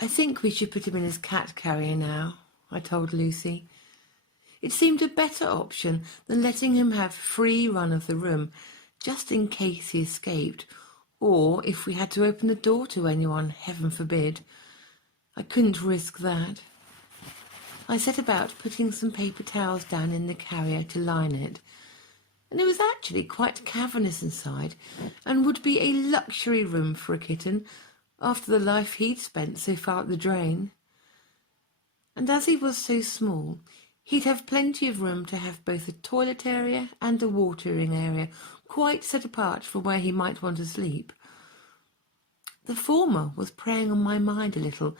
I think we should put him in his cat carrier now, I told Lucy. It seemed a better option than letting him have free run of the room, just in case he escaped, or if we had to open the door to anyone, heaven forbid. I couldn't risk that. I set about putting some paper towels down in the carrier to line it, and it was actually quite cavernous inside, and would be a luxury room for a kitten after the life he'd spent so far at the drain. And as he was so small, he'd have plenty of room to have both a toilet area and a watering area quite set apart from where he might want to sleep. The former was preying on my mind a little,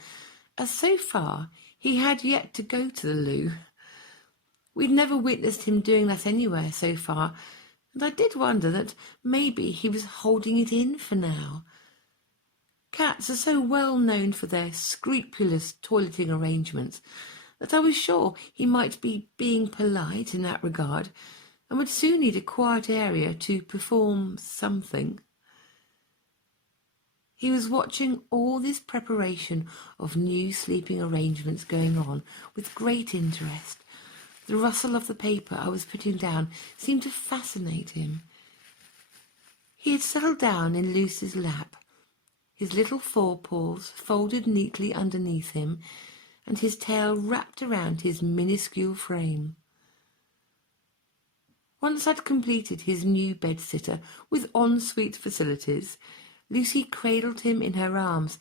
as so far he had yet to go to the loo. We'd never witnessed him doing that anywhere so far, and I did wonder that maybe he was holding it in for now. Cats are so well known for their scrupulous toileting arrangements that I was sure he might be being polite in that regard and would soon need a quiet area to perform something. He was watching all this preparation of new sleeping arrangements going on with great interest. The rustle of the paper I was putting down seemed to fascinate him. He had settled down in Lucy's lap, his little forepaws folded neatly underneath him, and his tail wrapped around his minuscule frame. Once I'd completed his new bed-sitter with ensuite facilities, Lucy cradled him in her arms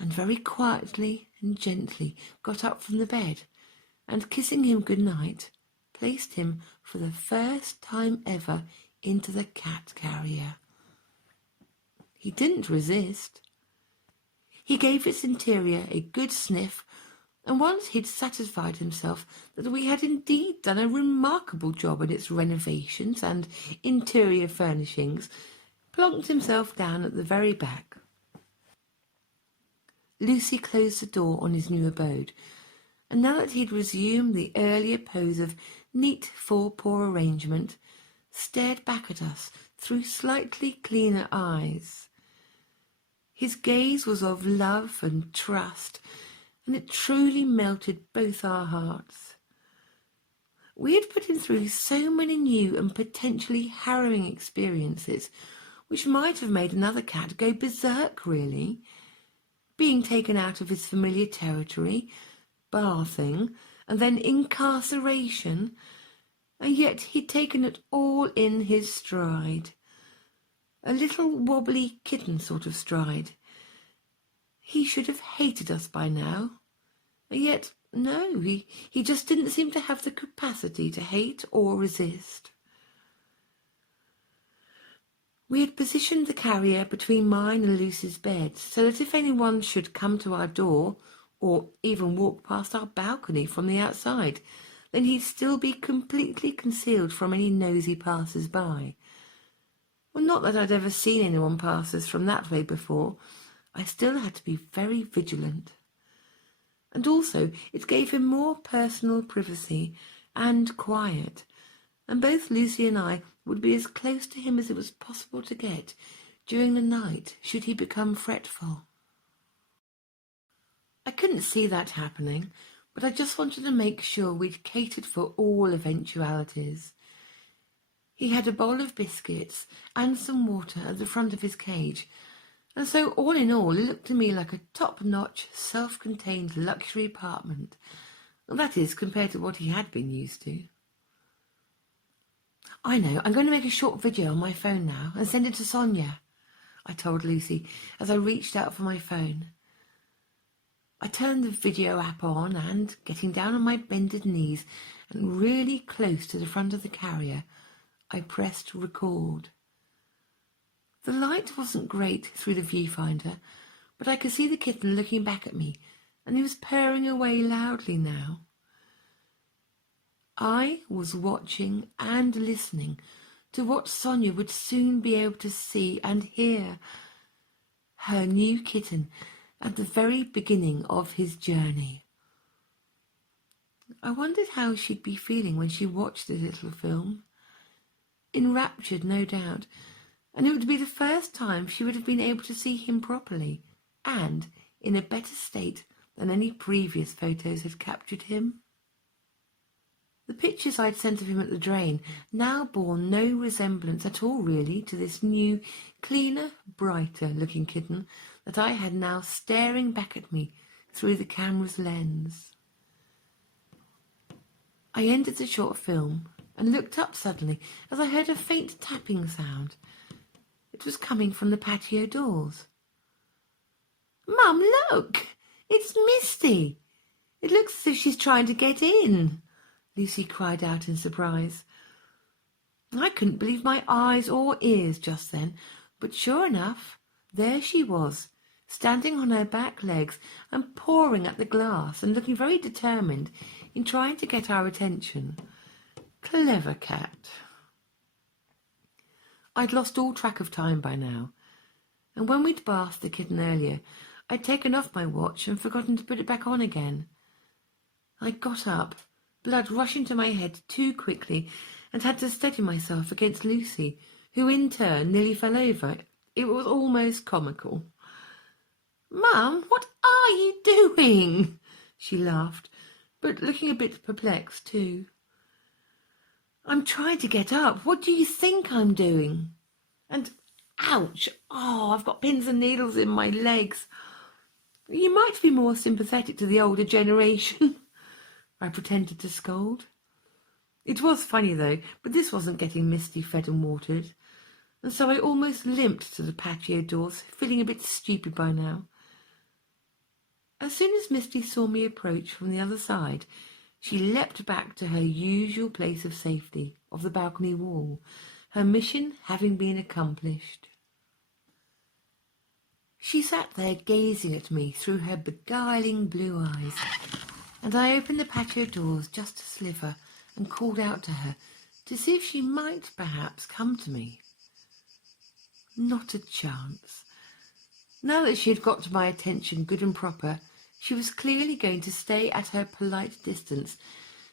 and very quietly and gently got up from the bed and, kissing him good night, placed him for the first time ever into the cat carrier. He didn't resist. He gave its interior a good sniff, and once he'd satisfied himself that we had indeed done a remarkable job in its renovations and interior furnishings, plonked himself down at the very back. Lucy closed the door on his new abode, and now that he'd resumed the earlier pose of neat forepaw arrangement, stared back at us through slightly cleaner eyes. His gaze was of love and trust, and it truly melted both our hearts. We had put him through so many new and potentially harrowing experiences, which might have made another cat go berserk, really. Being taken out of his familiar territory, bathing, and then incarceration, and yet he'd taken it all in his stride. A little wobbly kitten sort of stride. He should have hated us by now. And yet, no, he just didn't seem to have the capacity to hate or resist. We had positioned the carrier between mine and Lucy's bed so that if anyone should come to our door or even walk past our balcony from the outside, then he'd still be completely concealed from any nosy passers-by. Well, not that I'd ever seen anyone pass us from that way before. I still had to be very vigilant. And also it gave him more personal privacy and quiet, and both Lucy and I would be as close to him as it was possible to get during the night should he become fretful. I couldn't see that happening, but I just wanted to make sure we'd catered for all eventualities. He had a bowl of biscuits and some water at the front of his cage, and so all in all it looked to me like a top-notch, self-contained luxury apartment. That is, compared to what he had been used to. I know, I'm going to make a short video on my phone now and send it to Sonia, I told Lucy as I reached out for my phone. I turned the video app on and, getting down on my bended knees and really close to the front of the carrier, I pressed record. The light wasn't great through the viewfinder, but I could see the kitten looking back at me, and he was purring away loudly now. I was watching and listening to what Sonia would soon be able to see and hear. Her new kitten at the very beginning of his journey. I wondered how she'd be feeling when she watched the little film. Enraptured, no doubt, and it would be the first time she would have been able to see him properly and in a better state than any previous photos had captured him. The pictures I'd sent of him at the drain now bore no resemblance at all really to this new, cleaner, brighter looking kitten that I had now staring back at me through the camera's lens. I ended the short film and looked up suddenly as I heard a faint tapping sound. It was coming from the patio doors. "Mum, look! It's Misty! It looks as if she's trying to get in," Lucy cried out in surprise. I couldn't believe my eyes or ears just then, but sure enough, there she was, standing on her back legs and pawing at the glass and looking very determined in trying to get our attention. Clever cat. I'd lost all track of time by now, and when we'd bathed the kitten earlier, I'd taken off my watch and forgotten to put it back on again. I got up, blood rushing to my head too quickly, and had to steady myself against Lucy, who in turn nearly fell over. It was almost comical. "Mum, what are you doing?" she laughed, but looking a bit perplexed too. "I'm trying to get up. What do you think I'm doing?" And ouch! Oh, I've got pins and needles in my legs. "You might be more sympathetic to the older generation," I pretended to scold. It was funny though, but this wasn't getting Misty fed and watered, and so I almost limped to the patio doors, feeling a bit stupid by now. As soon as Misty saw me approach from the other side, she leapt back to her usual place of safety, of the balcony wall, her mission having been accomplished. She sat there gazing at me through her beguiling blue eyes, and I opened the patio doors just a sliver and called out to her to see if she might perhaps come to me. Not a chance. Now that she had got to my attention good and proper, she was clearly going to stay at her polite distance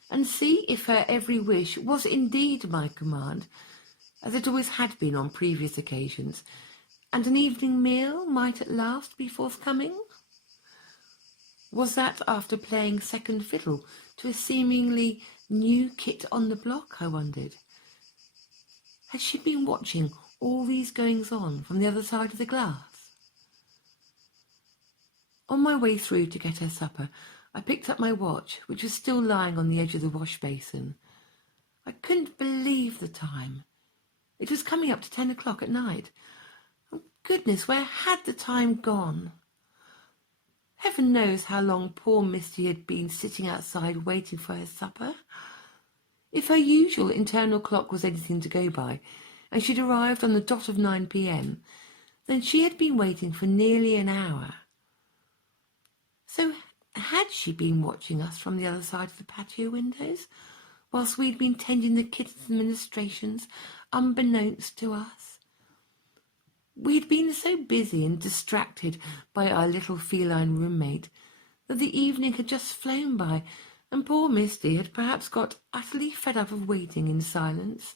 and see if her every wish was indeed my command, as it always had been on previous occasions, and an evening meal might at last be forthcoming. Was that after playing second fiddle to a seemingly new kit on the block, I wondered? Had she been watching all these goings-on from the other side of the glass? On my way through to get her supper, I picked up my watch, which was still lying on the edge of the wash basin. I couldn't believe the time. It was coming up to 10 o'clock at night. Oh, goodness, where had the time gone? Heaven knows how long poor Misty had been sitting outside waiting for her supper. If her usual internal clock was anything to go by, and she'd arrived on the dot of 9 p.m, then she had been waiting for nearly an hour. So had she been watching us from the other side of the patio windows, whilst we'd been tending the kitten's ministrations unbeknownst to us? We'd been so busy and distracted by our little feline roommate that the evening had just flown by, and poor Misty had perhaps got utterly fed up of waiting in silence,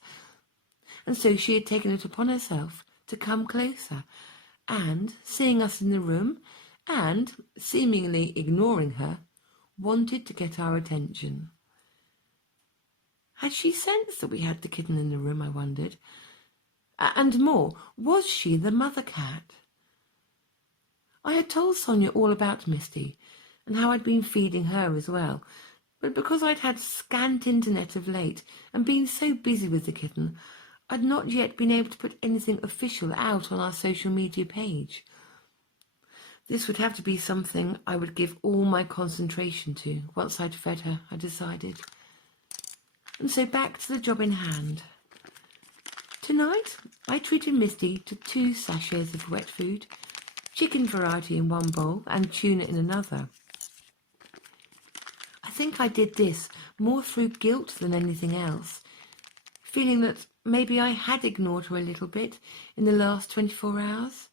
and so she had taken it upon herself to come closer, and, seeing us in the room, and, seemingly ignoring her, wanted to get our attention. Had she sensed that we had the kitten in the room, I wondered? And more, was she the mother cat? I had told Sonia all about Misty, and how I'd been feeding her as well, but because I'd had scant internet of late, and been so busy with the kitten, I'd not yet been able to put anything official out on our social media page. This would have to be something I would give all my concentration to once I'd fed her, I decided. And so back to the job in hand. Tonight, I treated Misty to 2 sachets of wet food, chicken variety in one bowl and tuna in another. I think I did this more through guilt than anything else, feeling that maybe I had ignored her a little bit in the last 24 hours.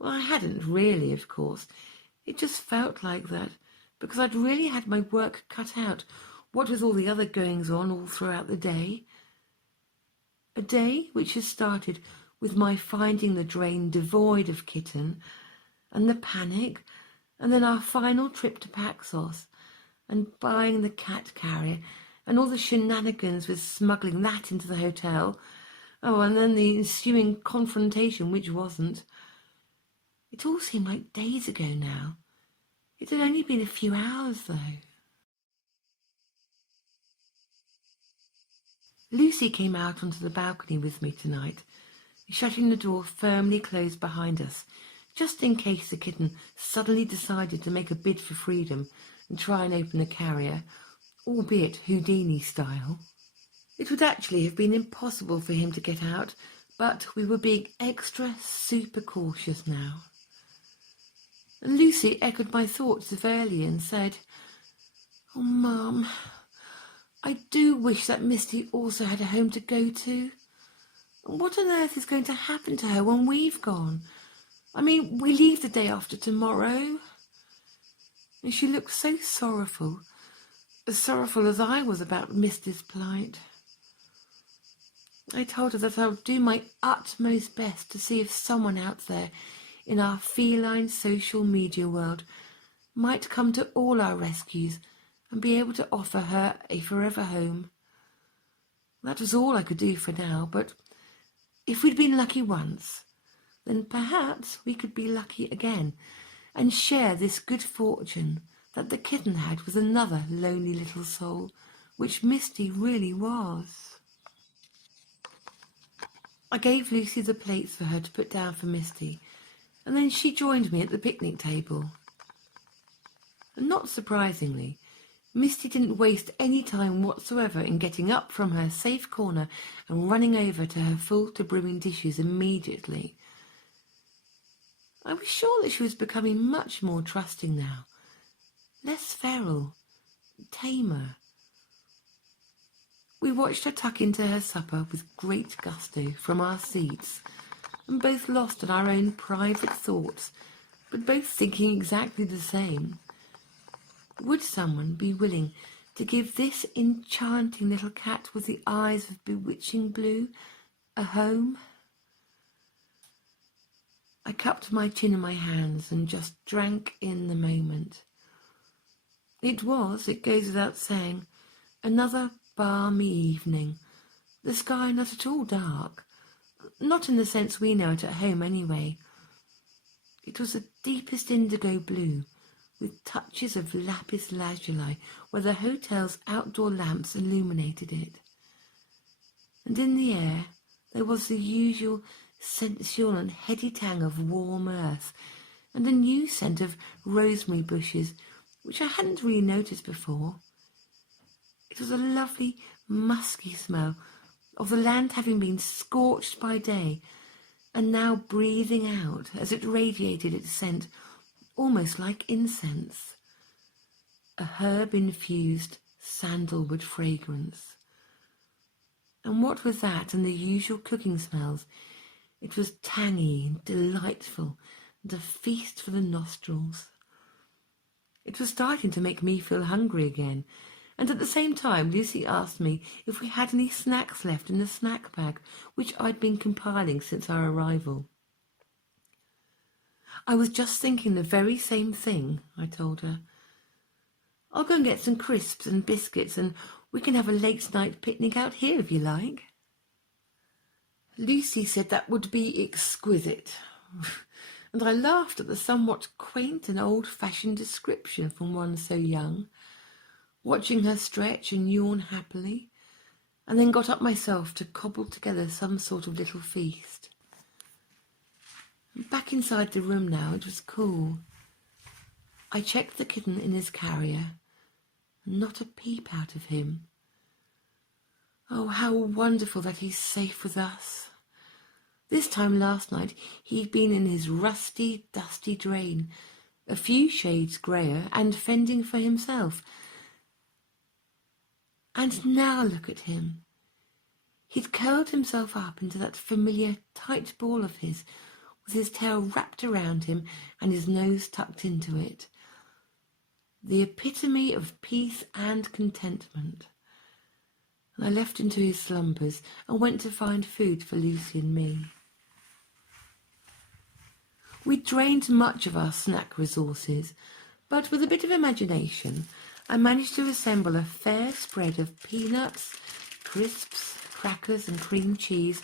Well, I hadn't really, of course. It just felt like that, because I'd really had my work cut out, what with all the other goings-on all throughout the day. A day which has started with my finding the drain devoid of kitten, and the panic, and then our final trip to Paxos, and buying the cat carrier, and all the shenanigans with smuggling that into the hotel. Oh, and then the ensuing confrontation, which wasn't. It all seemed like days ago now. It had only been a few hours, though. Lucy came out onto the balcony with me tonight, shutting the door firmly closed behind us, just in case the kitten suddenly decided to make a bid for freedom and try and open the carrier, albeit Houdini style. It would actually have been impossible for him to get out, but we were being extra super cautious now. And Lucy echoed my thoughts of earlier and said, "Oh, Mum, I do wish that Misty also had a home to go to. What on earth is going to happen to her when we've gone? I mean, we leave the day after tomorrow." And she looked so sorrowful, as sorrowful as I was about Misty's plight. I told her that I would do my utmost best to see if someone out there in our feline social media world might come to all our rescues and be able to offer her a forever home. That was all I could do for now, but if we'd been lucky once, then perhaps we could be lucky again and share this good fortune that the kitten had with another lonely little soul, which Misty really was. I gave Lucy the plates for her to put down for Misty, and then she joined me at the picnic table. And not surprisingly, Misty didn't waste any time whatsoever in getting up from her safe corner and running over to her full to brimming dishes immediately. I was sure that she was becoming much more trusting now, less feral, tamer. We watched her tuck into her supper with great gusto from our seats, and both lost in our own private thoughts, but both thinking exactly the same. Would someone be willing to give this enchanting little cat with the eyes of bewitching blue a home? I cupped my chin in my hands and just drank in the moment. It was, it goes without saying, another balmy evening, the sky not at all dark, not in the sense we know it at home anyway. It was the deepest indigo blue, with touches of lapis lazuli where the hotel's outdoor lamps illuminated it. And in the air there was the usual sensual and heady tang of warm earth, and a new scent of rosemary bushes, which I hadn't really noticed before. It was a lovely, musky smell of the land having been scorched by day, and now breathing out as it radiated its scent, almost like incense, a herb-infused sandalwood fragrance. And what with that and the usual cooking smells, it was tangy and delightful and a feast for the nostrils. It was starting to make me feel hungry again, and at the same time Lucy asked me if we had any snacks left in the snack bag, which I'd been compiling since our arrival. "I was just thinking the very same thing," I told her. "I'll go and get some crisps and biscuits, and we can have a late-night picnic out here if you like." Lucy said that would be exquisite, and I laughed at the somewhat quaint and old-fashioned description from one so young, watching her stretch and yawn happily, and then got up myself to cobble together some sort of little feast. Back inside the room now, it was cool. I checked the kitten in his carrier, and not a peep out of him. Oh, how wonderful that he's safe with us. This time last night he'd been in his rusty, dusty drain, a few shades greyer and fending for himself. And now look at him. He'd curled himself up into that familiar tight ball of his, with his tail wrapped around him and his nose tucked into it. The epitome of peace and contentment. And I left him to his slumbers and went to find food for Lucy and me. We drained much of our snack resources, but with a bit of imagination, I managed to assemble a fair spread of peanuts, crisps, crackers and cream cheese,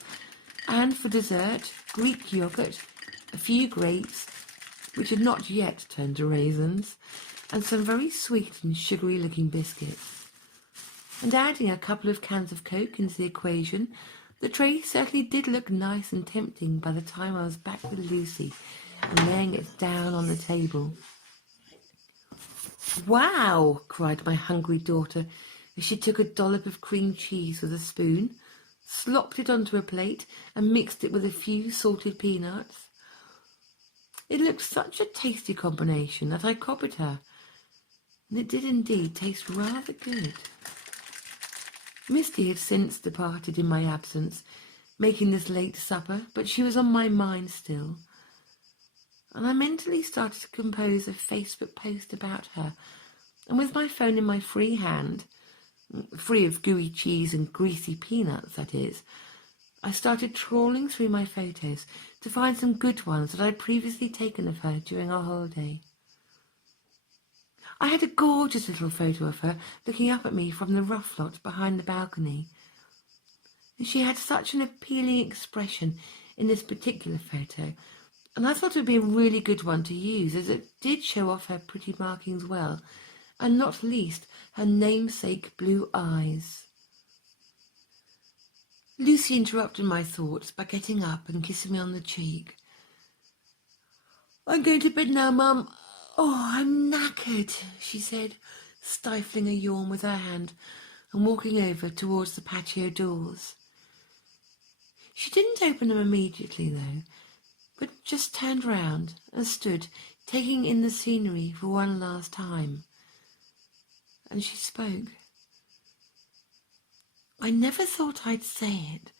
and for dessert, Greek yogurt, a few grapes, which had not yet turned to raisins, and some very sweet and sugary-looking biscuits. And adding a couple of cans of Coke into the equation, the tray certainly did look nice and tempting by the time I was back with Lucy and laying it down on the table. "Wow!" cried my hungry daughter as she took a dollop of cream cheese with a spoon, slopped it onto a plate and mixed it with a few salted peanuts. It looked such a tasty combination that I copied her, and it did indeed taste rather good. Misty had since departed in my absence, making this late supper, but she was on my mind still, and I mentally started to compose a Facebook post about her, and with my phone in my free hand, free of gooey cheese and greasy peanuts, that is, I started trawling through my photos to find some good ones that I'd previously taken of her during our holiday. I had a gorgeous little photo of her looking up at me from the rough lot behind the balcony, and she had such an appealing expression in this particular photo, and I thought it would be a really good one to use, as it did show off her pretty markings well, and not least her namesake blue eyes. Lucy interrupted my thoughts by getting up and kissing me on the cheek. "I'm going to bed now, Mum. Oh, I'm knackered," she said, stifling a yawn with her hand and walking over towards the patio doors. She didn't open them immediately, though, but just turned round and stood taking in the scenery for one last time. And she spoke. "I never thought I'd say it,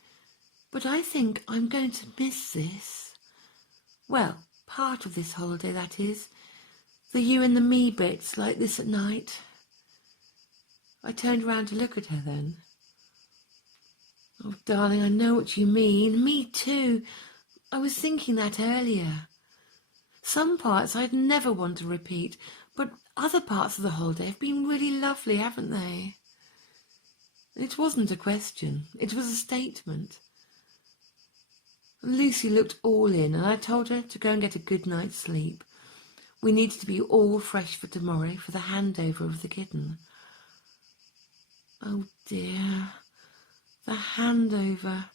but I think I'm going to miss this. Well, part of this holiday, that is. The you and the me bits like this at night." I turned round to look at her then. "Oh, darling, I know what you mean. Me too. I was thinking that earlier. Some parts I'd never want to repeat, but other parts of the holiday have been really lovely, haven't they?" It wasn't a question, it was a statement. Lucy looked all in, and I told her to go and get a good night's sleep. We needed to be all fresh for tomorrow for the handover of the kitten. Oh dear, the handover.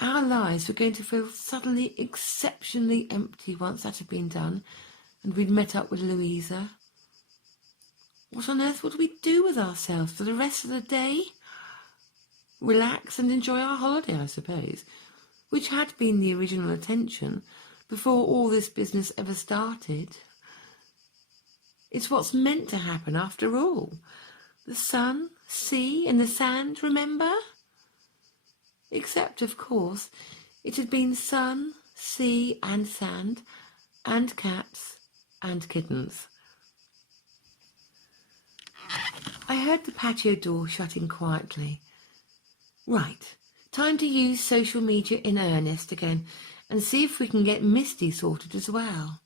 Our lives were going to feel suddenly exceptionally empty once that had been done and we'd met up with Louisa. What on earth would we do with ourselves for the rest of the day? Relax and enjoy our holiday, I suppose, which had been the original intention before all this business ever started. It's what's meant to happen after all. The sun, sea and the sand, remember? Except, of course, it had been sun, sea and sand, and cats and kittens. I heard the patio door shutting quietly. Right, time to use social media in earnest again and see if we can get Misty sorted as well.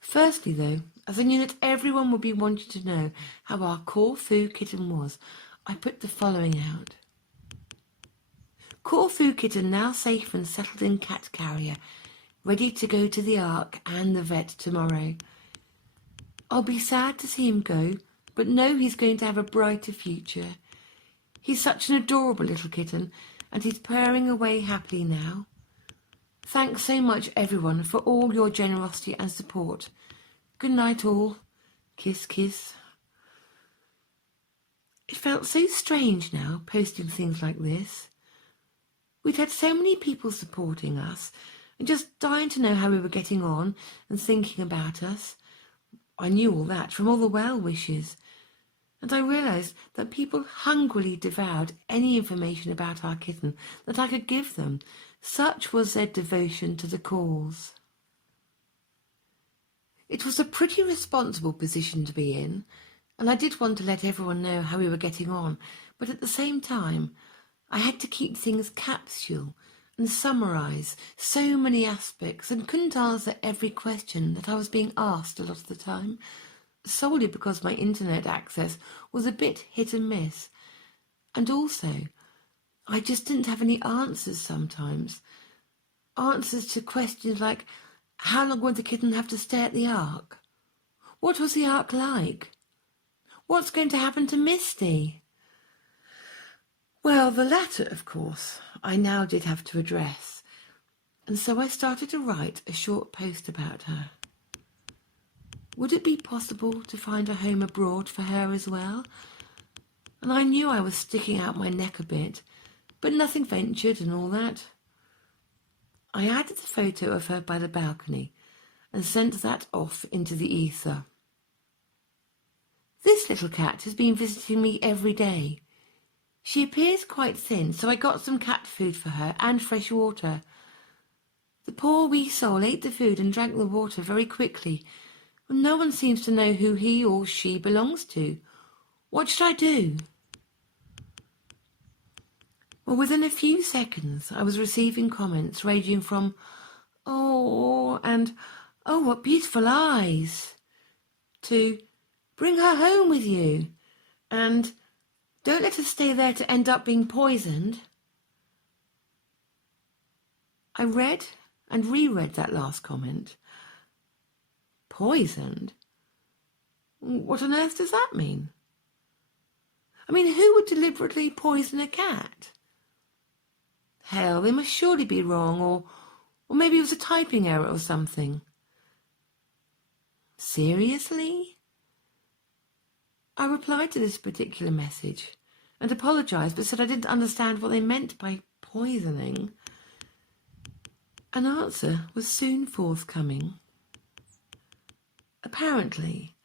Firstly, though, as I knew that everyone would be wanting to know how our Corfu kitten was, I put the following out. Corfu kitten now safe and settled in cat carrier, ready to go to the Ark and the vet tomorrow. I'll be sad to see him go, but know he's going to have a brighter future. He's such an adorable little kitten, and he's purring away happily now. Thanks so much, everyone, for all your generosity and support. Good night, all. Kiss, kiss. It felt so strange now, posting things like this. We'd had so many people supporting us, and just dying to know how we were getting on and thinking about us. I knew all that from all the well wishes, and I realised that people hungrily devoured any information about our kitten that I could give them. Such was their devotion to the cause. It was a pretty responsible position to be in, and I did want to let everyone know how we were getting on, but at the same time, I had to keep things capsule and summarise so many aspects and couldn't answer every question that I was being asked a lot of the time, solely because my internet access was a bit hit and miss. And also, I just didn't have any answers sometimes. Answers to questions like, how long would the kitten have to stay at the Ark? What was the Ark like? What's going to happen to Misty? Well, the latter, of course, I now did have to address, and so I started to write a short post about her. Would it be possible to find a home abroad for her as well? And I knew I was sticking out my neck a bit, but nothing ventured and all that. I added the photo of her by the balcony and sent that off into the ether. This little cat has been visiting me every day. She appears quite thin, so I got some cat food for her and fresh water. The poor wee soul ate the food and drank the water very quickly. No one seems to know who he or she belongs to. What should I do? Well, within a few seconds, I was receiving comments ranging from, "Oh," and "Oh, what beautiful eyes," to "Bring her home with you," and "Don't let her stay there to end up being poisoned." I read and reread that last comment. Poisoned? What on earth does that mean? I mean, who would deliberately poison a cat? Hell, they must surely be wrong, or maybe it was a typing error or something. Seriously? I replied to this particular message and apologised, but said I didn't understand what they meant by poisoning. An answer was soon forthcoming. Apparently,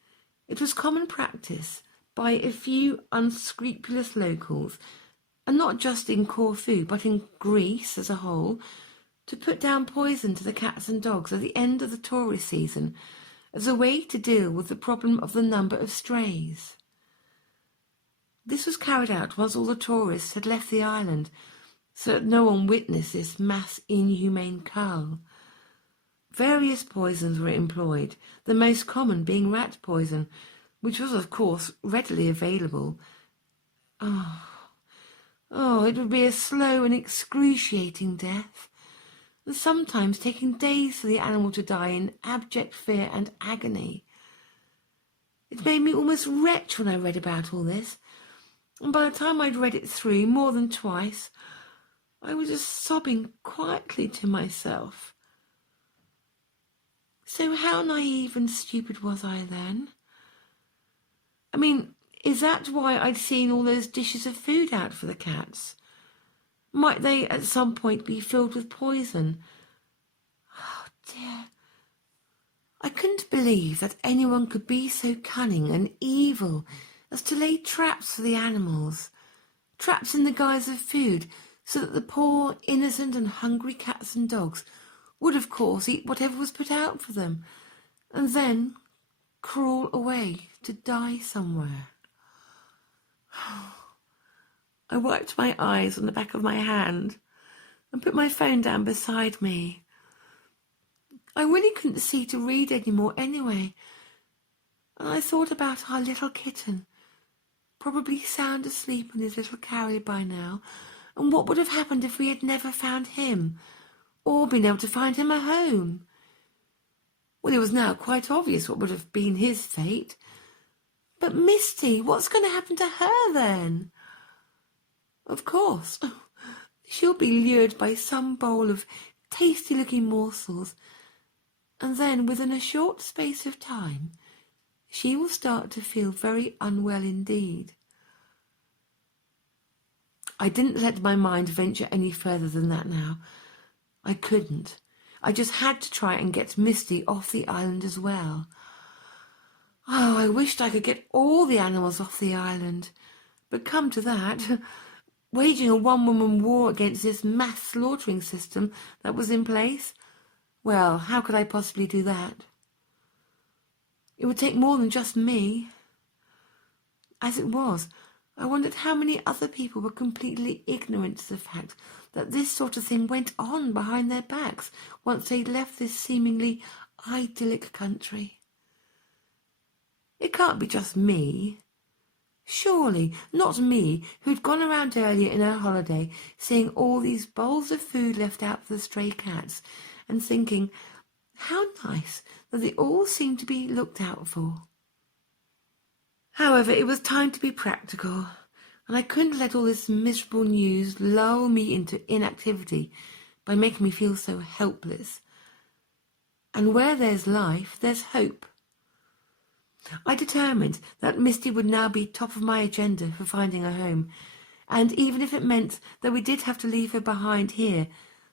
it was common practice by a few unscrupulous locals, and not just in Corfu, but in Greece as a whole, to put down poison to the cats and dogs at the end of the tourist season as a way to deal with the problem of the number of strays. This was carried out once all the tourists had left the island, so that no one witnessed this mass inhumane cull. Various poisons were employed, the most common being rat poison, which was of course readily available. It would be a slow and excruciating death, and sometimes taking days for the animal to die in abject fear and agony. It made me almost retch when I read about all this, and by the time I'd read it through more than twice, I was just sobbing quietly to myself. So how naive and stupid was I then? I mean, is that why I'd seen all those dishes of food out for the cats? Might they at some point be filled with poison? Oh dear. I couldn't believe that anyone could be so cunning and evil as to lay traps for the animals, traps in the guise of food, so that the poor, innocent and hungry cats and dogs would of course eat whatever was put out for them, and then crawl away to die somewhere. I wiped my eyes on the back of my hand and put my phone down beside me. I really couldn't see to read anymore anyway, and I thought about our little kitten, probably sound asleep in his little carrier by now, and what would have happened if we had never found him, or been able to find him a home. Well, it was now quite obvious what would have been his fate. But Misty, what's going to happen to her then? Of course, she'll be lured by some bowl of tasty-looking morsels, and then within a short space of time, she will start to feel very unwell indeed. I didn't let my mind venture any further than that now. I couldn't. I just had to try and get Misty off the island as well. Oh, I wished I could get all the animals off the island. But come to that, waging a one-woman war against this mass slaughtering system that was in place, well, how could I possibly do that? It would take more than just me. As it was, I wondered how many other people were completely ignorant to the fact that this sort of thing went on behind their backs once they'd left this seemingly idyllic country. It can't be just me. Surely not me, who'd gone around earlier in our holiday, seeing all these bowls of food left out for the stray cats, and thinking, how nice that they all seem to be looked out for. However, it was time to be practical, and I couldn't let all this miserable news lull me into inactivity by making me feel so helpless. And where there's life, there's hope. I determined that Misty would now be top of my agenda for finding a home, and even if it meant that we did have to leave her behind here,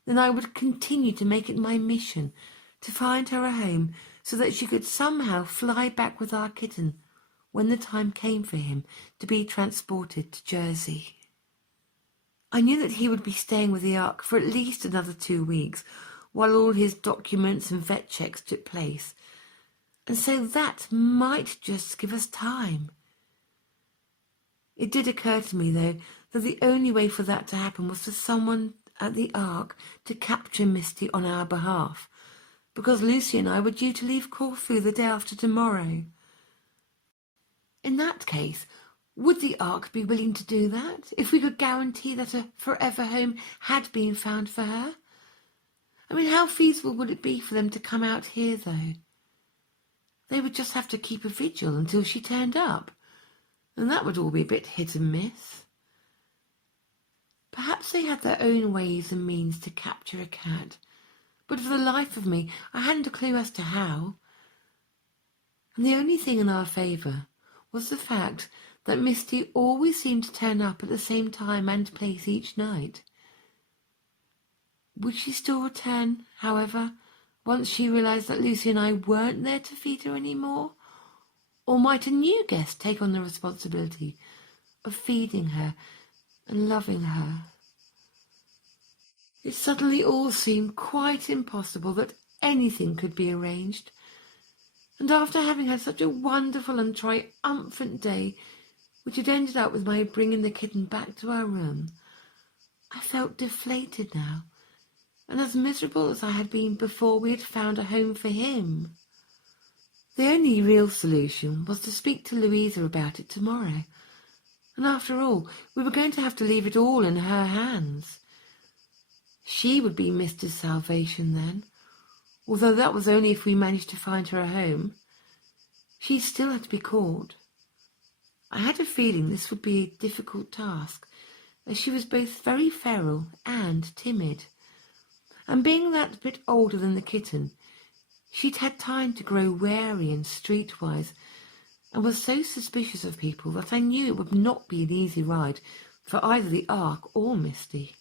then I would continue to make it my mission to find her a home so that she could somehow fly back with our kitten when the time came for him to be transported to Jersey. I knew that he would be staying with the Ark for at least another 2 weeks while all his documents and vet checks took place, and so that might just give us time. It did occur to me, though, that the only way for that to happen was for someone at the Ark to capture Misty on our behalf, because Lucy and I were due to leave Corfu the day after tomorrow. In that case, would the Ark be willing to do that, if we could guarantee that a forever home had been found for her? I mean, how feasible would it be for them to come out here, though? They would just have to keep a vigil until she turned up, and that would all be a bit hit and miss. Perhaps they had their own ways and means to capture a cat, but for the life of me, I hadn't a clue as to how. And the only thing in our favour was the fact that Misty always seemed to turn up at the same time and place each night. Would she still return, however, once she realised that Lucy and I weren't there to feed her any more? Or might a new guest take on the responsibility of feeding her and loving her? It suddenly all seemed quite impossible that anything could be arranged. And after having had such a wonderful and triumphant day, which had ended up with my bringing the kitten back to our room, I felt deflated now, and as miserable as I had been before we had found a home for him. The only real solution was to speak to Louisa about it tomorrow, and after all, we were going to have to leave it all in her hands. She would be Misty's salvation then, although that was only if we managed to find her a home. She still had to be caught. I had a feeling this would be a difficult task, as she was both very feral and timid. And being that bit older than the kitten, she'd had time to grow wary and streetwise, and was so suspicious of people that I knew it would not be an easy ride for either the Ark or Misty.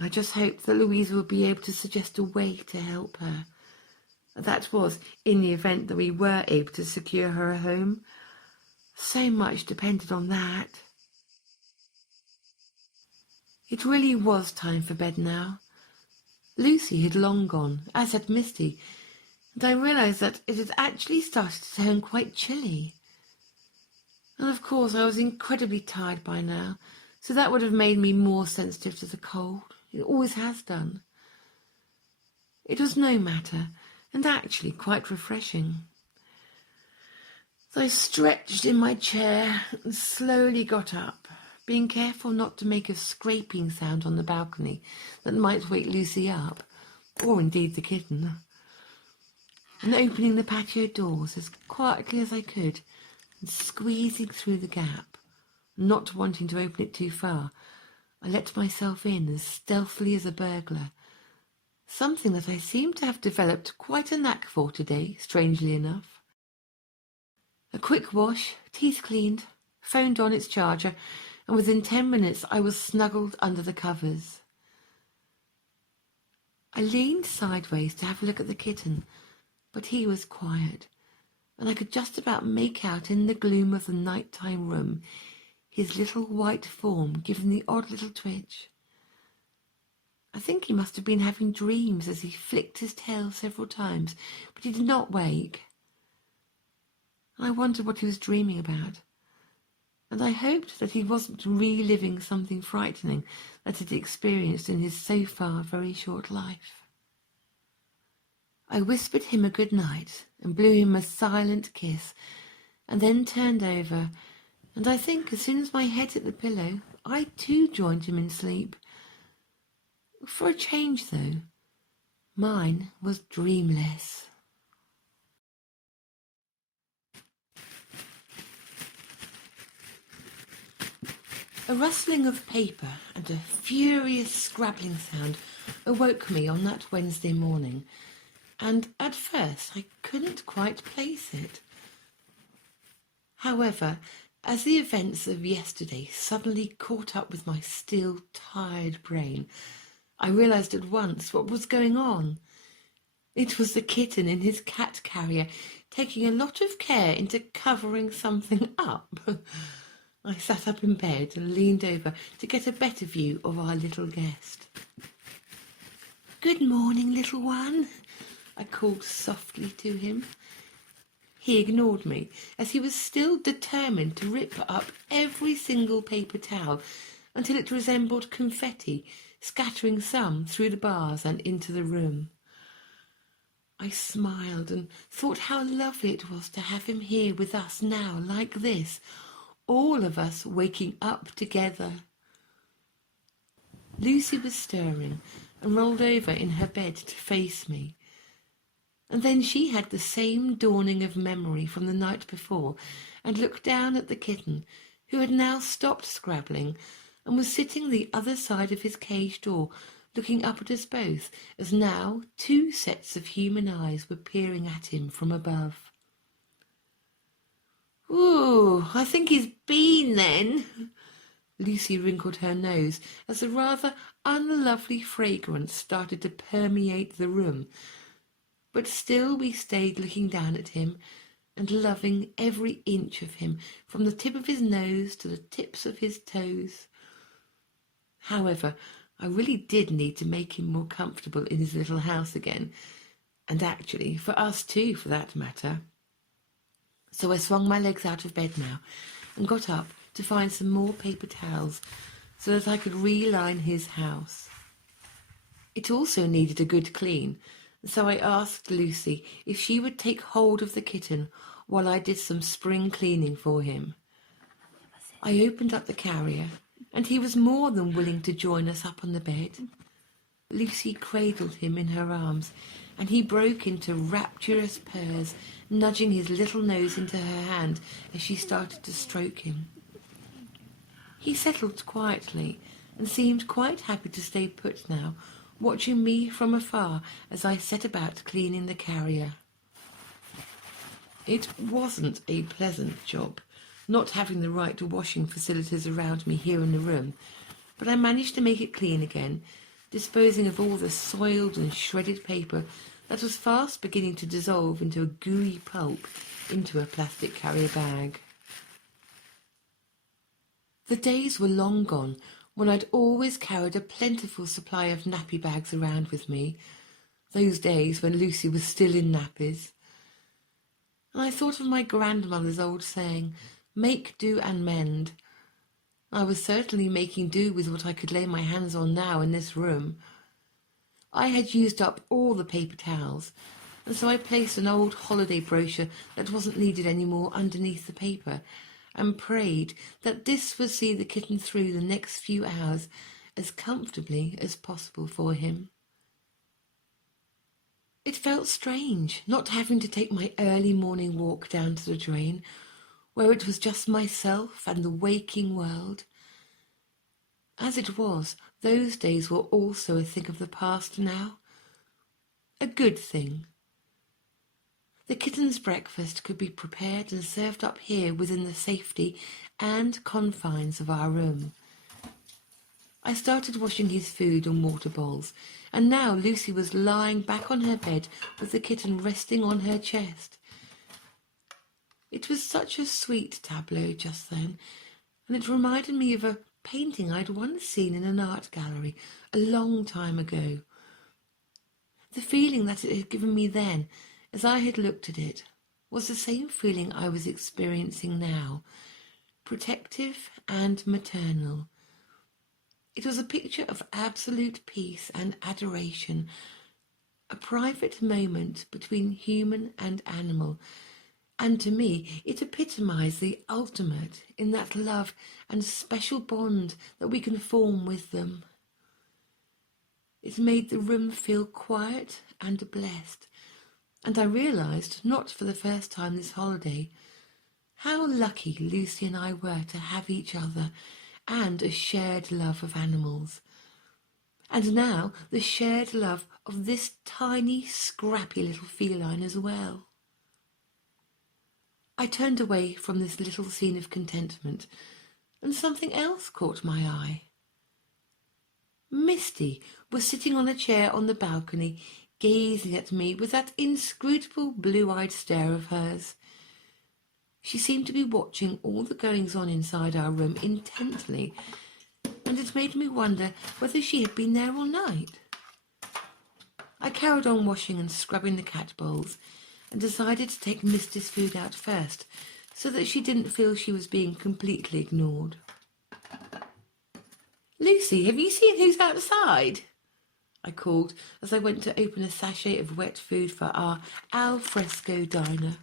I just hoped that Louisa would be able to suggest a way to help her. That was, in the event that we were able to secure her a home. So much depended on that. It really was time for bed now. Lucy had long gone, as had Misty, and I realised that it had actually started to turn quite chilly. And of course I was incredibly tired by now, so that would have made me more sensitive to the cold. It always has done. It was no matter, and actually quite refreshing. So I stretched in my chair and slowly got up, being careful not to make a scraping sound on the balcony that might wake Lucy up, or indeed the kitten, and opening the patio doors as quietly as I could and squeezing through the gap, not wanting to open it too far. I let myself in as stealthily as a burglar, something that I seem to have developed quite a knack for today, strangely enough. A quick wash, teeth cleaned, phoned on its charger, and within 10 minutes I was snuggled under the covers. I leaned sideways to have a look at the kitten, but he was quiet, and I could just about make out in the gloom of the nighttime room his little white form giving the odd little twitch. I think he must have been having dreams as he flicked his tail several times, but he did not wake. I wondered what he was dreaming about, and I hoped that he wasn't reliving something frightening that he'd experienced in his so far very short life. I whispered him a good night and blew him a silent kiss, and then turned over, and I think as soon as my head hit the pillow, I too joined him in sleep. For a change, though, mine was dreamless. A rustling of paper and a furious scrabbling sound awoke me on that Wednesday morning, and at first I couldn't quite place it. However, as the events of yesterday suddenly caught up with my still tired brain, I realised at once what was going on. It was the kitten in his cat carrier taking a lot of care into covering something up. I sat up in bed and leaned over to get a better view of our little guest. "Good morning, little one," I called softly to him. He ignored me, as he was still determined to rip up every single paper towel until it resembled confetti, scattering some through the bars and into the room. I smiled and thought how lovely it was to have him here with us now, like this, all of us waking up together. Lucy was stirring and rolled over in her bed to face me. And then she had the same dawning of memory from the night before and looked down at the kitten, who had now stopped scrabbling and was sitting the other side of his cage door, looking up at us both, as now 2 sets of human eyes were peering at him from above. "Ooh, I think he's been then." Lucy wrinkled her nose as a rather unlovely fragrance started to permeate the room, but still we stayed looking down at him and loving every inch of him, from the tip of his nose to the tips of his toes. However, I really did need to make him more comfortable in his little house again, and actually for us too, for that matter. So I swung my legs out of bed now and got up to find some more paper towels so that I could reline his house. It also needed a good clean, so I asked Lucy if she would take hold of the kitten while I did some spring cleaning for him. I opened up the carrier, and he was more than willing to join us up on the bed. Lucy cradled him in her arms, and he broke into rapturous purrs, nudging his little nose into her hand as she started to stroke him. He settled quietly and seemed quite happy to stay put now, watching me from afar as I set about cleaning the carrier. It wasn't a pleasant job, not having the right washing facilities around me here in the room, but I managed to make it clean again, disposing of all the soiled and shredded paper that was fast beginning to dissolve into a gooey pulp into a plastic carrier bag. The days were long gone when I'd always carried a plentiful supply of nappy bags around with me, those days when Lucy was still in nappies. And I thought of my grandmother's old saying, "Make do and mend." I was certainly making do with what I could lay my hands on now in this room. I had used up all the paper towels, and so I placed an old holiday brochure that wasn't needed anymore underneath the paper, and prayed that this would see the kitten through the next few hours as comfortably as possible for him. It felt strange not having to take my early morning walk down to the drain, where it was just myself and the waking world. As it was, those days were also a thing of the past now. A good thing. The kitten's breakfast could be prepared and served up here within the safety and confines of our room. I started washing his food and water bowls, and now Lucy was lying back on her bed with the kitten resting on her chest. It was such a sweet tableau just then, and it reminded me of a painting I'd once seen in an art gallery a long time ago. The feeling that it had given me then, as I had looked at it, was the same feeling I was experiencing now, protective and maternal. It was a picture of absolute peace and adoration, a private moment between human and animal, and to me it epitomised the ultimate in that love and special bond that we can form with them. It made the room feel quiet and blessed, and I realised, not for the first time this holiday, how lucky Lucy and I were to have each other and a shared love of animals. And now the shared love of this tiny, scrappy little feline as well. I turned away from this little scene of contentment, and something else caught my eye. Misty was sitting on a chair on the balcony, gazing at me with that inscrutable blue-eyed stare of hers. She seemed to be watching all the goings-on inside our room intently, and it made me wonder whether she had been there all night. I carried on washing and scrubbing the cat bowls, and decided to take Misty's food out first, so that she didn't feel she was being completely ignored. "Lucy, have you seen who's outside?" I called as I went to open a sachet of wet food for our al fresco diner.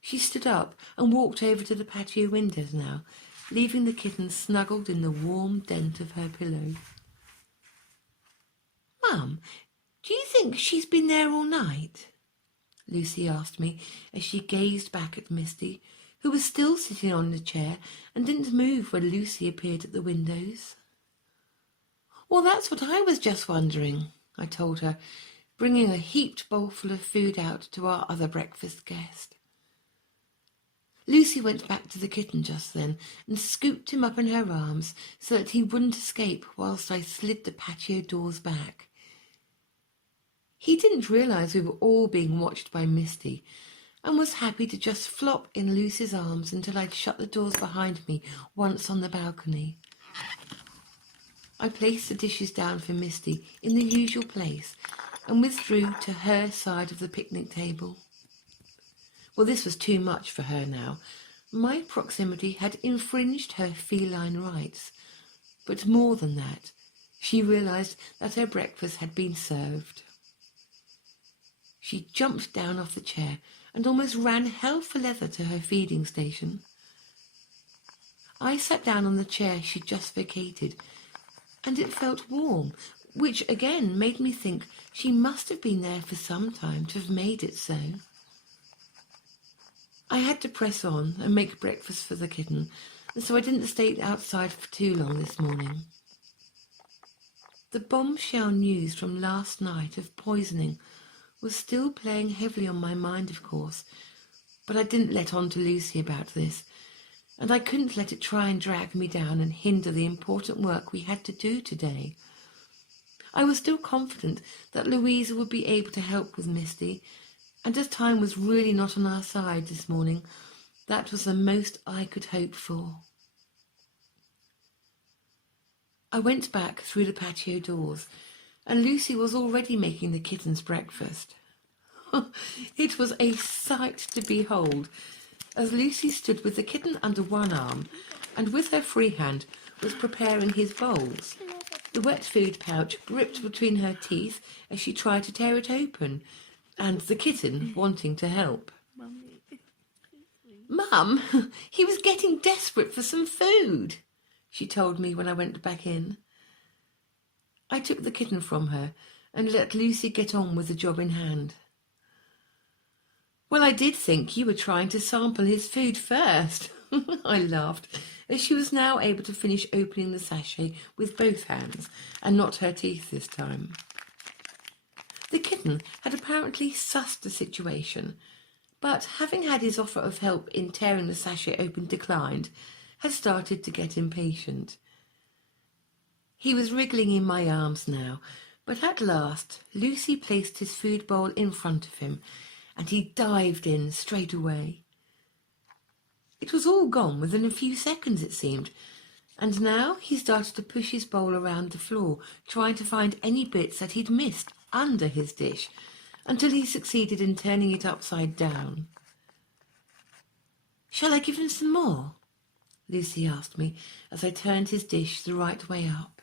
She stood up and walked over to the patio windows now, leaving the kitten snuggled in the warm dent of her pillow. "Mum, do you think she's been there all night?" Lucy asked me as she gazed back at Misty, who was still sitting on the chair and didn't move when Lucy appeared at the windows. "Well, that's what I was just wondering," I told her, bringing a heaped bowlful of food out to our other breakfast guest. Lucy went back to the kitten just then and scooped him up in her arms so that he wouldn't escape whilst I slid the patio doors back. He didn't realise we were all being watched by Misty and was happy to just flop in Lucy's arms until I'd shut the doors behind me once on the balcony. I placed the dishes down for Misty in the usual place and withdrew to her side of the picnic table. Well, this was too much for her now. My proximity had infringed her feline rights, but more than that, she realised that her breakfast had been served. She jumped down off the chair and almost ran hell for leather to her feeding station. I sat down on the chair she'd just vacated, and it felt warm, which again made me think she must have been there for some time to have made it so. I had to press on and make breakfast for the kitten, and so I didn't stay outside for too long this morning. The bombshell news from last night of poisoning was still playing heavily on my mind, of course, but I didn't let on to Lucy about this, and I couldn't let it try and drag me down and hinder the important work we had to do today. I was still confident that Louisa would be able to help with Misty, and as time was really not on our side this morning, that was the most I could hope for. I went back through the patio doors, and Lucy was already making the kitten's breakfast. It was a sight to behold, as Lucy stood with the kitten under one arm, and with her free hand was preparing his bowls, the wet food pouch gripped between her teeth as she tried to tear it open, and the kitten wanting to help. "Mum, he was getting desperate for some food," she told me when I went back in. I took the kitten from her and let Lucy get on with the job in hand. "Well, I did think you were trying to sample his food first," I laughed, as she was now able to finish opening the sachet with both hands and not her teeth this time. The kitten had apparently sussed the situation, but having had his offer of help in tearing the sachet open declined, had started to get impatient. He was wriggling in my arms now, but at last Lucy placed his food bowl in front of him, and he dived in straight away. It was all gone within a few seconds, it seemed, and now he started to push his bowl around the floor, trying to find any bits that he'd missed under his dish, until he succeeded in turning it upside down. "Shall I give him some more?" Lucy asked me as I turned his dish the right way up.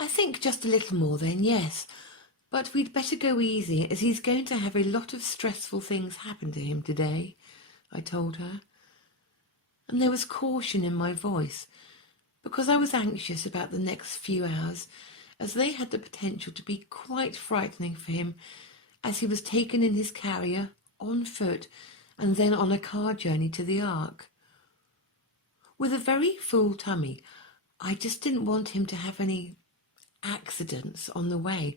I think just a little more then, yes. But we'd better go easy, as he's going to have a lot of stressful things happen to him today, I told her. And there was caution in my voice, because I was anxious about the next few hours, as they had the potential to be quite frightening for him, as he was taken in his carrier, on foot, and then on a car journey to the Ark. With a very full tummy, I just didn't want him to have any accidents on the way,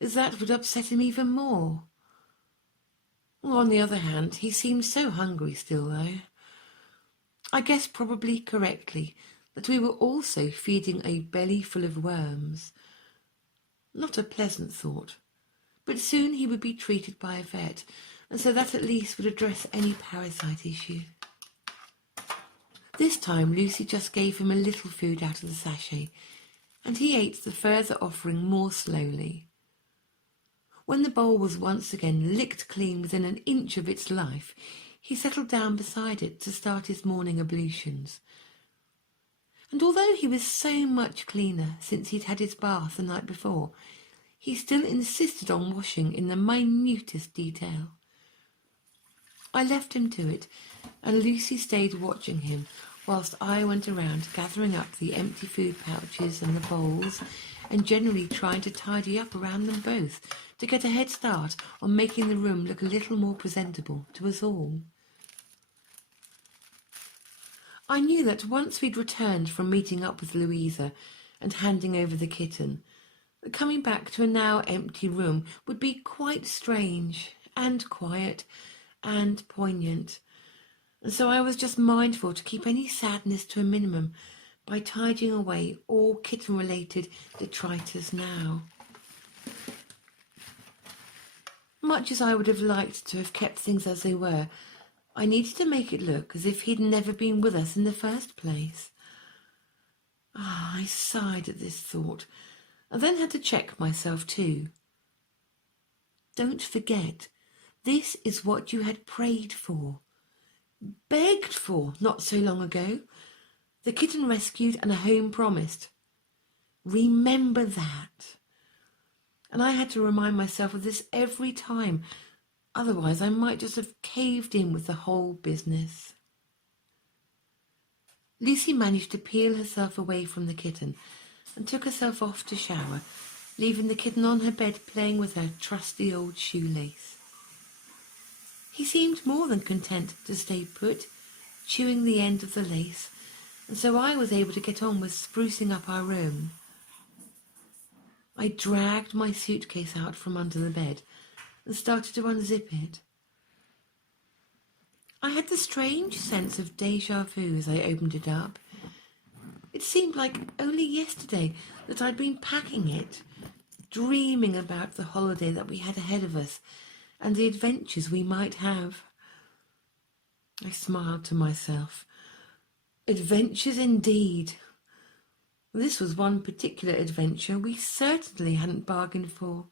as that would upset him even more. On the other hand, he seemed so hungry still, though. I guessed probably correctly that we were also feeding a belly full of worms. Not a pleasant thought, but soon he would be treated by a vet, and so that at least would address any parasite issue. This time Lucy just gave him a little food out of the sachet, and he ate the further offering more slowly. When the bowl was once again licked clean within an inch of its life, he settled down beside it to start his morning ablutions. And although he was so much cleaner since he'd had his bath the night before, he still insisted on washing in the minutest detail. I left him to it, and Lucy stayed watching him whilst I went around gathering up the empty food pouches and the bowls, and generally trying to tidy up around them both to get a head start on making the room look a little more presentable to us all. I knew that once we'd returned from meeting up with Louisa and handing over the kitten, coming back to a now empty room would be quite strange and quiet and poignant, and so I was just mindful to keep any sadness to a minimum by tidying away all kitten-related detritus now. Much as I would have liked to have kept things as they were, I needed to make it look as if he'd never been with us in the first place. I sighed at this thought, and then had to check myself too. Don't forget, this is what you had prayed for, begged for not so long ago. The kitten rescued and a home promised. Remember that. And I had to remind myself of this every time, otherwise I might just have caved in with the whole business. Lucy managed to peel herself away from the kitten and took herself off to shower, leaving the kitten on her bed playing with her trusty old shoelace. He seemed more than content to stay put, chewing the end of the lace, and so I was able to get on with sprucing up our room. I dragged my suitcase out from under the bed and started to unzip it. I had the strange sense of déjà vu as I opened it up. It seemed like only yesterday that I'd been packing it, dreaming about the holiday that we had ahead of us and the adventures we might have. I smiled to myself. Adventures indeed. This was one particular adventure we certainly hadn't bargained for.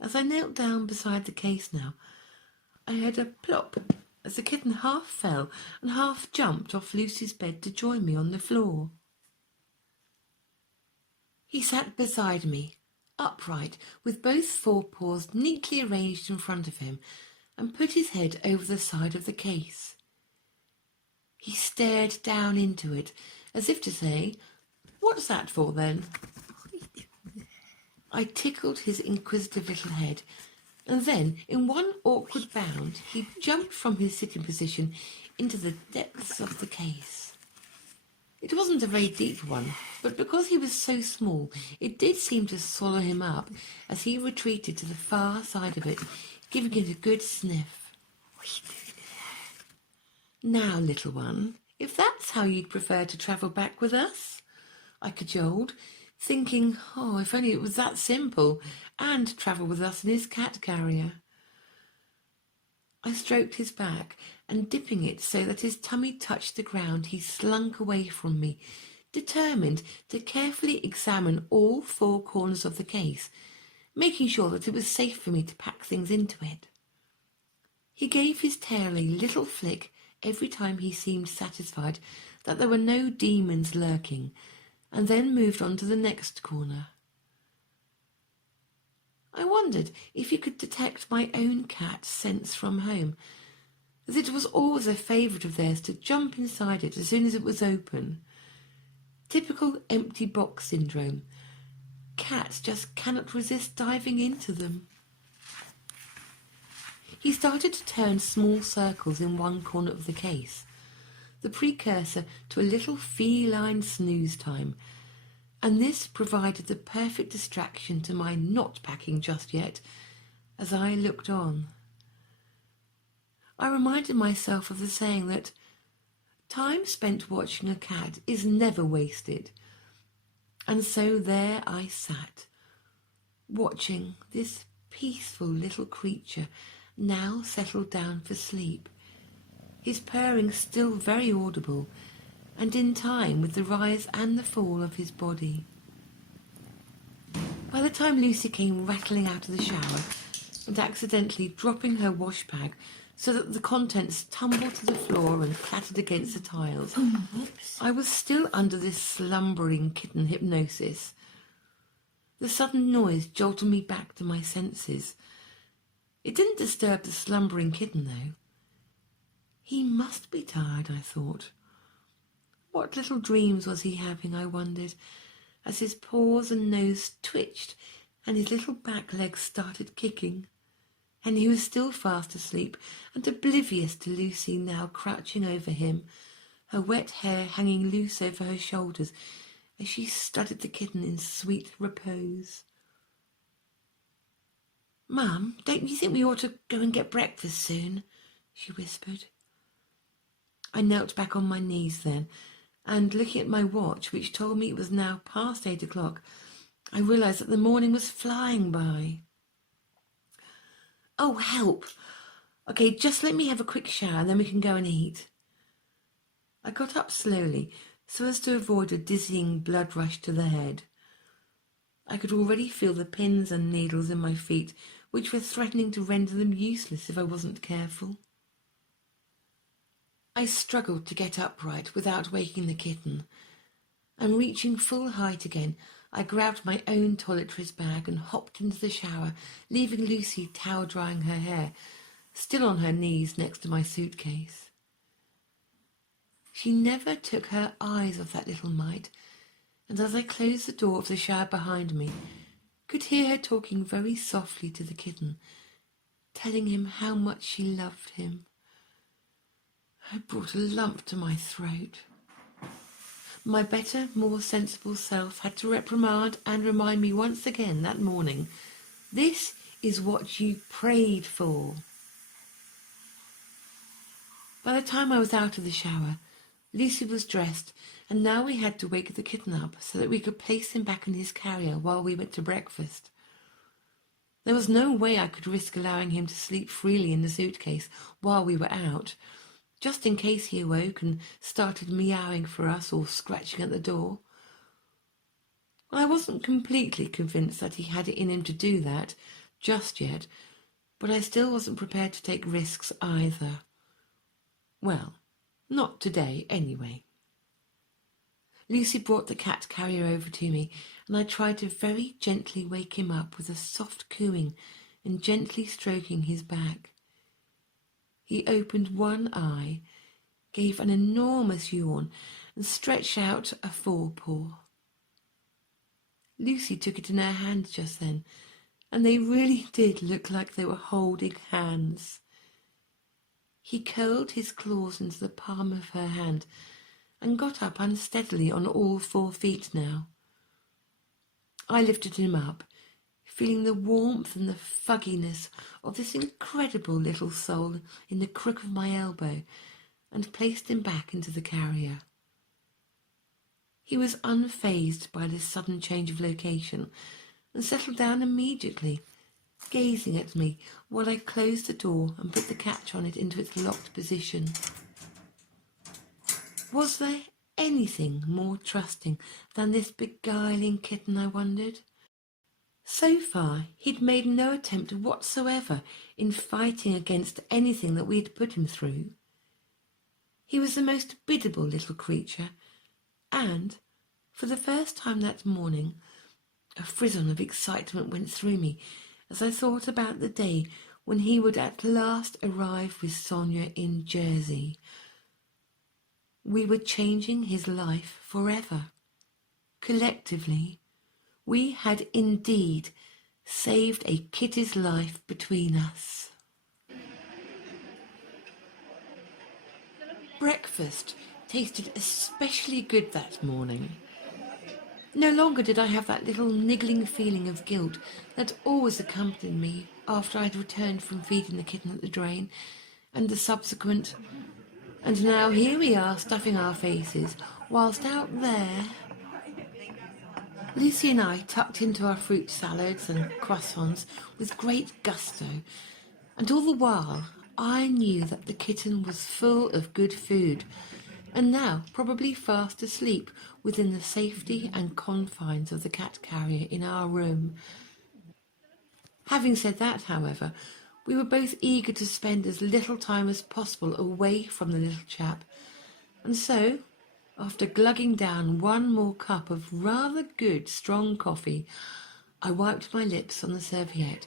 As I knelt down beside the case now, I heard a plop as the kitten half fell and half jumped off Lucy's bed to join me on the floor. He sat beside me, upright, with both forepaws neatly arranged in front of him, and put his head over the side of the case. He stared down into it, as if to say, "What's that for, then?" I tickled his inquisitive little head, and then, in one awkward bound, he jumped from his sitting position into the depths of the case. It wasn't a very deep one, but because he was so small, it did seem to swallow him up as he retreated to the far side of it, giving it a good sniff. "Now, little one, if that's how you'd prefer to travel back with us," I cajoled, thinking, if only it was that simple, and travel with us in his cat carrier. I stroked his back, and dipping it so that his tummy touched the ground, he slunk away from me, determined to carefully examine all four corners of the case, making sure that it was safe for me to pack things into it. He gave his tail a little flick every time he seemed satisfied that there were no demons lurking, and then moved on to the next corner. I wondered if he could detect my own cat's scents from home, as it was always a favourite of theirs to jump inside it as soon as it was open. Typical empty box syndrome. Cats just cannot resist diving into them. He started to turn small circles in one corner of the case, the precursor to a little feline snooze time, and this provided the perfect distraction to my not packing just yet as I looked on. I reminded myself of the saying that time spent watching a cat is never wasted, and so there I sat, watching this peaceful little creature now settled down for sleep, his purring still very audible and in time with the rise and the fall of his body. By the time Lucy came rattling out of the shower and accidentally dropping her wash bag so that the contents tumbled to the floor and clattered against the tiles, I was still under this slumbering kitten hypnosis. The sudden noise jolted me back to my senses. It didn't disturb the slumbering kitten, though. He must be tired, I thought. What little dreams was he having, I wondered, as his paws and nose twitched and his little back legs started kicking, and he was still fast asleep and oblivious to Lucy now crouching over him, her wet hair hanging loose over her shoulders as she studied the kitten in sweet repose. "Mum, don't you think we ought to go and get breakfast soon?" she whispered. I knelt back on my knees then, and looking at my watch, which told me it was now past 8 o'clock, I realised that the morning was flying by. "Oh, help! Okay, just let me have a quick shower and then we can go and eat." I got up slowly so as to avoid a dizzying blood rush to the head. I could already feel the pins and needles in my feet, which were threatening to render them useless if I wasn't careful. I struggled to get upright without waking the kitten, and reaching full height again, I grabbed my own toiletries bag and hopped into the shower, leaving Lucy towel drying her hair, still on her knees next to my suitcase. She never took her eyes off that little mite, and as I closed the door of the shower behind me, could hear her talking very softly to the kitten, telling him how much she loved him. It brought a lump to my throat. My better, more sensible self had to reprimand and remind me once again that morning, this is what you prayed for. By the time I was out of the shower, Lucy was dressed, and now we had to wake the kitten up so that we could place him back in his carrier while we went to breakfast. There was no way I could risk allowing him to sleep freely in the suitcase while we were out, just in case he awoke and started meowing for us or scratching at the door. I wasn't completely convinced that he had it in him to do that just yet, but I still wasn't prepared to take risks either. Well, not today, anyway. Lucy brought the cat carrier over to me, and I tried to very gently wake him up with a soft cooing and gently stroking his back. He opened one eye, gave an enormous yawn, and stretched out a forepaw. Lucy took it in her hands just then, and they really did look like they were holding hands. He curled his claws into the palm of her hand and got up unsteadily on all 4 feet now. I lifted him up, feeling the warmth and the fugginess of this incredible little soul in the crook of my elbow, and placed him back into the carrier. He was unfazed by this sudden change of location and settled down immediately, gazing at me while I closed the door and put the catch on it into its locked position. Was there anything more trusting than this beguiling kitten, I wondered? So far, he'd made no attempt whatsoever in fighting against anything that we'd put him through. He was the most biddable little creature, and, for the first time that morning, a frisson of excitement went through me as I thought about the day when he would at last arrive with Sonia in Jersey. We were changing his life forever. Collectively, we had indeed saved a kitty's life between us. Breakfast tasted especially good that morning. No longer did I have that little niggling feeling of guilt that always accompanied me after I had returned from feeding the kitten at the drain, and the subsequent, and now here we are stuffing our faces, whilst out there... Lucy and I tucked into our fruit salads and croissants with great gusto, and all the while I knew that the kitten was full of good food, and now probably fast asleep within the safety and confines of the cat carrier in our room. Having said that, however, we were both eager to spend as little time as possible away from the little chap, and so, after glugging down one more cup of rather good strong coffee, I wiped my lips on the serviette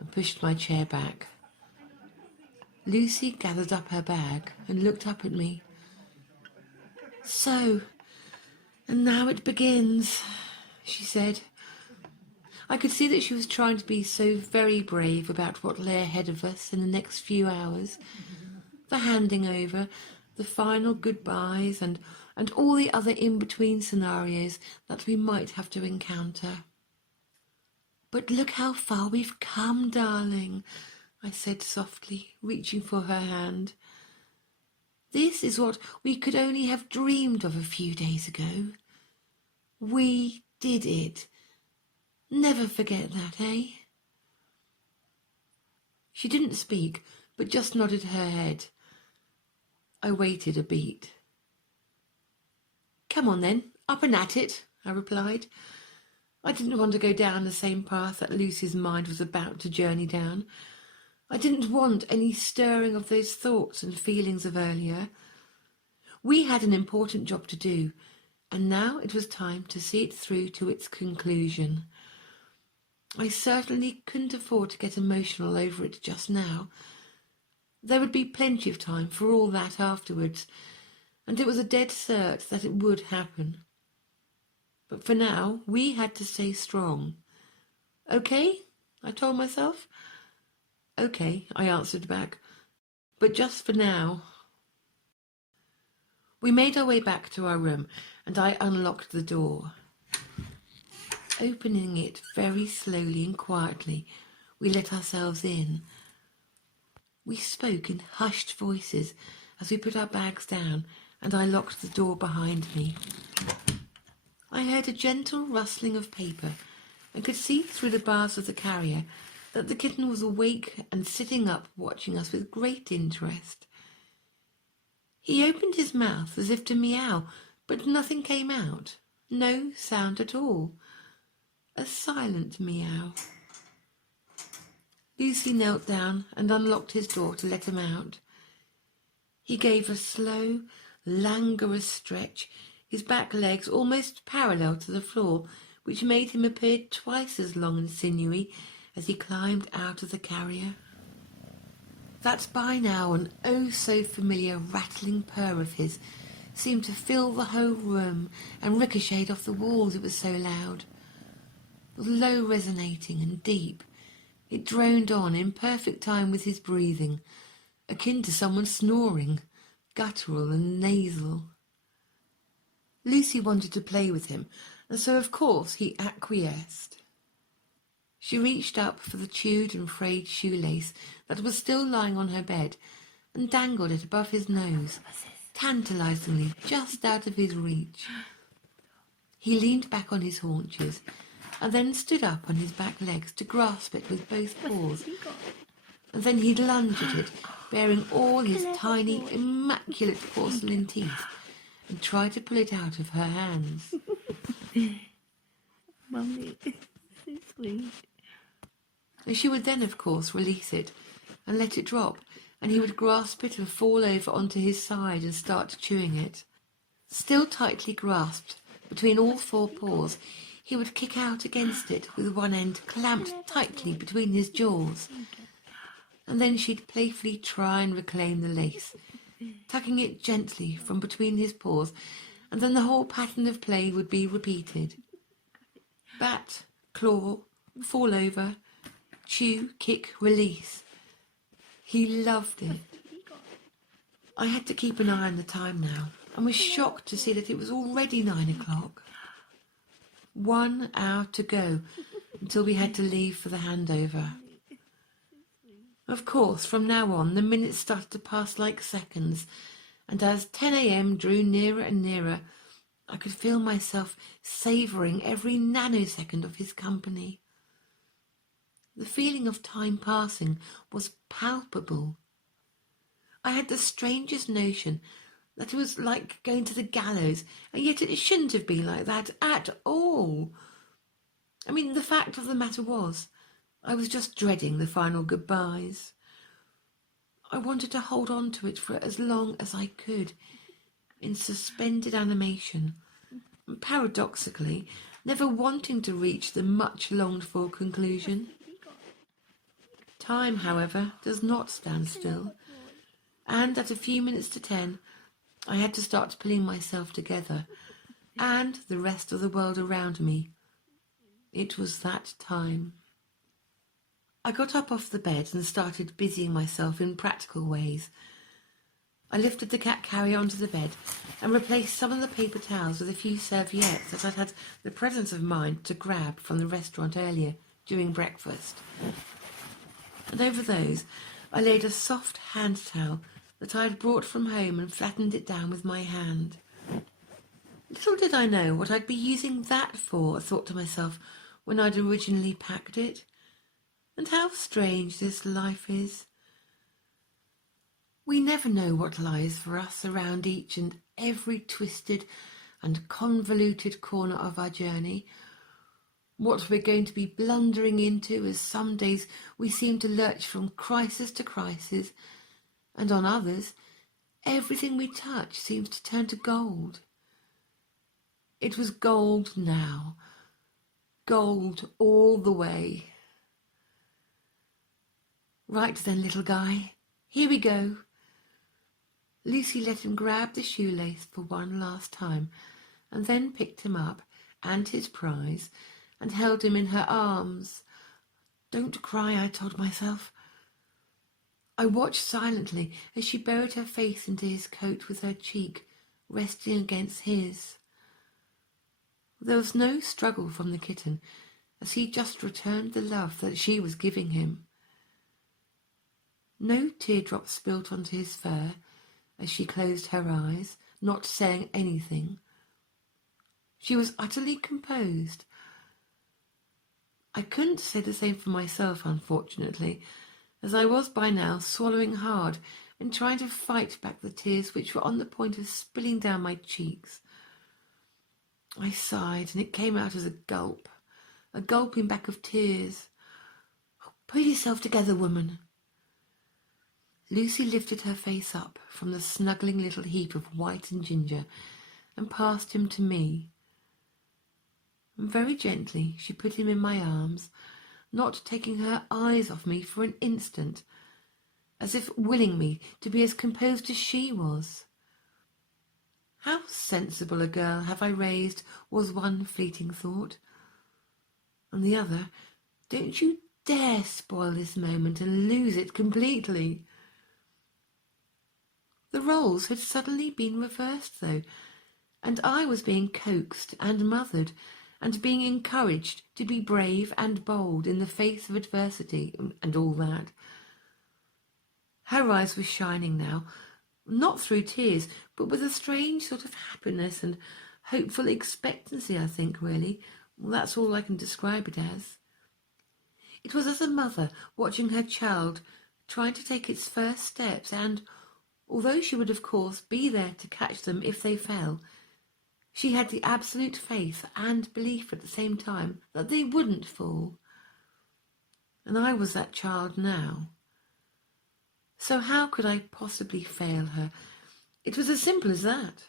and pushed my chair back. Lucy gathered up her bag and looked up at me. "So, and now it begins," she said. I could see that she was trying to be so very brave about what lay ahead of us in the next few hours. The handing over, the final goodbyes, and all the other in-between scenarios that we might have to encounter. "But look how far we've come, darling," I said softly, reaching for her hand. "This is what we could only have dreamed of a few days ago. We did it. Never forget that, eh?" She didn't speak, but just nodded her head. I waited a beat. "Come on then, up and at it," I replied. I didn't want to go down the same path that Lucy's mind was about to journey down. I didn't want any stirring of those thoughts and feelings of earlier. We had an important job to do, and now it was time to see it through to its conclusion. I certainly couldn't afford to get emotional over it just now. There would be plenty of time for all that afterwards, and it was a dead cert that it would happen. But for now, we had to stay strong. "Okay," I told myself. "Okay," I answered back, "but just for now." We made our way back to our room, and I unlocked the door. Opening it very slowly and quietly, we let ourselves in. We spoke in hushed voices as we put our bags down, and I locked the door behind me. I heard a gentle rustling of paper and could see through the bars of the carrier that the kitten was awake and sitting up watching us with great interest. He opened his mouth as if to meow, but nothing came out. No sound at all. A silent meow. Lucy knelt down and unlocked his door to let him out. He gave a slow, languorous stretch, his back legs almost parallel to the floor, which made him appear twice as long and sinewy as he climbed out of the carrier. That by now and oh so familiar rattling purr of his seemed to fill the whole room and ricocheted off the walls, it was so loud. Low resonating and deep, it droned on in perfect time with his breathing, akin to someone snoring, guttural and nasal. Lucy wanted to play with him, and so of course he acquiesced. She reached up for the chewed and frayed shoelace that was still lying on her bed and dangled it above his nose, tantalizingly just out of his reach. He leaned back on his haunches and then stood up on his back legs to grasp it with both paws. And then he'd lunge at it, baring all his tiny, immaculate porcelain teeth, and try to pull it out of her hands. Mummy, so sweet. And she would then, of course, release it and let it drop and he would grasp it and fall over onto his side and start chewing it. Still tightly grasped between all four paws, he would kick out against it with one end clamped tightly between his jaws. And then she'd playfully try and reclaim the lace, tucking it gently from between his paws, and then the whole pattern of play would be repeated. Bat, claw, fall over, chew, kick, release. He loved it. I had to keep an eye on the time now, and was shocked to see that it was already 9 o'clock. 1 hour to go until we had to leave for the handover. Of course, from now on, the minutes started to pass like seconds, and as 10 a.m. drew nearer and nearer, I could feel myself savouring every nanosecond of his company. The feeling of time passing was palpable. I had the strangest notion that it was like going to the gallows, and yet it shouldn't have been like that at all. I mean, the fact of the matter was, I was just dreading the final goodbyes. I wanted to hold on to it for as long as I could, in suspended animation, and paradoxically, never wanting to reach the much-longed-for conclusion. Time, however, does not stand still, and at a few minutes to 10, I had to start pulling myself together, and the rest of the world around me. It was that time. I got up off the bed and started busying myself in practical ways. I lifted the cat carrier onto the bed and replaced some of the paper towels with a few serviettes that I'd had the presence of mind to grab from the restaurant earlier during breakfast. And over those, I laid a soft hand towel that I had brought from home and flattened it down with my hand. Little did I know what I'd be using that for, I thought to myself, when I'd originally packed it. And how strange this life is. We never know what lies for us around each and every twisted and convoluted corner of our journey, what we're going to be blundering into as some days we seem to lurch from crisis to crisis, and on others, everything we touch seems to turn to gold. It was gold now, gold all the way. Right then, little guy, here we go. Lucy let him grab the shoelace for one last time, and then picked him up and his prize and held him in her arms. Don't cry, I told myself. I watched silently as she buried her face into his coat with her cheek resting against his. There was no struggle from the kitten, as he just returned the love that she was giving him. No teardrops spilt onto his fur as she closed her eyes, not saying anything. She was utterly composed. I couldn't say the same for myself, unfortunately, as I was by now swallowing hard and trying to fight back the tears which were on the point of spilling down my cheeks. I sighed, and it came out as a gulping back of tears. Oh, pull yourself together, woman. Lucy lifted her face up from the snuggling little heap of white and ginger and passed him to me. And very gently she put him in my arms, not taking her eyes off me for an instant, as if willing me to be as composed as she was. How sensible a girl have I raised, was one fleeting thought. And the other, don't you dare spoil this moment and lose it completely. The roles had suddenly been reversed, though, and I was being coaxed and mothered and being encouraged to be brave and bold in the face of adversity and all that. Her eyes were shining now, not through tears, but with a strange sort of happiness and hopeful expectancy, I think, really. Well, that's all I can describe it as. It was as a mother watching her child trying to take its first steps and, although she would of course be there to catch them if they fell, she had the absolute faith and belief at the same time that they wouldn't fall. And I was that child now. So how could I possibly fail her? It was as simple as that.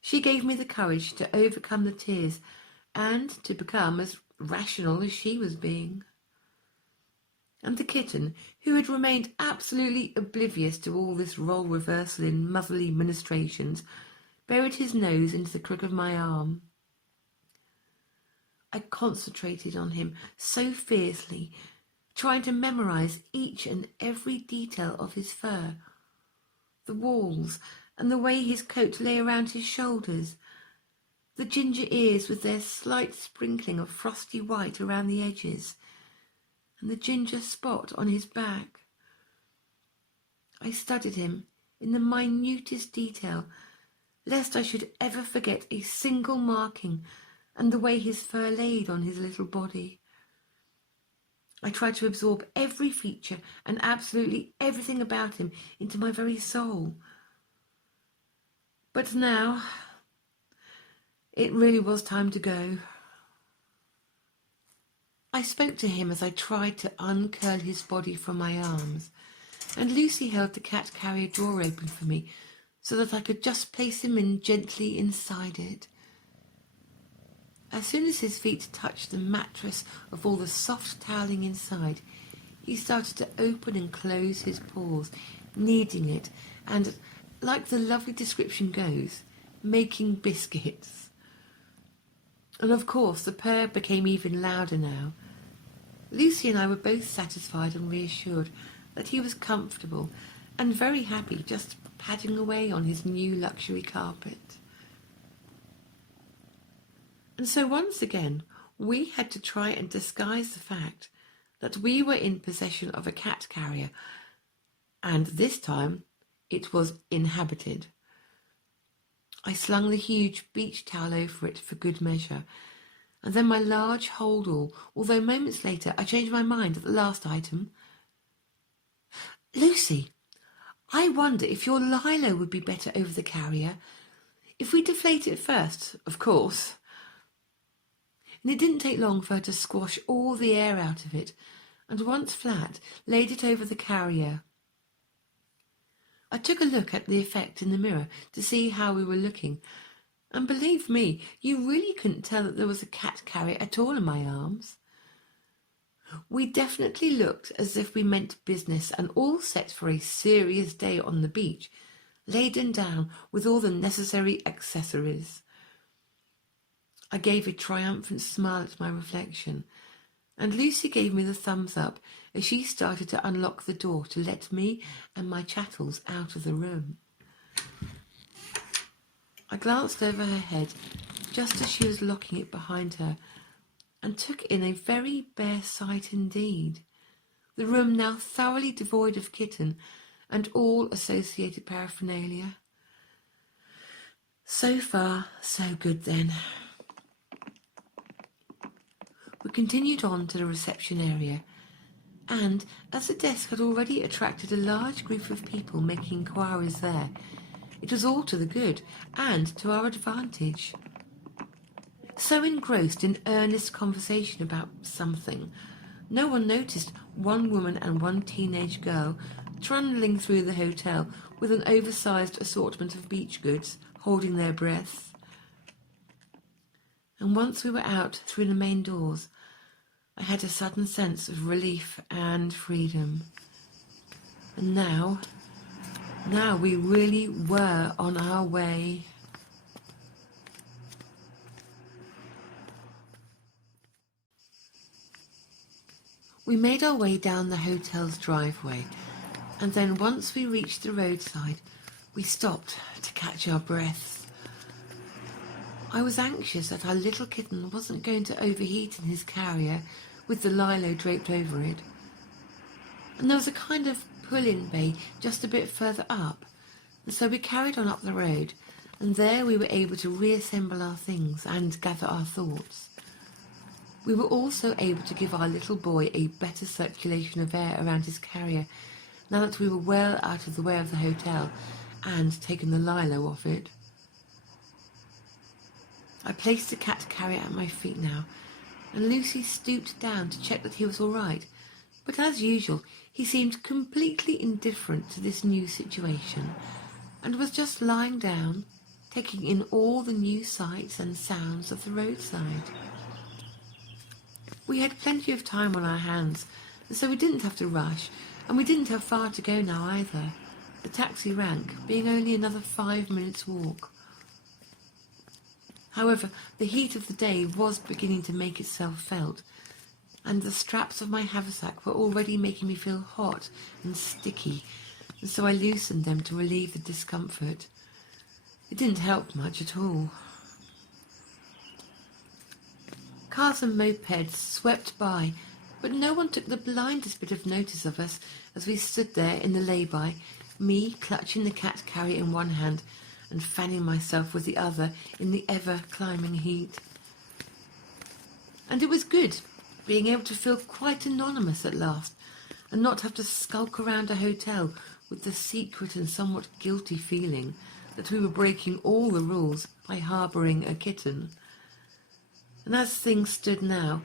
She gave me the courage to overcome the tears and to become as rational as she was being. And the kitten, who had remained absolutely oblivious to all this role reversal in motherly ministrations, buried his nose into the crook of my arm. I concentrated on him so fiercely, trying to memorize each and every detail of his fur, the walls and the way his coat lay around his shoulders, the ginger ears with their slight sprinkling of frosty white around the edges, and the ginger spot on his back. I studied him in the minutest detail, lest I should ever forget a single marking and the way his fur laid on his little body. I tried to absorb every feature and absolutely everything about him into my very soul. But now, it really was time to go. I spoke to him as I tried to uncurl his body from my arms, and Lucy held the cat carrier door open for me so that I could just place him in gently inside it. As soon as his feet touched the mattress of all the soft toweling inside, he started to open and close his paws, kneading it, and, like the lovely description goes, making biscuits. And of course the purr became even louder now. Lucy and I were both satisfied and reassured that he was comfortable and very happy just padding away on his new luxury carpet. And so once again, we had to try and disguise the fact that we were in possession of a cat carrier, and this time it was inhabited. I slung the huge beach towel over it for good measure, and then my large hold-all, although moments later I changed my mind at the last item. Lucy, I wonder if your Lilo would be better over the carrier. If we deflate it first, of course. And it didn't take long for her to squash all the air out of it, and once flat, laid it over the carrier. I took a look at the effect in the mirror to see how we were looking, and believe me, you really couldn't tell that there was a cat carrier at all in my arms. We definitely looked as if we meant business and all set for a serious day on the beach, laden down with all the necessary accessories. I gave a triumphant smile at my reflection, and Lucy gave me the thumbs up as she started to unlock the door to let me and my chattels out of the room. I glanced over her head just as she was locking it behind her, and took in a very bare sight indeed. The room now thoroughly devoid of kitten and all associated paraphernalia. So far, so good then. We continued on to the reception area, and as the desk had already attracted a large group of people making inquiries there, it was all to the good and to our advantage. So engrossed in earnest conversation about something, no one noticed one woman and one teenage girl trundling through the hotel with an oversized assortment of beach goods, holding their breaths. And once we were out through the main doors, I had a sudden sense of relief and freedom. And now we really were on our way. We made our way down the hotel's driveway, and then once we reached the roadside, we stopped to catch our breaths. I was anxious that our little kitten wasn't going to overheat in his carrier with the Lilo draped over it. And there was a kind of pull-in bay just a bit further up, and so we carried on up the road, and there we were able to reassemble our things and gather our thoughts. We were also able to give our little boy a better circulation of air around his carrier, now that we were well out of the way of the hotel and taken the Lilo off it. I placed the cat carrier at my feet now, and Lucy stooped down to check that he was all right, But as usual, he seemed completely indifferent to this new situation and was just lying down, taking in all the new sights and sounds of the roadside. We had plenty of time on our hands, and so we didn't have to rush, and we didn't have far to go now either, the taxi rank being only another 5 minutes' walk. However, the heat of the day was beginning to make itself felt, and the straps of my haversack were already making me feel hot and sticky, and so I loosened them to relieve the discomfort. It didn't help much at all. Cars and mopeds swept by, but no one took the blindest bit of notice of us as we stood there in the lay-by, me clutching the cat carrier in one hand and fanning myself with the other in the ever-climbing heat. And it was good, being able to feel quite anonymous at last, and not have to skulk around a hotel with the secret and somewhat guilty feeling that we were breaking all the rules by harbouring a kitten. And as things stood now,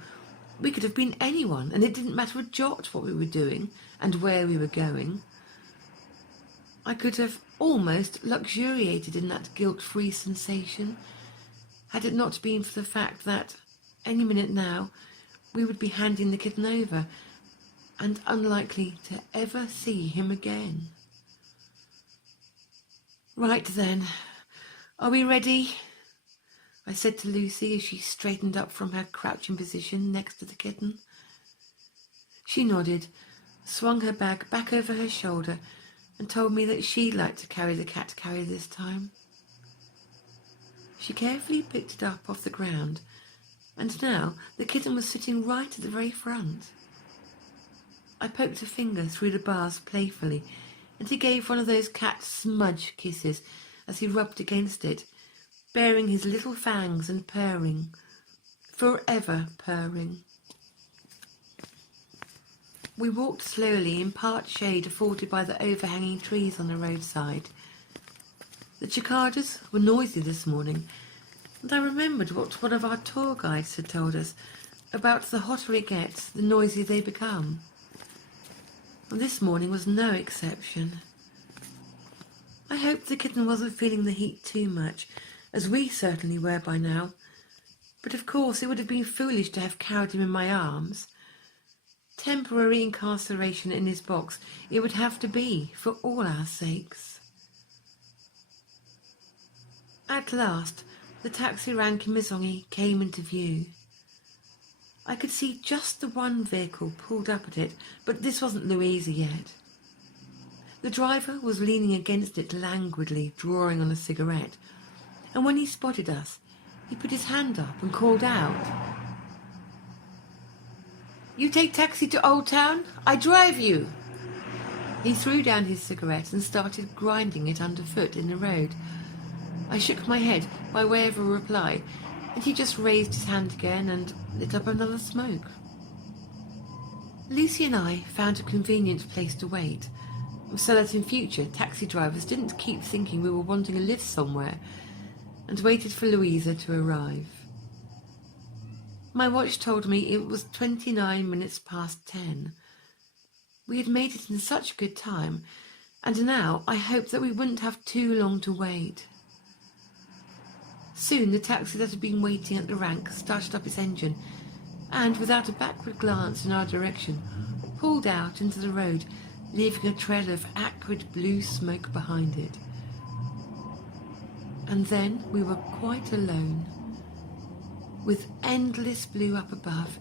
we could have been anyone, and it didn't matter a jot what we were doing and where we were going. I could have almost luxuriated in that guilt-free sensation, had it not been for the fact that, any minute now, we would be handing the kitten over, and unlikely to ever see him again. Right then, are we ready? I said to Lucy as she straightened up from her crouching position next to the kitten. She nodded, swung her bag back over her shoulder, and told me that she'd like to carry the cat carrier this time. She carefully picked it up off the ground, and now the kitten was sitting right at the very front. I poked a finger through the bars playfully, and he gave one of those cat smudge kisses as he rubbed against it, baring his little fangs and purring, forever purring. We walked slowly in part shade afforded by the overhanging trees on the roadside. The cicadas were noisy this morning, and I remembered what one of our tour guides had told us about the hotter it gets, the noisier they become. And this morning was no exception. I hoped the kitten wasn't feeling the heat too much, as we certainly were by now, but of course it would have been foolish to have carried him in my arms. Temporary incarceration in his box it would have to be, for all our sakes. At last, the taxi rank in Mizongi came into view. I could see just the one vehicle pulled up at it, but this wasn't Louisa yet. The driver was leaning against it languidly, drawing on a cigarette, and when he spotted us, he put his hand up and called out, "You take taxi to Old Town? I drive you." He threw down his cigarette and started grinding it underfoot in the road. I shook my head by way of a reply, and he just raised his hand again and lit up another smoke. Lucy and I found a convenient place to wait, so that in future taxi drivers didn't keep thinking we were wanting a lift somewhere, and waited for Louisa to arrive. My watch told me it was 29 minutes past 10. We had made it in such good time, and now I hoped that we wouldn't have too long to wait. Soon the taxi that had been waiting at the rank started up its engine, and without a backward glance in our direction, pulled out into the road, leaving a trail of acrid blue smoke behind it. And then we were quite alone. With endless blue up above,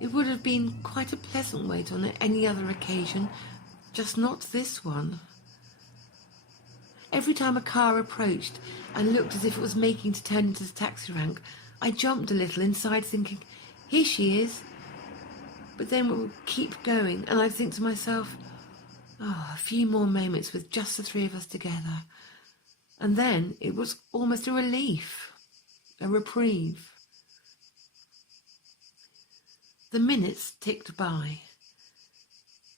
it would have been quite a pleasant wait on any other occasion, just not this one. Every time a car approached and looked as if it was making to turn into the taxi rank, I jumped a little inside thinking, "Here she is." But then it would keep going, and I'd think to myself, a few more moments with just the three of us together. And then it was almost a relief, a reprieve. The minutes ticked by,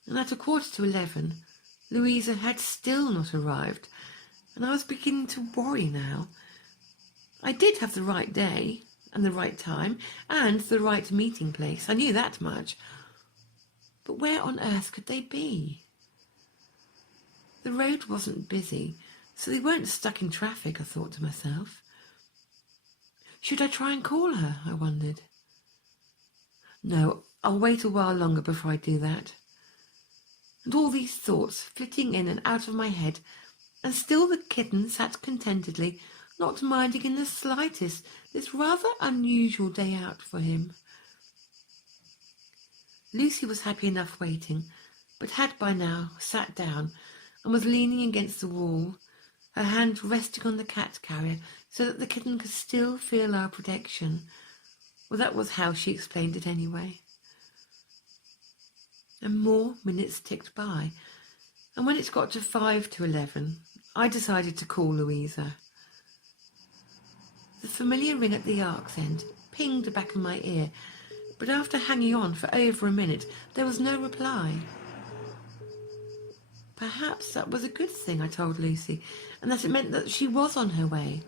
and at 11:15, Louisa had still not arrived, and I was beginning to worry now. I did have the right day, and the right time, and the right meeting place. I knew that much. But where on earth could they be? The road wasn't busy, so they weren't stuck in traffic, I thought to myself. Should I try and call her, I wondered. No, I'll wait a while longer before I do that. And all these thoughts flitting in and out of my head, and still the kitten sat contentedly, not minding in the slightest this rather unusual day out for him. Lucy was happy enough waiting, but had by now sat down and was leaning against the wall, her hand resting on the cat carrier so that the kitten could still feel our protection. Well, that was how she explained it anyway. And more minutes ticked by, and when it got to 5 to 11, I decided to call Louisa. The familiar ring at the ark's end pinged the back of my ear, but after hanging on for over a minute, there was no reply. Perhaps that was a good thing, I told Lucy, and that it meant that she was on her way.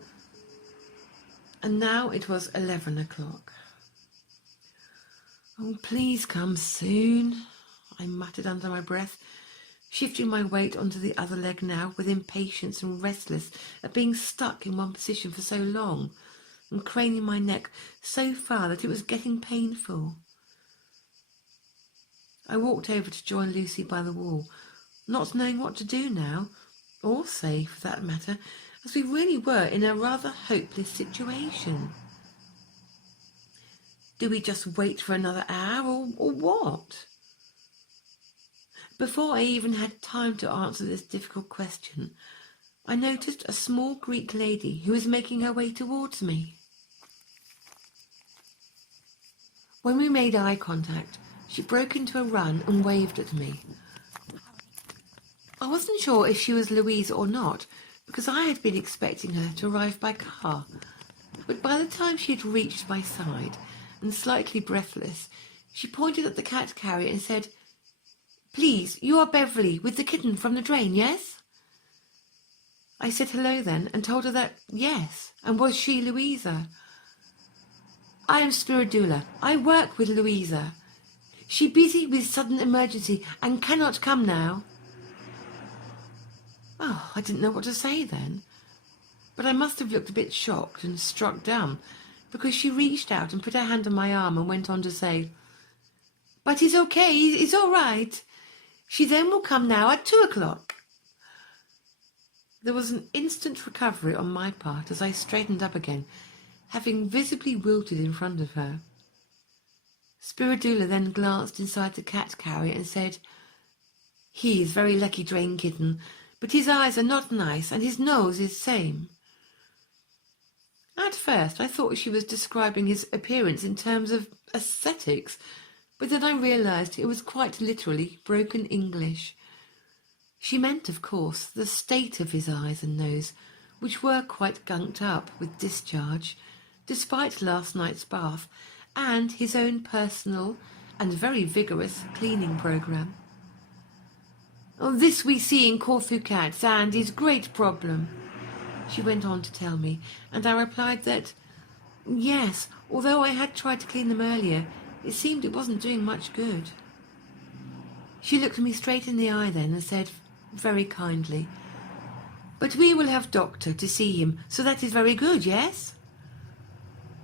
And now it was 11 o'clock. Oh, please come soon, I muttered under my breath, shifting my weight onto the other leg now with impatience and restless at being stuck in one position for so long, and craning my neck so far that it was getting painful. I walked over to join Lucy by the wall, not knowing what to do now, or say for that matter, as we really were in a rather hopeless situation. Do we just wait for another hour, or what? Before I even had time to answer this difficult question, I noticed a small Greek lady who was making her way towards me. When we made eye contact, she broke into a run and waved at me. I wasn't sure if she was Louisa or not, because I had been expecting her to arrive by car, but by the time she had reached my side, and slightly breathless, she pointed at the cat carrier and said, "Please, you are Beverly with the kitten from the drain, yes?" I said hello then and told her that yes, and was she Louisa? "I am Spiridula. I work with Louisa. She busy with sudden emergency and cannot come now." Oh, I didn't know what to say then, but I must have looked a bit shocked and struck dumb, because she reached out and put her hand on my arm and went on to say, "But it's okay, it's all right. She then will come now at 2 o'clock. There was an instant recovery on my part as I straightened up again, having visibly wilted in front of her. Spiridula then glanced inside the cat carrier and said, "He is very lucky drain kitten, but his eyes are not nice and his nose is same." At first I thought she was describing his appearance in terms of aesthetics, but then I realised it was quite literally broken English. She meant, of course, the state of his eyes and nose, which were quite gunked up with discharge, despite last night's bath, and his own personal and very vigorous cleaning programme. "Oh, this we see in Corfu cats, and is great problem," she went on to tell me, and I replied that, yes, although I had tried to clean them earlier, it seemed it wasn't doing much good. She looked me straight in the eye then and said, very kindly, "But we will have doctor to see him, so that is very good, yes?"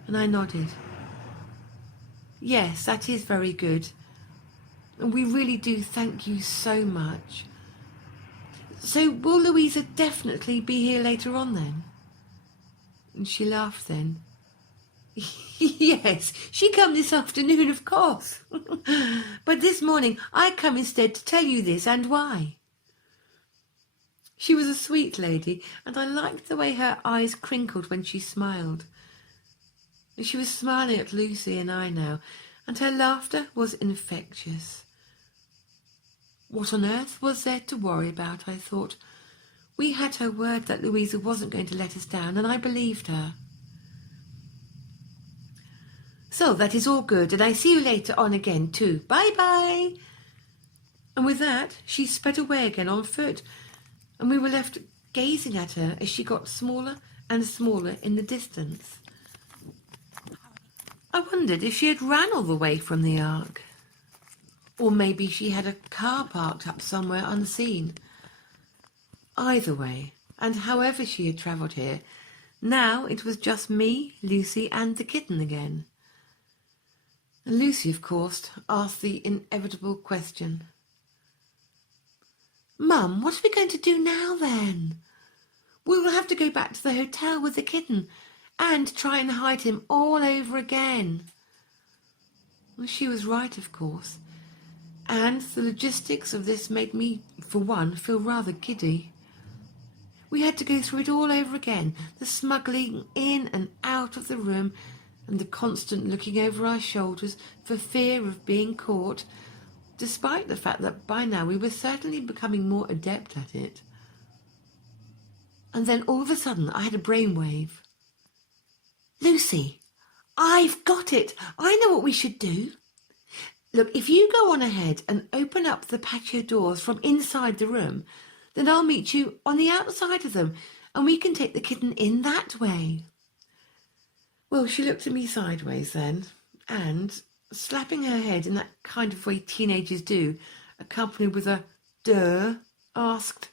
And I nodded. "Yes, that is very good. And we really do thank you so much. So will Louisa definitely be here later on then?" And she laughed then. "Yes, she come this afternoon, of course. But this morning I come instead to tell you this and why." She was a sweet lady, and I liked the way her eyes crinkled when she smiled. And she was smiling at Lucy and I now, and her laughter was infectious. What on earth was there to worry about, I thought. We had her word that Louisa wasn't going to let us down, and I believed her. "So that is all good, and I see you later on again too. Bye-bye." And with that, she sped away again on foot, and we were left gazing at her as she got smaller and smaller in the distance. I wondered if she had ran all the way from the Ark, Or maybe she had a car parked up somewhere unseen. Either way, and however she had travelled here, now it was just me, Lucy, and the kitten again. And Lucy, of course, asked the inevitable question. Mum, what are we going to do now then? We will have to go back to the hotel with the kitten and try and hide him all over again. Well, she was right, of course, and the logistics of this made me, for one, feel rather giddy. We had to go through it all over again, the smuggling in and out of the room and the constant looking over our shoulders for fear of being caught, despite the fact that by now we were certainly becoming more adept at it. And then all of a sudden I had a brainwave. Lucy, I've got it. I know what we should do. Look, if you go on ahead and open up the patio doors from inside the room, then I'll meet you on the outside of them and we can take the kitten in that way. Well, she looked at me sideways then and, slapping her head in that kind of way teenagers do, accompanied with a duh, asked,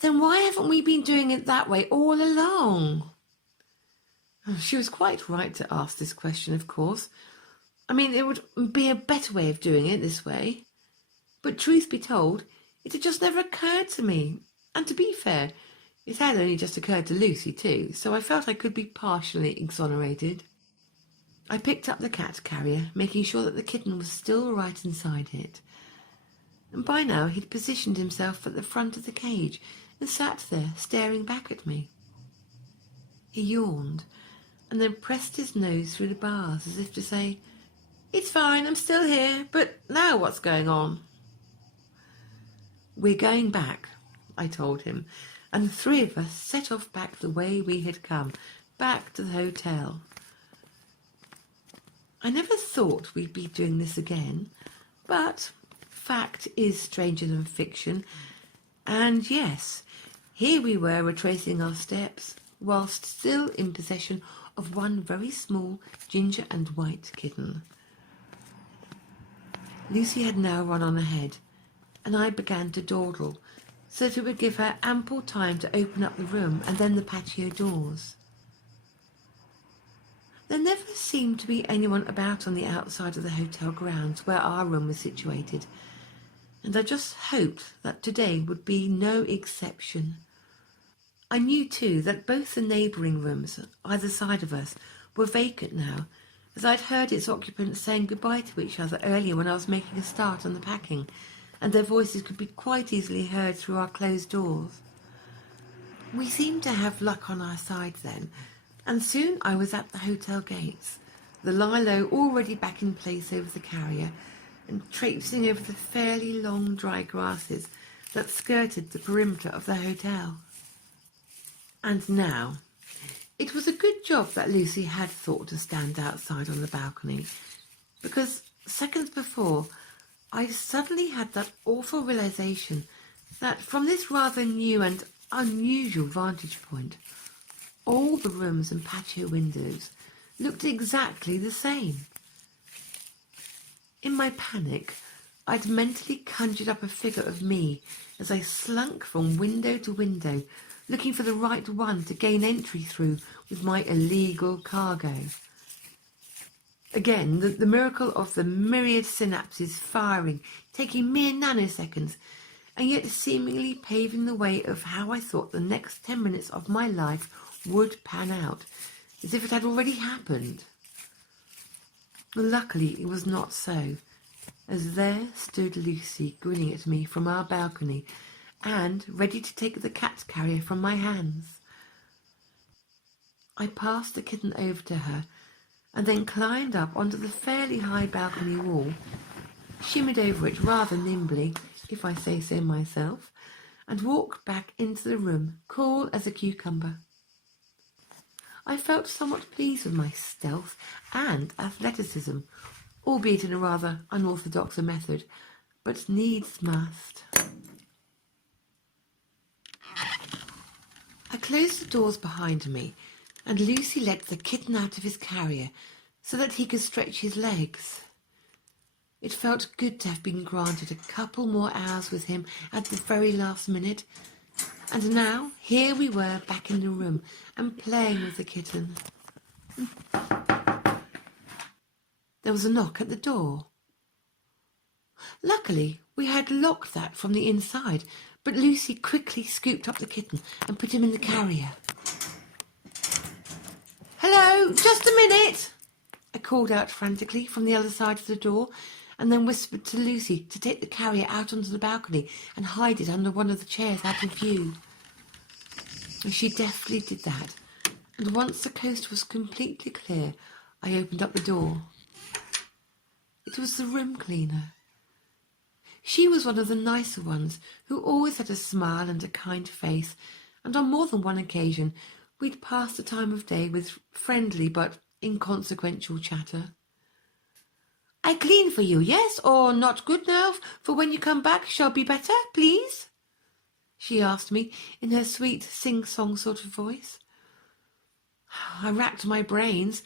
Then why haven't we been doing it that way all along? She was quite right to ask this question, of course. I mean, it would be a better way of doing it this way. But truth be told, it had just never occurred to me. And to be fair, it had only just occurred to Lucy too, so I felt I could be partially exonerated. I picked up the cat carrier, making sure that the kitten was still right inside it. And by now he'd positioned himself at the front of the cage and sat there staring back at me. He yawned and then pressed his nose through the bars as if to say, It's fine, I'm still here, but now what's going on? We're going back, I told him, and the three of us set off back the way we had come, back to the hotel. I never thought we'd be doing this again, but fact is stranger than fiction, and yes, here we were retracing our steps, whilst still in possession of one very small ginger and white kitten. Lucy had now run on ahead, and I began to dawdle, so that it would give her ample time to open up the room and then the patio doors. There never seemed to be anyone about on the outside of the hotel grounds where our room was situated, and I just hoped that today would be no exception. I knew too that both the neighbouring rooms either side of us were vacant now, as I'd heard its occupants saying goodbye to each other earlier when I was making a start on the packing, and their voices could be quite easily heard through our closed doors. We seemed to have luck on our side then, and soon I was at the hotel gates, the Lilo already back in place over the carrier, and traipsing over the fairly long dry grasses that skirted the perimeter of the hotel. And now, it was a good job that Lucy had thought to stand outside on the balcony, because seconds before, I suddenly had that awful realization that from this rather new and unusual vantage point, all the rooms and patio windows looked exactly the same. In my panic, I'd mentally conjured up a figure of me as I slunk from window to window, looking for the right one to gain entry through with my illegal cargo. Again, the miracle of the myriad synapses firing, taking mere nanoseconds, and yet seemingly paving the way of how I thought the next 10 minutes of my life would pan out, as if it had already happened. Luckily, it was not so, as there stood Lucy grinning at me from our balcony and ready to take the cat carrier from my hands. I passed the kitten over to her and then climbed up onto the fairly high balcony wall, shimmied over it rather nimbly, if I say so myself, and walked back into the room, cool as a cucumber. I felt somewhat pleased with my stealth and athleticism, albeit in a rather unorthodox method, but needs must. I closed the doors behind me, and Lucy let the kitten out of his carrier so that he could stretch his legs. It felt good to have been granted a couple more hours with him at the very last minute. And now, here we were back in the room and playing with the kitten. There was a knock at the door. Luckily, we had locked that from the inside, but Lucy quickly scooped up the kitten and put him in the carrier. "Hello, just a minute," I called out frantically from the other side of the door, and then whispered to Lucy to take the carrier out onto the balcony and hide it under one of the chairs out of view. And she deftly did that, and once the coast was completely clear, I opened up the door. It was the room cleaner. She was one of the nicer ones who always had a smile and a kind face, and on more than one occasion we'd passed the time of day with friendly but inconsequential chatter. "I clean for you, yes, or not good now, for when you come back shall be better, please?" she asked me in her sweet sing-song sort of voice. I racked my brains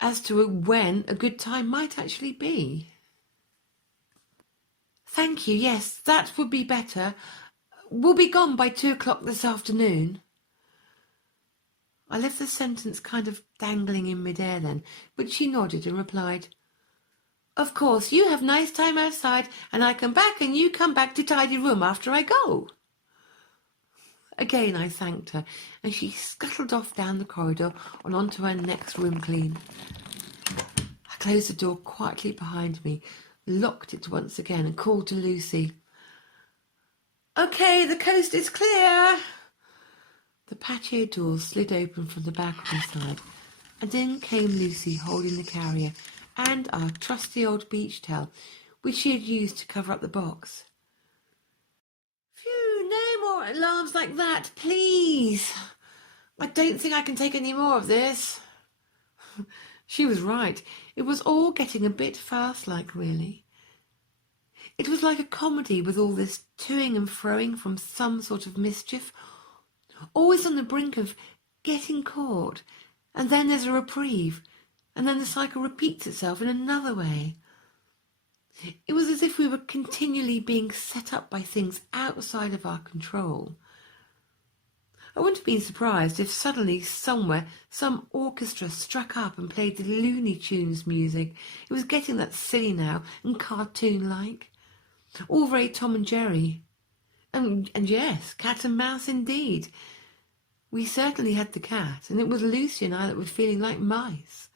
as to when a good time might actually be. "Thank you, yes, that would be better. We'll be gone by 2 o'clock this afternoon." I left the sentence kind of dangling in midair then, but she nodded and replied, "Of course, you have nice time outside, and I come back and you come back to tidy room after I go." Again I thanked her, and she scuttled off down the corridor and onto her next room clean. I closed the door quietly behind me, locked it once again, and called to Lucy. "Okay, the coast is clear." The patio door slid open from the balcony side, and in came Lucy holding the carrier and our trusty old beach towel, which she had used to cover up the box. "Phew, no more alarms like that, please. I don't think I can take any more of this." She was right. It was all getting a bit fast-like, really. It was like a comedy with all this toing and froing from some sort of mischief, always on the brink of getting caught, and then there's a reprieve, and then the cycle repeats itself in another way. It was as if we were continually being set up by things outside of our control. I wouldn't have been surprised if suddenly somewhere some orchestra struck up and played the Looney Tunes music. It was getting that silly now and cartoon-like. All very Tom and Jerry. And yes, cat and mouse indeed. We certainly had the cat, and it was Lucy and I that were feeling like mice.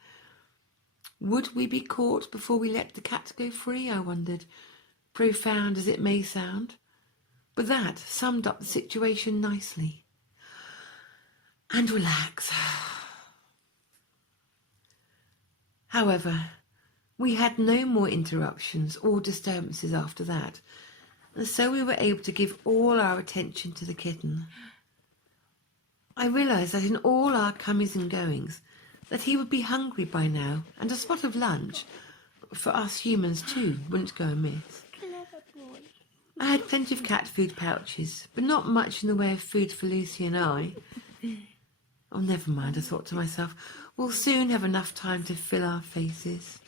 Would we be caught before we let the cat go free, I wondered, profound as it may sound. But that summed up the situation nicely. And relax. However, we had no more interruptions or disturbances after that, and so we were able to give all our attention to the kitten. I realised that in all our comings and goings, that he would be hungry by now, and a spot of lunch, for us humans too, wouldn't go amiss. I had plenty of cat food pouches, but not much in the way of food for Lucy and I. Oh, never mind, I thought to myself, we'll soon have enough time to fill our faces.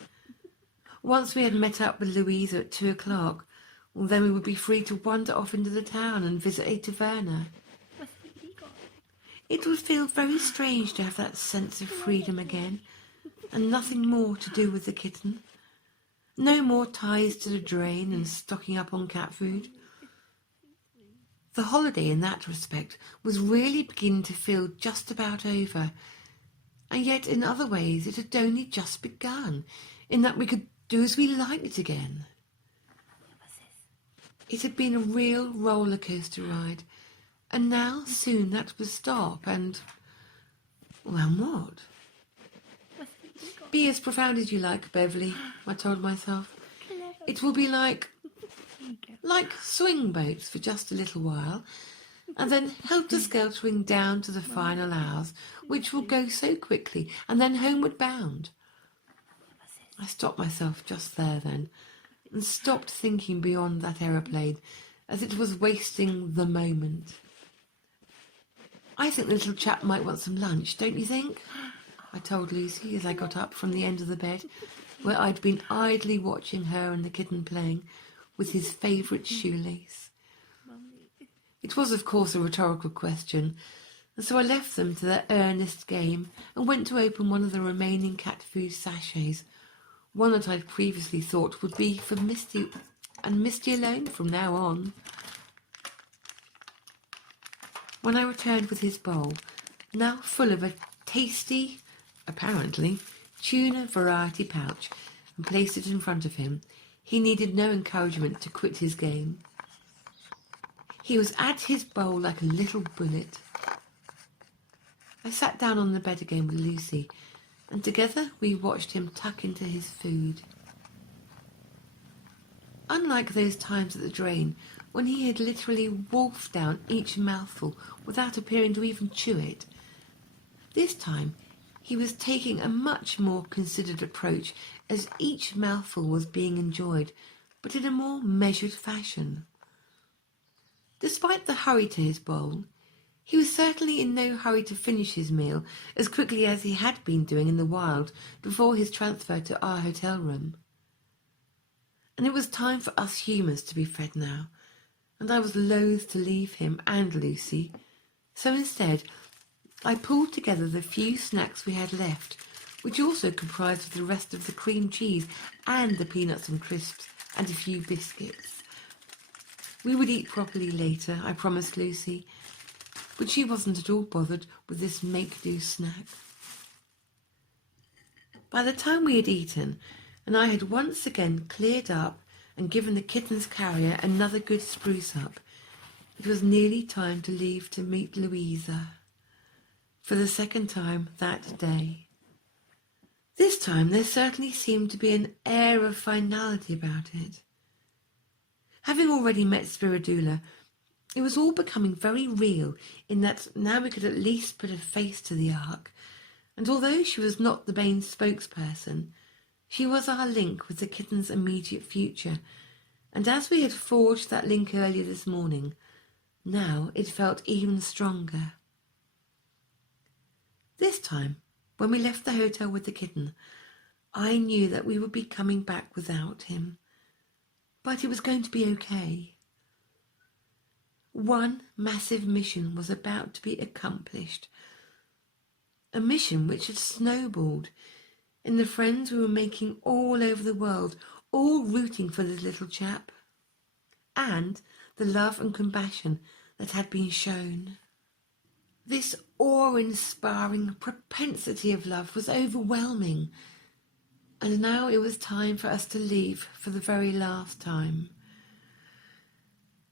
Once we had met up with Louisa at 2 o'clock, well, then we would be free to wander off into the town and visit a taverna. It would feel very strange to have that sense of freedom again, and nothing more to do with the kitten. No more ties to the drain and stocking up on cat food. The holiday in that respect was really beginning to feel just about over, and yet in other ways it had only just begun, in that we could do as we liked again. It had been a real roller coaster ride, and now soon that would stop, and, well, what? Be as profound as you like, Beverly, I told myself. It will be like swing boats for just a little while, and then helter-skeltering down to the final hours, which will go so quickly, and then homeward bound. I stopped myself just there then, and stopped thinking beyond that aeroplane, as it was wasting the moment. "I think the little chap might want some lunch, don't you think?" I told Lucy as I got up from the end of the bed, where I'd been idly watching her and the kitten playing with his favourite shoelace. It was, of course, a rhetorical question, and so I left them to their earnest game and went to open one of the remaining cat food sachets, one that I'd previously thought would be for Misty and Misty alone from now on. When I returned with his bowl, now full of a tasty, apparently, tuna variety pouch, and placed it in front of him, he needed no encouragement to quit his game. He was at his bowl like a little bullet. I sat down on the bed again with Lucy, and together we watched him tuck into his food. Unlike those times at the drain, when he had literally wolfed down each mouthful without appearing to even chew it, this time he was taking a much more considered approach as each mouthful was being enjoyed, but in a more measured fashion. Despite the hurry to his bowl, he was certainly in no hurry to finish his meal as quickly as he had been doing in the wild before his transfer to our hotel room. And it was time for us humans to be fed now, and I was loath to leave him and Lucy, so instead I pulled together the few snacks we had left, which also comprised of the rest of the cream cheese and the peanuts and crisps and a few biscuits. We would eat properly later, I promised Lucy, but she wasn't at all bothered with this make-do snack. By the time we had eaten, and I had once again cleared up and given the kitten's carrier another good spruce up, it was nearly time to leave to meet Louisa, for the second time that day. This time there certainly seemed to be an air of finality about it. Having already met Spiridula, it was all becoming very real in that now we could at least put a face to the ark, and although she was not the main spokesperson, she was our link with the kitten's immediate future, and as we had forged that link earlier this morning, now it felt even stronger. This time, when we left the hotel with the kitten, I knew that we would be coming back without him, but it was going to be okay. One massive mission was about to be accomplished, a mission which had snowballed in the friends we were making all over the world, all rooting for this little chap, and the love and compassion that had been shown. This awe-inspiring propensity of love was overwhelming, and now it was time for us to leave for the very last time.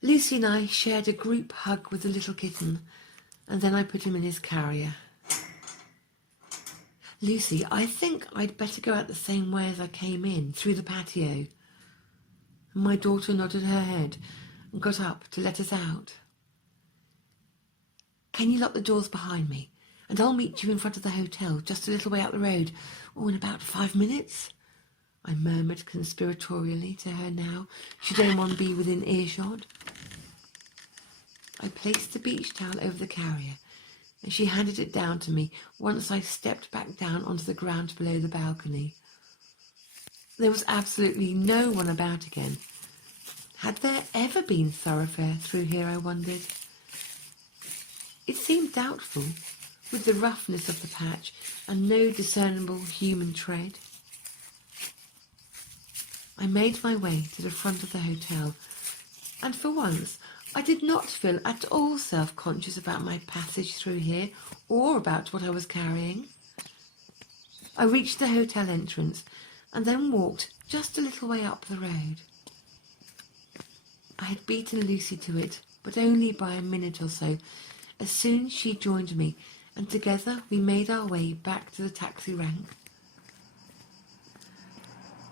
Lucy and I shared a group hug with the little kitten, and then I put him in his carrier. Lucy, I think I'd better go out the same way as I came in, through the patio. My daughter nodded her head and got up to let us out. Can you lock the doors behind me? And I'll meet you in front of the hotel, just a little way up the road. Oh, in about 5 minutes, I murmured conspiratorially to her now, should anyone be within earshot. I placed the beach towel over the carrier, and she handed it down to me once I stepped back down onto the ground below the balcony. There was absolutely no one about again. Had there ever been thoroughfare through here, I wondered? It seemed doubtful, with the roughness of the patch and no discernible human tread. I made my way to the front of the hotel, and for once I did not feel at all self-conscious about my passage through here or about what I was carrying. I reached the hotel entrance and then walked just a little way up the road. I had beaten Lucy to it, but only by a minute or so, as soon as she joined me, and together we made our way back to the taxi rank.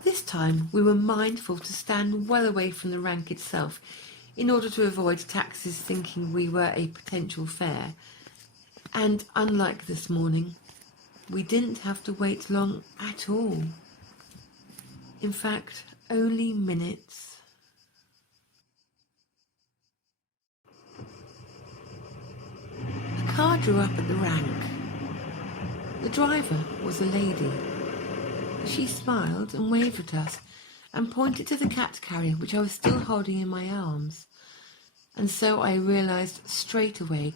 This time we were mindful to stand well away from the rank itself in order to avoid taxis thinking we were a potential fare, and unlike this morning, we didn't have to wait long at all. In fact, only minutes. A car drew up at the rank. The driver was a lady. She smiled and waved at us and pointed to the cat carrier which I was still holding in my arms. And so I realised straight away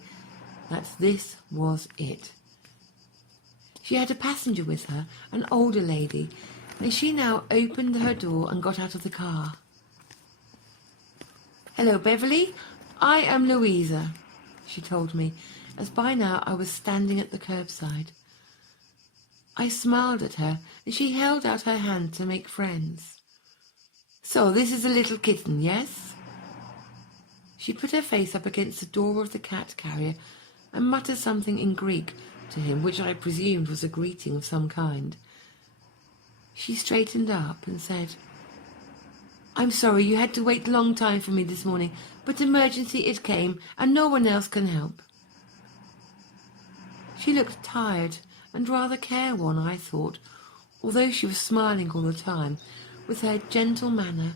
that this was it. She had a passenger with her, an older lady, and she now opened her door and got out of the car. "Hello, Beverly. I am Louisa," she told me, as by now I was standing at the curbside. I smiled at her, and she held out her hand to make friends. "So this is a little kitten, yes?" She put her face up against the door of the cat carrier and muttered something in Greek to him, which I presumed was a greeting of some kind. She straightened up and said, "I'm sorry you had to wait a long time for me this morning, but emergency it came and no one else can help." She looked tired and rather careworn, I thought, although she was smiling all the time, with her gentle manner,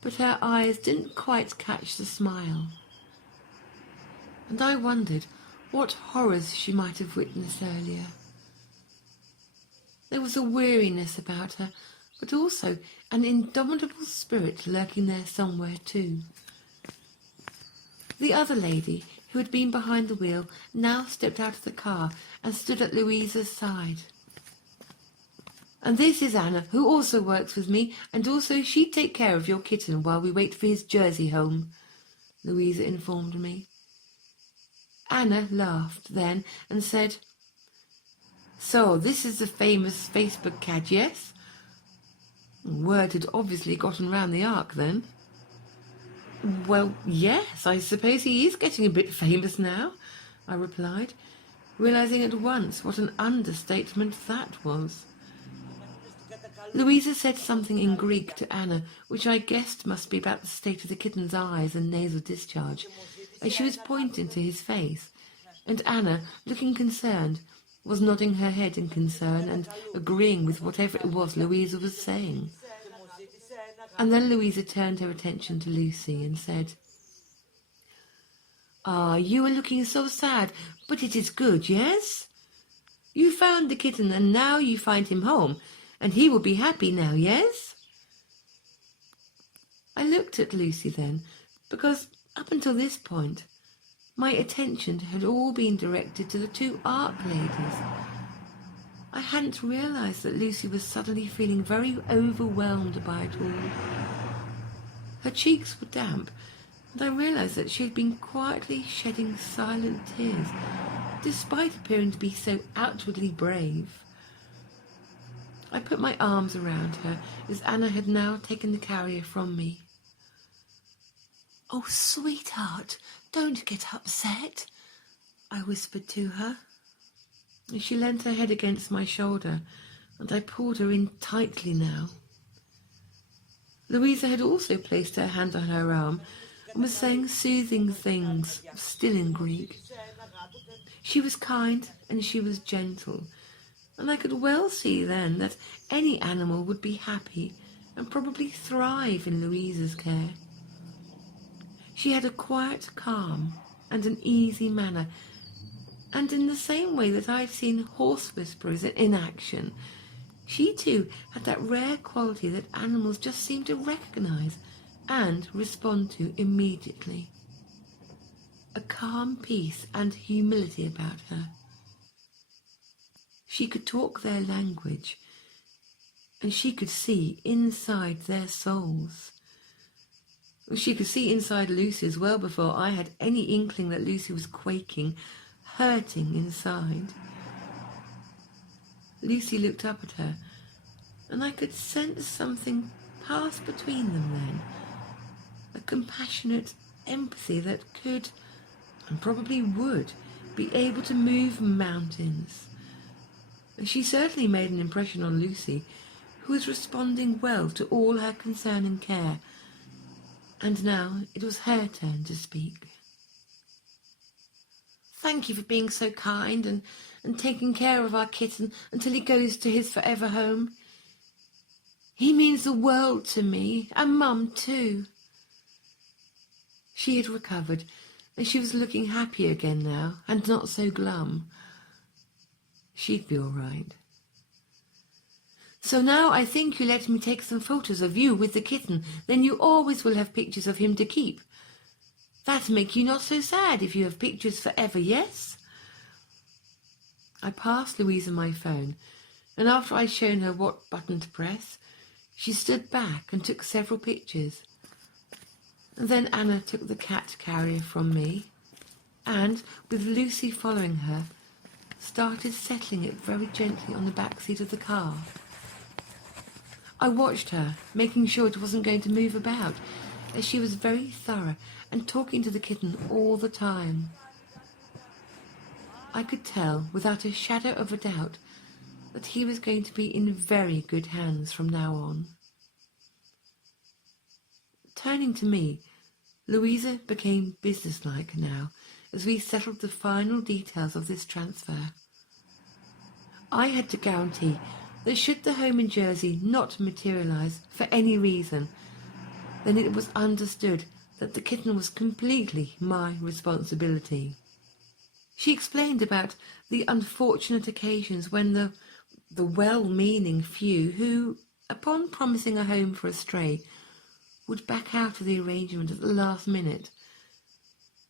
but her eyes didn't quite catch the smile. And I wondered what horrors she might have witnessed earlier. There was a weariness about her, but also an indomitable spirit lurking there somewhere too. The other lady, who had been behind the wheel, now stepped out of the car and stood at Louisa's side. "And this is Anna, who also works with me, and also she'd take care of your kitten while we wait for his Jersey home," Louisa informed me. Anna laughed then and said, "So this is the famous Facebook cat, yes?" Word had obviously gotten round the ark then. "Well, yes, I suppose he is getting a bit famous now," I replied, realising at once what an understatement that was. Louisa said something in Greek to Anna, which I guessed must be about the state of the kitten's eyes and nasal discharge, as she was pointing to his face, and Anna, looking concerned, was nodding her head in concern and agreeing with whatever it was Louisa was saying. And then Louisa turned her attention to Lucy and said, "Ah, you are looking so sad, but it is good, yes? You found the kitten and now you find him home, and he will be happy now, yes?" I looked at Lucy then, because up until this point, my attention had all been directed to the two Ark ladies. I hadn't realised that Lucy was suddenly feeling very overwhelmed by it all. Her cheeks were damp, and I realised that she had been quietly shedding silent tears, despite appearing to be so outwardly brave. I put my arms around her, as Anna had now taken the carrier from me. "Oh, sweetheart, don't get upset," I whispered to her. She leant her head against my shoulder, and I pulled her in tightly now. Louisa had also placed her hand on her arm and was saying soothing things, still in Greek. She was kind and she was gentle, and I could well see then that any animal would be happy and probably thrive in Louisa's care. She had a quiet calm and an easy manner, and in the same way that I had seen horse whisperers in action, she too had that rare quality that animals just seem to recognise and respond to immediately. A calm peace and humility about her. She could talk their language, and she could see inside their souls. She could see inside Lucy's well before I had any inkling that Lucy was quaking, hurting inside. Lucy looked up at her, and I could sense something pass between them then, a compassionate empathy that could, and probably would, be able to move mountains. She certainly made an impression on Lucy, who was responding well to all her concern and care, and now it was her turn to speak. "Thank you for being so kind and taking care of our kitten until he goes to his forever home. He means the world to me, and Mum too." She had recovered, and she was looking happy again now, and not so glum. She'd be all right. So now I think you let me take some photos of you with the kitten, then you always will have pictures of him to keep. That make you not so sad if you have pictures forever, yes? I passed Louisa my phone, and after I'd shown her what button to press, she stood back and took several pictures. And then Anna took the cat carrier from me and, with Lucy following her, started settling it very gently on the back seat of the car. I watched her, making sure it wasn't going to move about, as she was very thorough and talking to the kitten all the time. I could tell, without a shadow of a doubt, that he was going to be in very good hands from now on. Turning to me, Louisa became businesslike now as we settled the final details of this transfer. I had to guarantee that should the home in Jersey not materialise for any reason, then it was understood that the kitten was completely my responsibility. She explained about the unfortunate occasions when the well-meaning few who, upon promising a home for a stray, would back out of the arrangement at the last minute.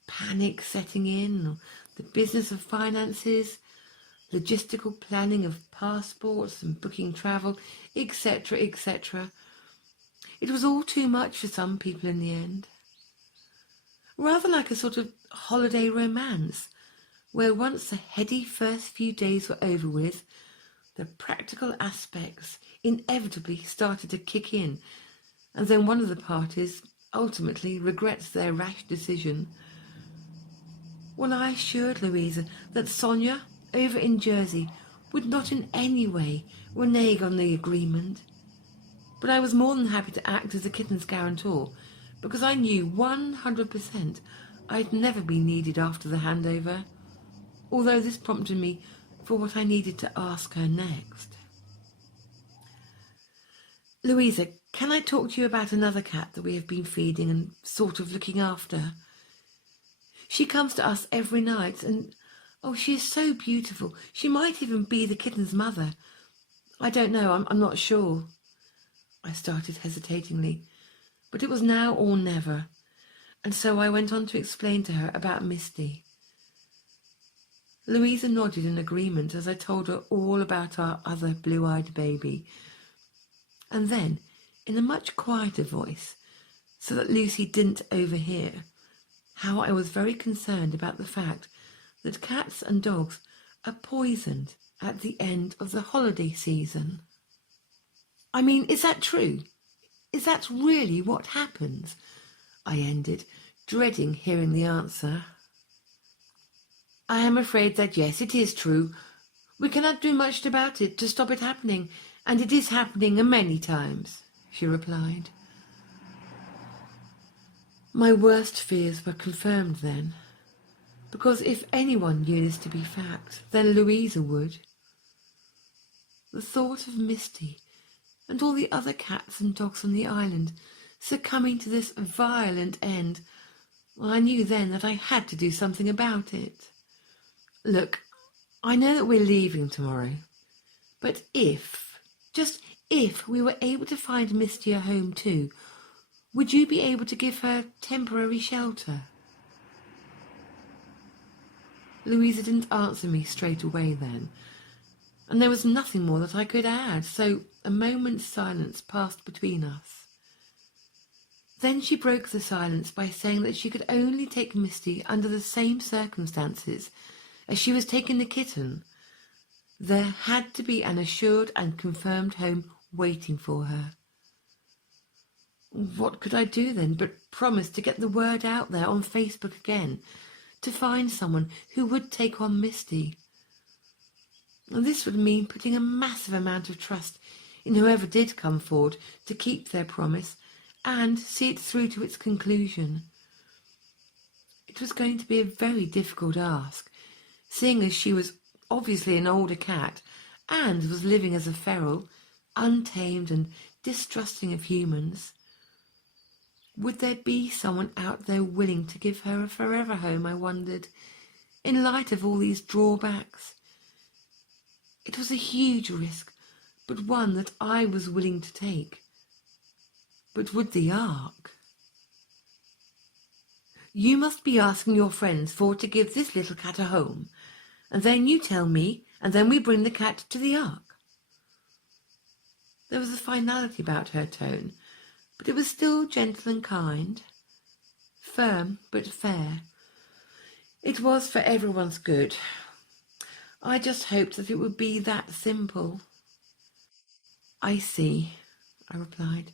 Panic setting in, the business of finances, logistical planning of passports and booking travel, etc., etc. It was all too much for some people in the end. Rather like a sort of holiday romance, where once the heady first few days were over with, the practical aspects inevitably started to kick in, and then one of the parties ultimately regrets their rash decision. Well, I assured Louisa that Sonia, over in Jersey, would not in any way renege on the agreement. But I was more than happy to act as the kitten's guarantor, because I knew 100% I'd never be needed after the handover, although this prompted me for what I needed to ask her next. Louisa, can I talk to you about another cat that we have been feeding and sort of looking after? She comes to us every night and, oh, she is so beautiful. She might even be the kitten's mother. I don't know, I'm not sure. I started hesitatingly, but it was now or never, and so I went on to explain to her about Misty. Louisa nodded in agreement as I told her all about our other blue-eyed baby, and then, in a much quieter voice, so that Lucy didn't overhear, how I was very concerned about the fact that cats and dogs are poisoned at the end of the holiday season. I mean, is that true? Is that really what happens? I ended, dreading hearing the answer. I am afraid that yes, it is true. We cannot do much about it to stop it happening, and it is happening many times, she replied. My worst fears were confirmed then, because if anyone knew this to be fact, then Louisa would. The thought of Misty and all the other cats and dogs on the island succumbing to this violent end, well, I knew then that I had to do something about it. Look, I know that we're leaving tomorrow, but if, just if we were able to find Misty a home too, would you be able to give her temporary shelter? Louisa didn't answer me straight away then, and there was nothing more that I could add, so a moment's silence passed between us. Then she broke the silence by saying that she could only take Misty under the same circumstances as she was taking the kitten. There had to be an assured and confirmed home waiting for her. What could I do then but promise to get the word out there on Facebook again, to find someone who would take on Misty? And this would mean putting a massive amount of trust in whoever did come forward to keep their promise and see it through to its conclusion. It was going to be a very difficult ask, seeing as she was obviously an older cat and was living as a feral, untamed and distrusting of humans. Would there be someone out there willing to give her a forever home, I wondered, in light of all these drawbacks? It was a huge risk, but one that I was willing to take. But would the Ark? You must be asking your friends for to give this little cat a home, and then you tell me, and then we bring the cat to the Ark. There was a finality about her tone, but it was still gentle and kind, firm but fair. It was for everyone's good. I just hoped that it would be that simple. I see, I replied,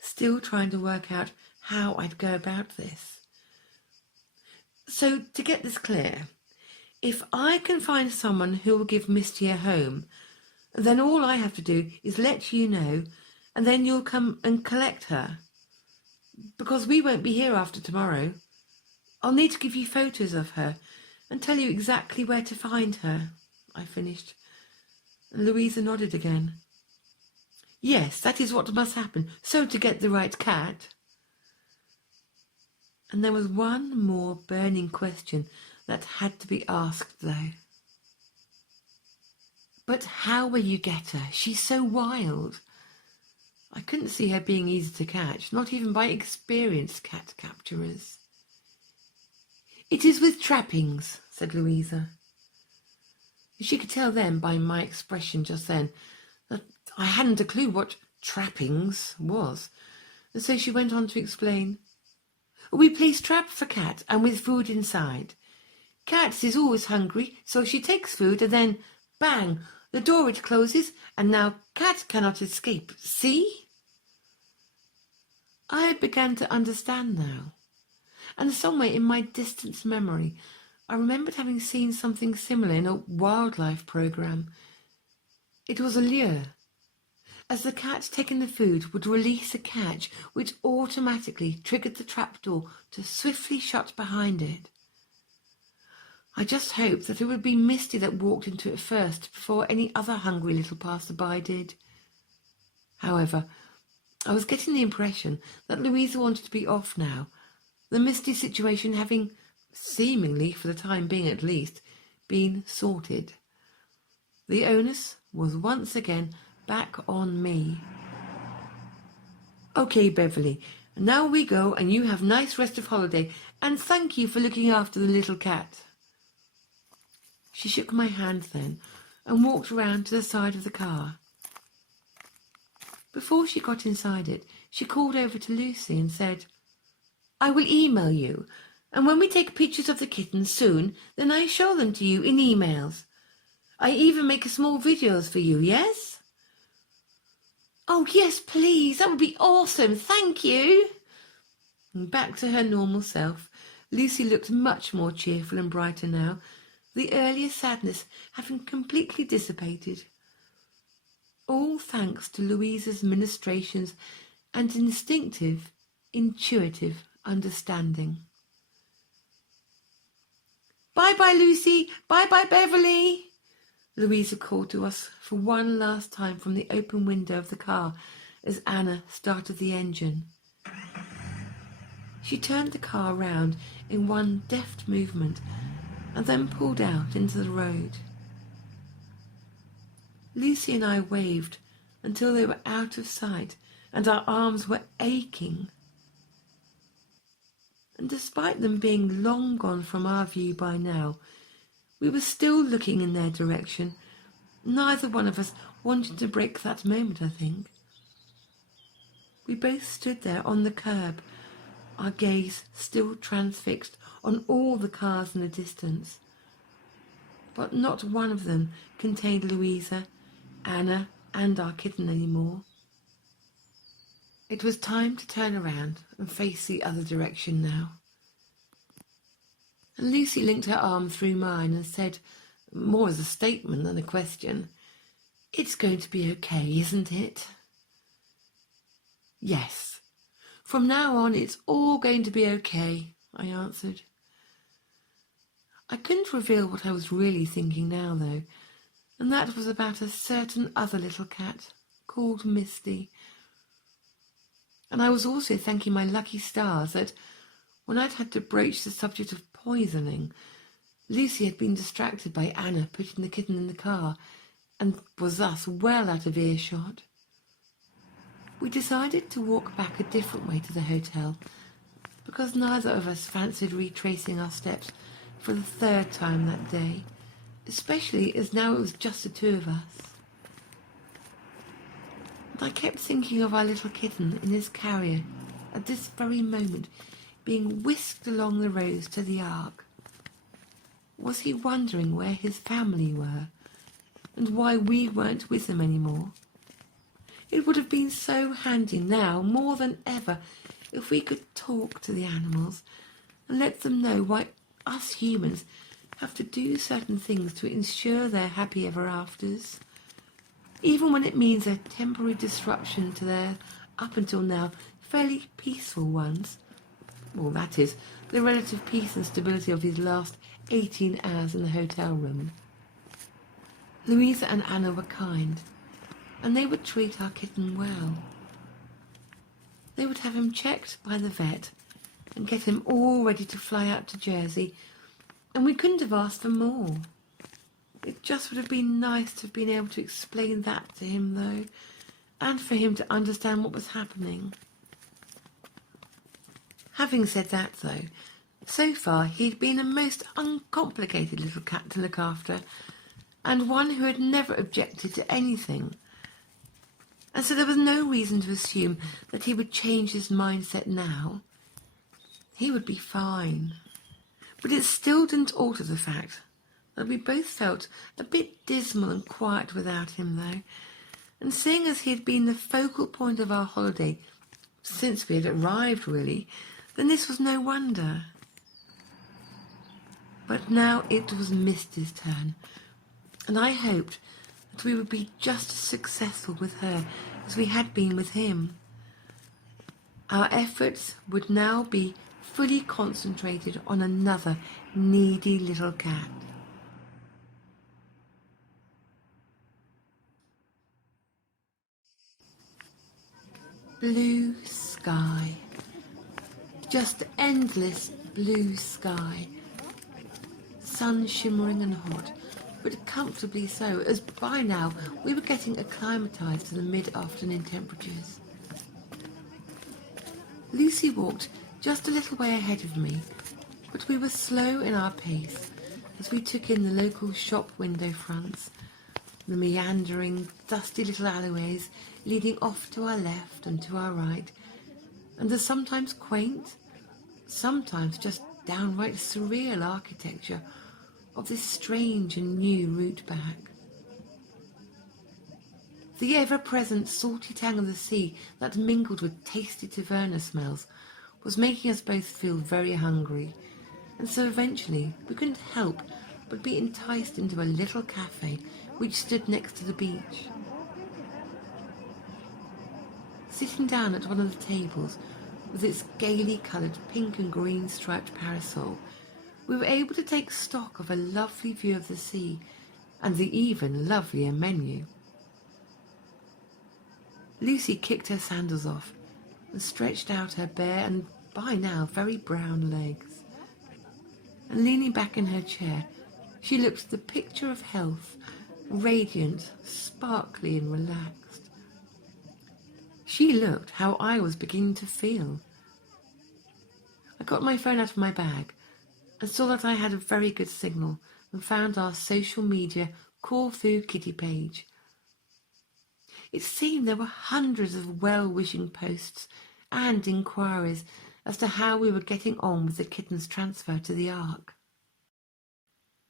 still trying to work out how I'd go about this. So, to get this clear, if I can find someone who will give Misty a home, then all I have to do is let you know, and then you'll come and collect her. Because we won't be here after tomorrow. I'll need to give you photos of her and tell you exactly where to find her, I finished. And Louisa nodded again. Yes, that is what must happen, so to get the right cat. And there was one more burning question that had to be asked, though. But how will you get her? She's so wild. I couldn't see her being easy to catch, not even by experienced cat capturers. It is with trappings, said Louisa. She could tell then by my expression just then that I hadn't a clue what trappings was, and so she went on to explain. We place trap for cat and with food inside. Cat is always hungry, so she takes food and then, bang, the door it closes and now cat cannot escape. See? I began to understand now, and somewhere in my distant memory I remembered having seen something similar in a wildlife program. It was a lure. As the cat taking the food would release a catch which automatically triggered the trapdoor to swiftly shut behind it. I just hoped that it would be Misty that walked into it first before any other hungry little passer-by did. However, I was getting the impression that Louisa wanted to be off now, the Misty situation having, seemingly for the time being at least, been sorted. The onus was once again back on me. Okay, Beverly, now we go and you have nice rest of holiday, and thank you for looking after the little cat. She shook my hand then and walked round to the side of the car. Before she got inside it, she called over to Lucy and said, I will email you, and when we take pictures of the kittens soon, then I show them to you in emails. I even make small videos for you, yes? Oh, yes, please. That would be awesome. Thank you. And back to her normal self, Lucy looked much more cheerful and brighter now, the earlier sadness having completely dissipated. All thanks to Louisa's ministrations and instinctive, intuitive understanding. Bye-bye, Lucy. Bye-bye, Beverly. Louisa called to us for one last time from the open window of the car as Anna started the engine. She turned the car round in one deft movement and then pulled out into the road. Lucy and I waved until they were out of sight and our arms were aching. And despite them being long gone from our view by now, we were still looking in their direction, neither one of us wanting to break that moment, I think. We both stood there on the curb, our gaze still transfixed on all the cars in the distance. But not one of them contained Louisa, Anna, and our kitten anymore. It was time to turn around and face the other direction now. And Lucy linked her arm through mine and said, more as a statement than a question, It's going to be okay, isn't it? Yes. From now on, it's all going to be okay, I answered. I couldn't reveal what I was really thinking now, though, and that was about a certain other little cat called Misty. And I was also thanking my lucky stars that, when I'd had to broach the subject of poisoning, Lucy had been distracted by Anna putting the kitten in the car, and was thus well out of earshot. We decided to walk back a different way to the hotel, because neither of us fancied retracing our steps for the third time that day, especially as now it was just the two of us. And I kept thinking of our little kitten in his carrier at this very moment, being whisked along the roads to the Ark. Was he wondering where his family were, and why we weren't with them anymore? It would have been so handy now, more than ever, if we could talk to the animals and let them know why us humans have to do certain things to ensure their happy ever afters, even when it means a temporary disruption to their, up until now, fairly peaceful ones. Well, that is, the relative peace and stability of his last 18 hours in the hotel room. Louisa and Anna were kind, and they would treat our kitten well. They would have him checked by the vet and get him all ready to fly out to Jersey, and we couldn't have asked for more. It just would have been nice to have been able to explain that to him, though, and for him to understand what was happening. Having said that, though, so far he'd been a most uncomplicated little cat to look after, and one who had never objected to anything. And so there was no reason to assume that he would change his mindset now. He would be fine. But it still didn't alter the fact that we both felt a bit dismal and quiet without him, though. And seeing as he had been the focal point of our holiday since we had arrived, really, then this was no wonder. But now it was Misty's turn, and I hoped that we would be just as successful with her as we had been with him. Our efforts would now be fully concentrated on another needy little cat. Blue sky. Just endless blue sky. Sun shimmering and hot, but comfortably so, as by now we were getting acclimatized to the mid-afternoon temperatures. Lucy walked just a little way ahead of me, but we were slow in our pace as we took in the local shop window fronts, the meandering, dusty little alleyways leading off to our left and to our right, and the sometimes quaint, sometimes just downright surreal architecture of this strange and new route back. The ever-present salty tang of the sea that mingled with tasty taverna smells was making us both feel very hungry, and so eventually we couldn't help but be enticed into a little cafe which stood next to the beach. Sitting down at one of the tables with its gaily coloured pink and green striped parasol, we were able to take stock of a lovely view of the sea and the even lovelier menu. Lucy kicked her sandals off and stretched out her bare and by now very brown legs. And leaning back in her chair, she looked the picture of health, radiant, sparkly and relaxed. She looked how I was beginning to feel. I got my phone out of my bag and saw that I had a very good signal and found our social media Corfu Kitty page. It seemed there were hundreds of well-wishing posts and inquiries as to how we were getting on with the kitten's transfer to the Ark.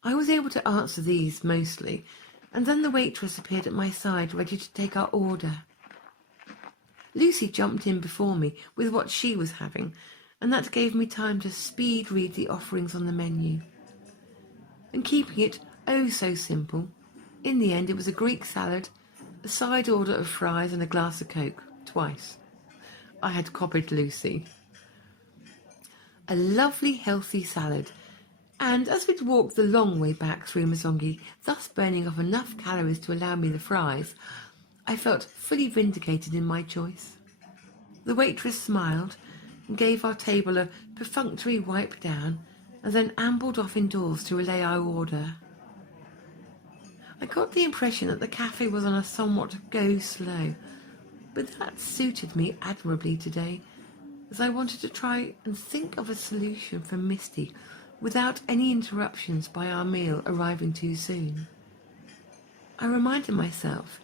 I was able to answer these mostly, and then the waitress appeared at my side ready to take our order. Lucy jumped in before me with what she was having, and that gave me time to speed read the offerings on the menu. And keeping it oh so simple, in the end it was a Greek salad, a side order of fries and a glass of Coke, twice. I had copied Lucy. A lovely healthy salad, and as we'd walked the long way back through Mozongi, thus burning off enough calories to allow me the fries, I felt fully vindicated in my choice. The waitress smiled and gave our table a perfunctory wipe down, and then ambled off indoors to relay our order. I got the impression that the cafe was on a somewhat go slow, but that suited me admirably today, as I wanted to try and think of a solution for Misty without any interruptions by our meal arriving too soon. I reminded myself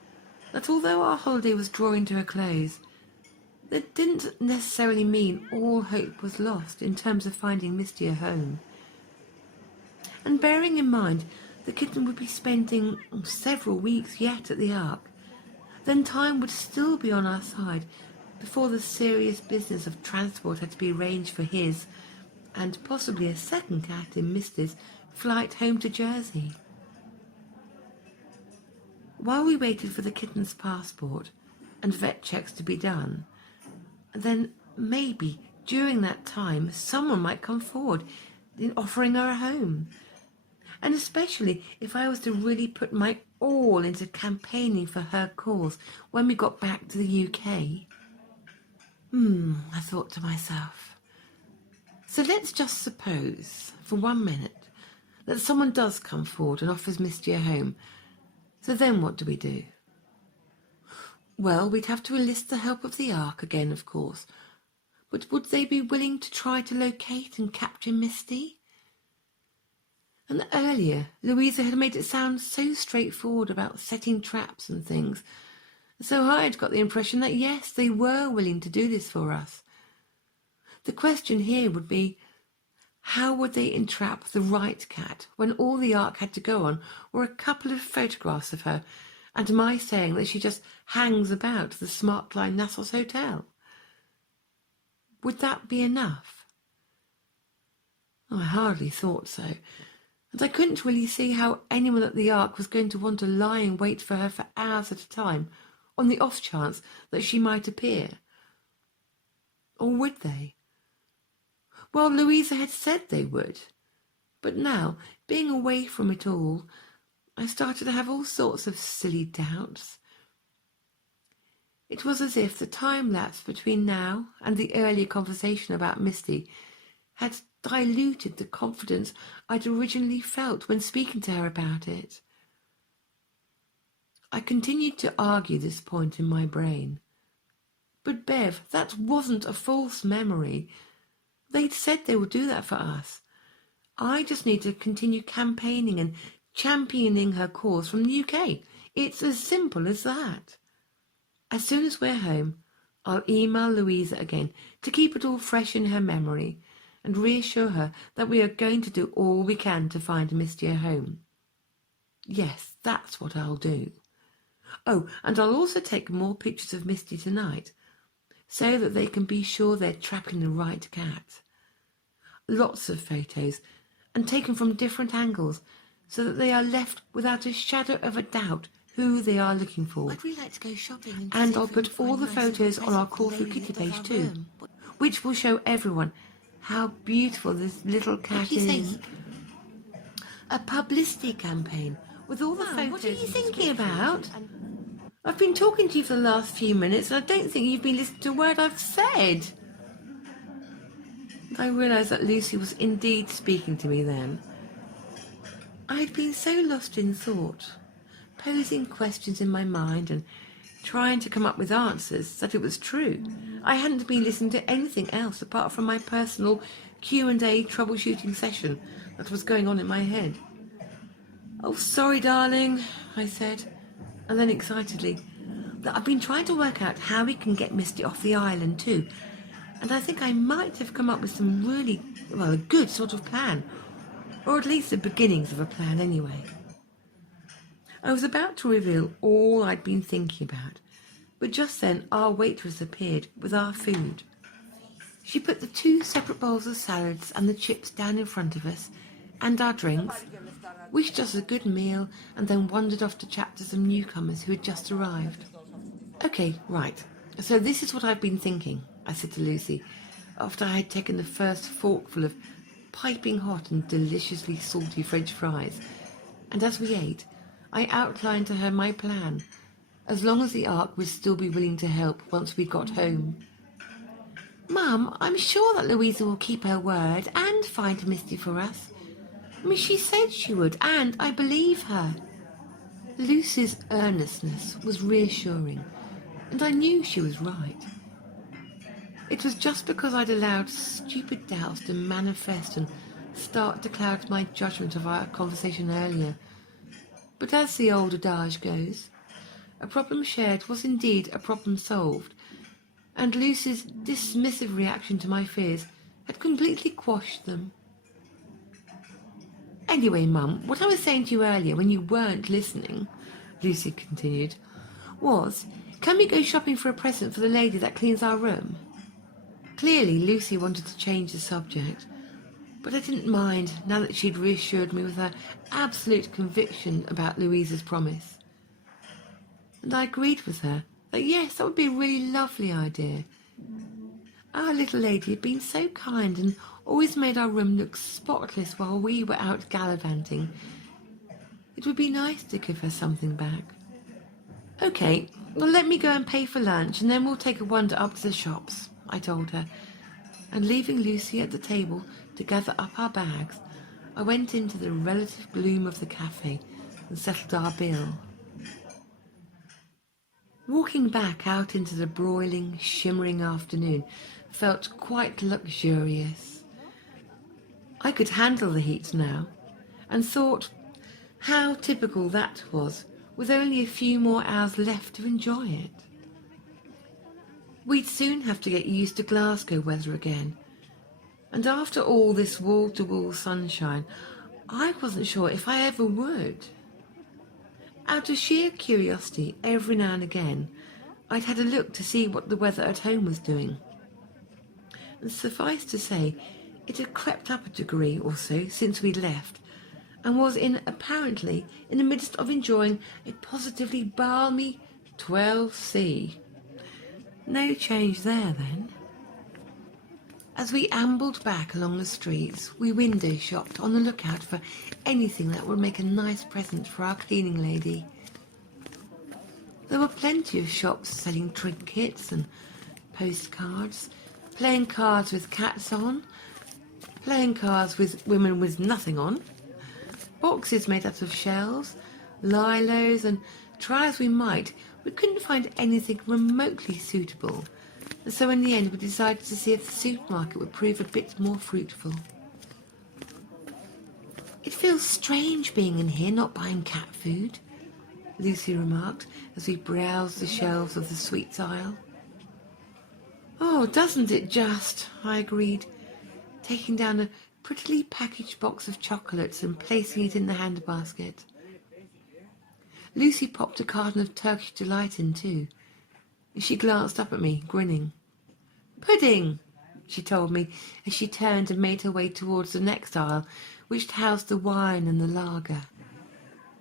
that although our holiday was drawing to a close, that didn't necessarily mean all hope was lost in terms of finding Misty a home. And bearing in mind the kitten would be spending several weeks yet at the Ark, then time would still be on our side before the serious business of transport had to be arranged for his, and possibly a second cat in Misty's, flight home to Jersey. While we waited for the kitten's passport and vet checks to be done, then maybe during that time someone might come forward in offering her a home. And especially if I was to really put my all into campaigning for her cause when we got back to the UK. I thought to myself. So let's just suppose, for 1 minute, that someone does come forward and offers Misty a home. So then what do we do? Well, we'd have to enlist the help of the Ark again, of course. But would they be willing to try to locate and capture Misty? And earlier, Louisa had made it sound so straightforward about setting traps and things. So I had got the impression that yes, they were willing to do this for us. The question here would be, how would they entrap the right cat when all the Ark had to go on were a couple of photographs of her and my saying that she just hangs about the Smartline Nassau's Hotel? Would that be enough? I hardly thought so. And I couldn't really see how anyone at the Ark was going to want to lie in wait for her for hours at a time, on the off chance that she might appear. Or would they? Well, Louisa had said they would. But now, being away from it all, I started to have all sorts of silly doubts. It was as if the time lapse between now and the earlier conversation about Misty had diluted the confidence I'd originally felt when speaking to her about it. I continued to argue this point in my brain. But Bev, that wasn't a false memory. They'd said they would do that for us. I just need to continue campaigning and championing her cause from the UK. It's as simple as that. As soon as we're home, I'll email Louisa again to keep it all fresh in her memory and reassure her that we are going to do all we can to find Misty a home. Yes, that's what I'll do. Oh, and I'll also take more pictures of Misty tonight, so that they can be sure they're trapping the right cat. Lots of photos, and taken from different angles, so that they are left without a shadow of a doubt who they are looking for. I'd really like to go shopping. And I'll put all the photos on our Corfu Kitty page too, which will show everyone how beautiful this little cat is. A publicity campaign with all the photos. What are you thinking about? I've been talking to you for the last few minutes and I don't think you've been listening to a word I've said. I realised that Lucy was indeed speaking to me then. I had been so lost in thought, posing questions in my mind and trying to come up with answers, that it was true. I hadn't been listening to anything else apart from my personal Q&A troubleshooting session that was going on in my head. "Oh, sorry, darling," I said, and then excitedly, "that I've been trying to work out how we can get Misty off the island too, and I think I might have come up with some really, a good sort of plan, or at least the beginnings of a plan anyway." I was about to reveal all I'd been thinking about, but just then our waitress appeared with our food. She put the 2 separate bowls of salads and the chips down in front of us, and our drinks, wished us a good meal, and then wandered off to chat to some newcomers who had just arrived. "Okay, right, so this is what I've been thinking," I said to Lucy, after I had taken the first forkful of piping hot and deliciously salty French fries, and as we ate, I outlined to her my plan, as long as the Ark would still be willing to help once we got home. "Mum, I'm sure that Louisa will keep her word and find Misty for us. I mean, she said she would, and I believe her." Lucy's earnestness was reassuring, and I knew she was right. It was just because I'd allowed stupid doubts to manifest and start to cloud my judgment of our conversation earlier. But as the old adage goes, a problem shared was indeed a problem solved, and Lucy's dismissive reaction to my fears had completely quashed them. Anyway, Mum, what I was saying to you earlier when you weren't listening, Lucy continued, was, can we go shopping for a present for the lady that cleans our room? Clearly, Lucy wanted to change the subject, but I didn't mind now that she'd reassured me with her absolute conviction about Louisa's promise. And I agreed with her that yes, that would be a really lovely idea. Our little lady had been so kind and always made our room look spotless while we were out gallivanting. It would be nice to give her something back. Okay, well, let me go and pay for lunch and then we'll take a wander up to the shops, I told her, and leaving Lucy at the table to gather up our bags, I went into the relative gloom of the cafe and settled our bill. Walking back out into the broiling, shimmering afternoon felt quite luxurious. I could handle the heat now, and thought how typical that was, with only a few more hours left to enjoy it. We'd soon have to get used to Glasgow weather again, and after all this wall-to-wall sunshine, I wasn't sure if I ever would. Out of sheer curiosity, every now and again, I'd had a look to see what the weather at home was doing. And suffice to say, it had crept up a degree or so since we'd left, and was apparently in the midst of enjoying a positively balmy 12°C. No change there, then. As we ambled back along the streets, we window shopped on the lookout for anything that would make a nice present for our cleaning lady. There were plenty of shops selling trinkets and postcards, playing cards with cats on, playing cards with women with nothing on, boxes made out of shells, lilos, and try as we might, we couldn't find anything remotely suitable. And so in the end we decided to see if the supermarket would prove a bit more fruitful. It feels strange being in here not buying cat food, Lucy remarked as we browsed the shelves of the sweets aisle. Oh, doesn't it just, I agreed, taking down a prettily packaged box of chocolates and placing it in the handbasket. Lucy popped a carton of Turkish Delight in too. She glanced up at me, grinning. Pudding, she told me as she turned and made her way towards the next aisle, which housed the wine and the lager.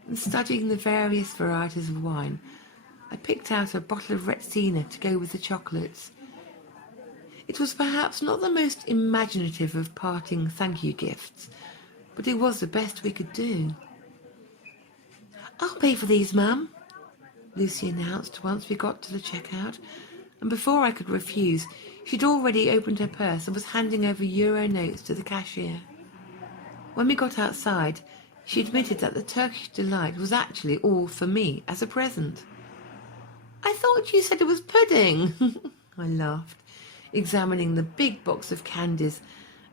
And studying the various varieties of wine, I picked out a bottle of Retsina to go with the chocolates. It was perhaps not the most imaginative of parting thank-you gifts, but it was the best we could do. I'll pay for these, Mum, Lucy announced once we got to the checkout, and before I could refuse, she'd already opened her purse and was handing over euro notes to the cashier. When we got outside, she admitted that the Turkish Delight was actually all for me as a present. I thought you said it was pudding, I laughed, examining the big box of candies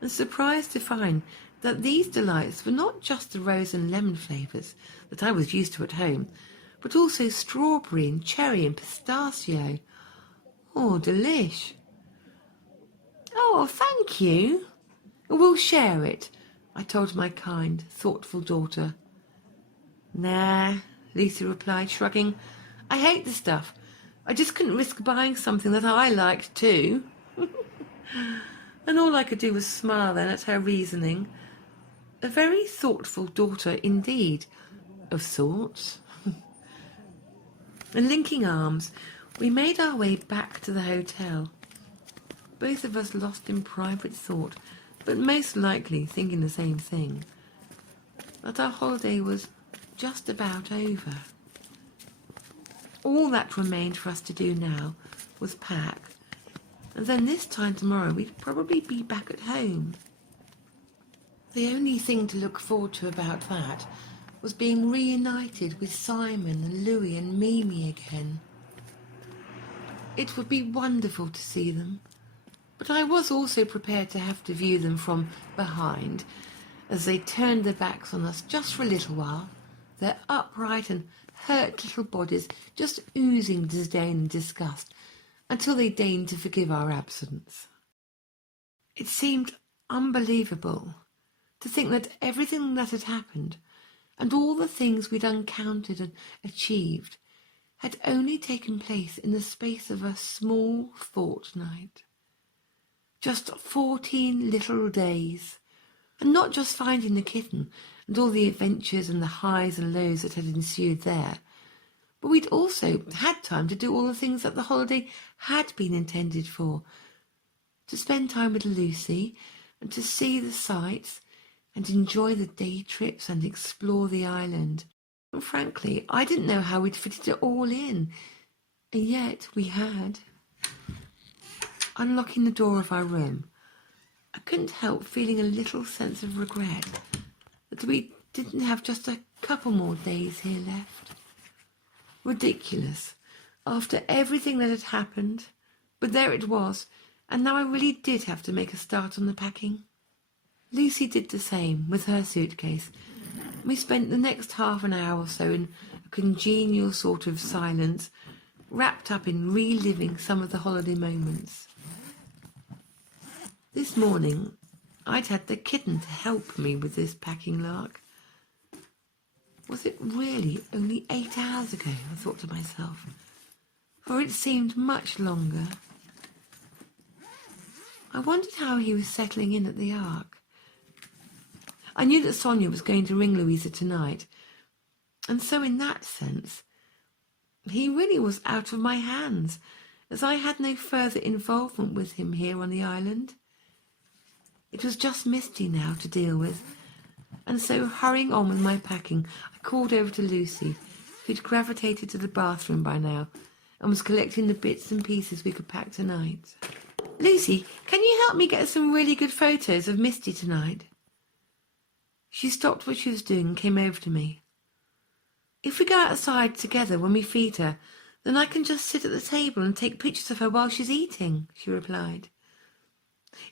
and surprised to find that these delights were not just the rose and lemon flavours that I was used to at home, but also strawberry and cherry and pistachio. Oh, delish. Oh, thank you. We'll share it, I told my kind, thoughtful daughter. Nah, Lucy replied, shrugging. I hate the stuff. I just couldn't risk buying something that I liked too. And all I could do was smile then at her reasoning. A very thoughtful daughter indeed, of sorts. And linking arms, we made our way back to the hotel, both of us lost in private thought, but most likely thinking the same thing, that our holiday was just about over. All that remained for us to do now was pack, and then this time tomorrow we'd probably be back at home. The only thing to look forward to about that was being reunited with Simon and Louis and Mimi again. It would be wonderful to see them, but I was also prepared to have to view them from behind as they turned their backs on us just for a little while, their upright and hurt little bodies just oozing disdain and disgust until they deigned to forgive our absence. It seemed unbelievable to think that everything that had happened and all the things we'd uncounted and achieved had only taken place in the space of a small fortnight. Just 14 little days, and not just finding the kitten and all the adventures and the highs and lows that had ensued there, but we'd also had time to do all the things that the holiday had been intended for, to spend time with Lucy and to see the sights and enjoy the day trips and explore the island. And frankly, I didn't know how we'd fitted it all in, and yet we had. Unlocking the door of our room, I couldn't help feeling a little sense of regret that we didn't have just a couple more days here left. Ridiculous, after everything that had happened, but there it was, and now I really did have to make a start on the packing. Lucy did the same with her suitcase. We spent the next half an hour or so in a congenial sort of silence, wrapped up in reliving some of the holiday moments. This morning, I'd had the kitten to help me with this packing lark. Was it really only 8 hours ago, I thought to myself, for it seemed much longer. I wondered how he was settling in at the Ark. I knew that Sonia was going to ring Louisa tonight, and so in that sense, he really was out of my hands, as I had no further involvement with him here on the island. It was just Misty now to deal with, and so hurrying on with my packing, I called over to Lucy, who'd gravitated to the bathroom by now and was collecting the bits and pieces we could pack tonight. "Lucy, can you help me get some really good photos of Misty tonight?" She stopped what she was doing and came over to me. "If we go outside together when we feed her, then I can just sit at the table and take pictures of her while she's eating," she replied.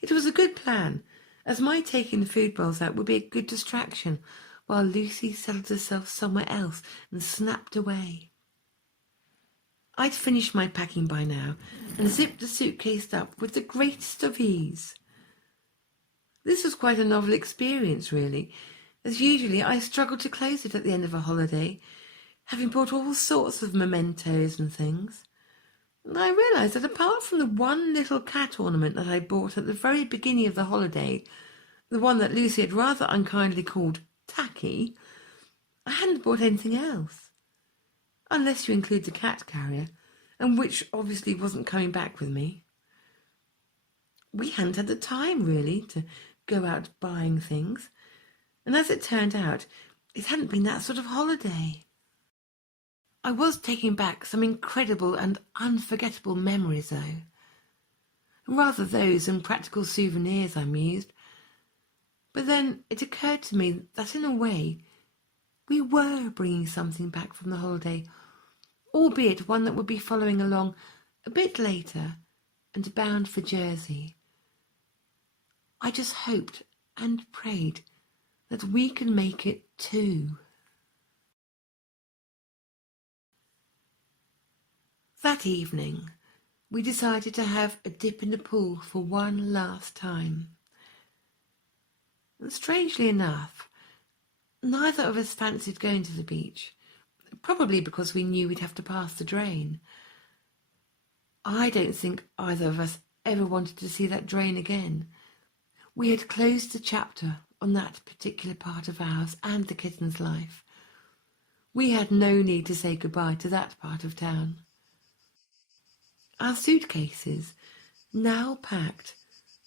It was a good plan, as my taking the food bowls out would be a good distraction, while Lucy settled herself somewhere else and snapped away. I'd finished my packing by now and zipped the suitcase up with the greatest of ease. This was quite a novel experience, really, as usually I struggled to close it at the end of a holiday, having bought all sorts of mementos and things. And I realised that apart from the one little cat ornament that I bought at the very beginning of the holiday, the one that Lucy had rather unkindly called tacky, I hadn't bought anything else. Unless you include the cat carrier, and which obviously wasn't coming back with me. We hadn't had the time, really, to go out buying things, and as it turned out, it hadn't been that sort of holiday. I was taking back some incredible and unforgettable memories, though. Rather those than practical souvenirs, I mused. But then it occurred to me that, in a way, we were bringing something back from the holiday, albeit one that would be following along a bit later and bound for Jersey. I just hoped and prayed that we could make it too. That evening, we decided to have a dip in the pool for one last time. And strangely enough, neither of us fancied going to the beach, probably because we knew we'd have to pass the drain. I don't think either of us ever wanted to see that drain again. We had closed the chapter on that particular part of ours and the kitten's life. We had no need to say goodbye to that part of town. Our suitcases, now packed,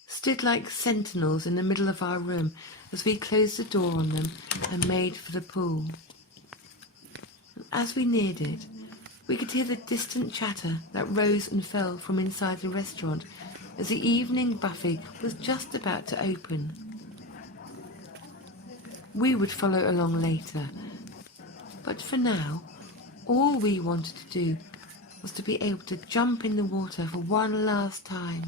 stood like sentinels in the middle of our room as we closed the door on them and made for the pool. As we neared it, we could hear the distant chatter that rose and fell from inside the restaurant as the evening buffet was just about to open. We would follow along later, But for now, all we wanted to do was to be able to jump in the water for one last time.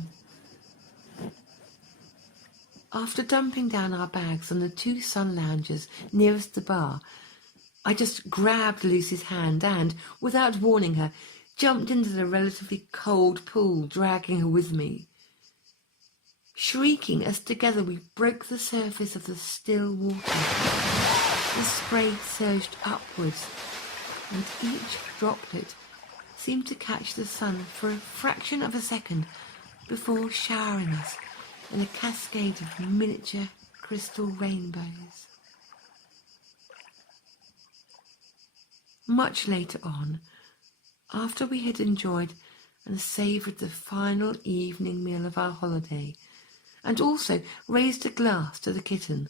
After dumping down our bags on the two sun loungers nearest the bar, I just grabbed Lucy's hand and, without warning her, jumped into the relatively cold pool, dragging her with me. Shrieking as together we broke the surface of the still water, the spray surged upwards, and each droplet seemed to catch the sun for a fraction of a second before showering us in a cascade of miniature crystal rainbows. Much later on, after we had enjoyed and savoured the final evening meal of our holiday, and also raised a glass to the kitten,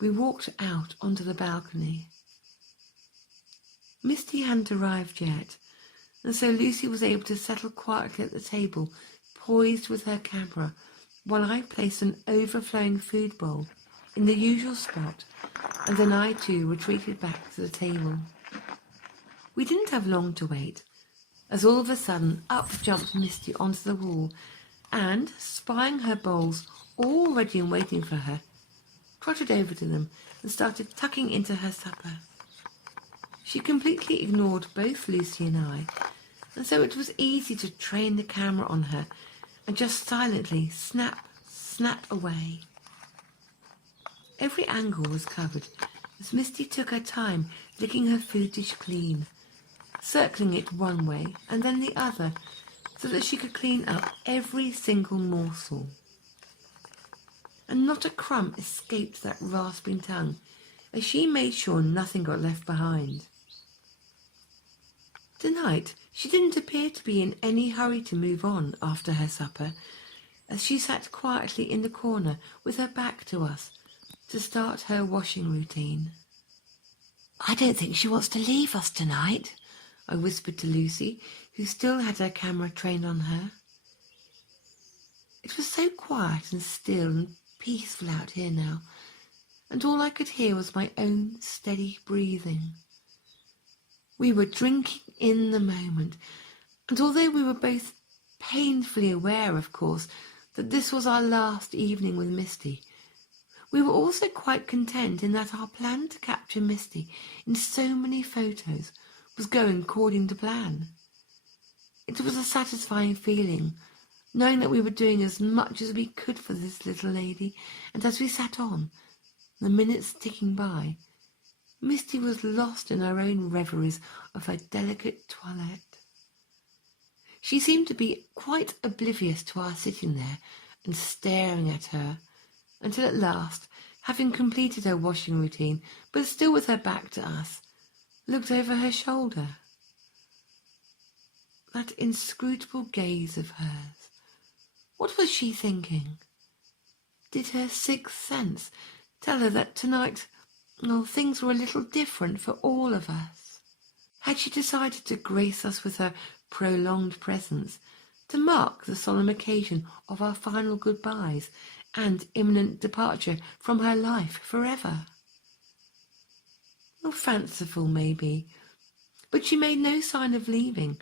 we walked out onto the balcony. Misty hadn't arrived yet, and so Lucy was able to settle quietly at the table, poised with her camera, while I placed an overflowing food bowl in the usual spot, and then I too retreated back to the table. We didn't have long to wait, as all of a sudden up jumped Misty onto the wall, and, spying her bowls all ready and waiting for her, trotted over to them and started tucking into her supper. She completely ignored both Lucy and I, and so it was easy to train the camera on her and just silently snap, snap away. Every angle was covered as Misty took her time licking her food dish clean, circling it one way and then the other so that she could clean up every single morsel. And not a crumb escaped that rasping tongue as she made sure nothing got left behind. Tonight, she didn't appear to be in any hurry to move on after her supper, as she sat quietly in the corner with her back to us to start her washing routine. I don't think she wants to leave us tonight, I whispered to Lucy, who still had her camera trained on her. It was so quiet and still and peaceful out here now, and all I could hear was my own steady breathing. We were drinking in the moment, and although we were both painfully aware, of course, that this was our last evening with Misty, we were also quite content in that our plan to capture Misty in so many photos was going according to plan. It was a satisfying feeling, knowing that we were doing as much as we could for this little lady, and as we sat on, the minutes ticking by, Misty was lost in her own reveries of her delicate toilette. She seemed to be quite oblivious to our sitting there and staring at her, until at last, having completed her washing routine, but still with her back to us, looked over her shoulder. That inscrutable gaze of hers. What was she thinking? Did her sixth sense tell her that tonight, things were a little different for all of us? Had she decided to grace us with her prolonged presence, to mark the solemn occasion of our final goodbyes and imminent departure from her life forever? Fanciful, maybe, but she made no sign of leaving,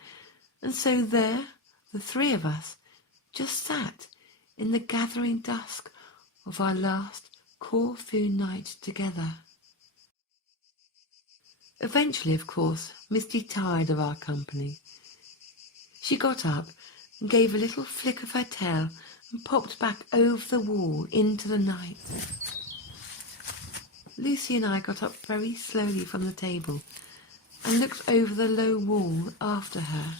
and so there, the three of us, just sat in the gathering dusk of our last Corfu night together. Eventually, of course, Misty tired of our company. She got up and gave a little flick of her tail and popped back over the wall into the night. Lucy and I got up very slowly from the table and looked over the low wall after her.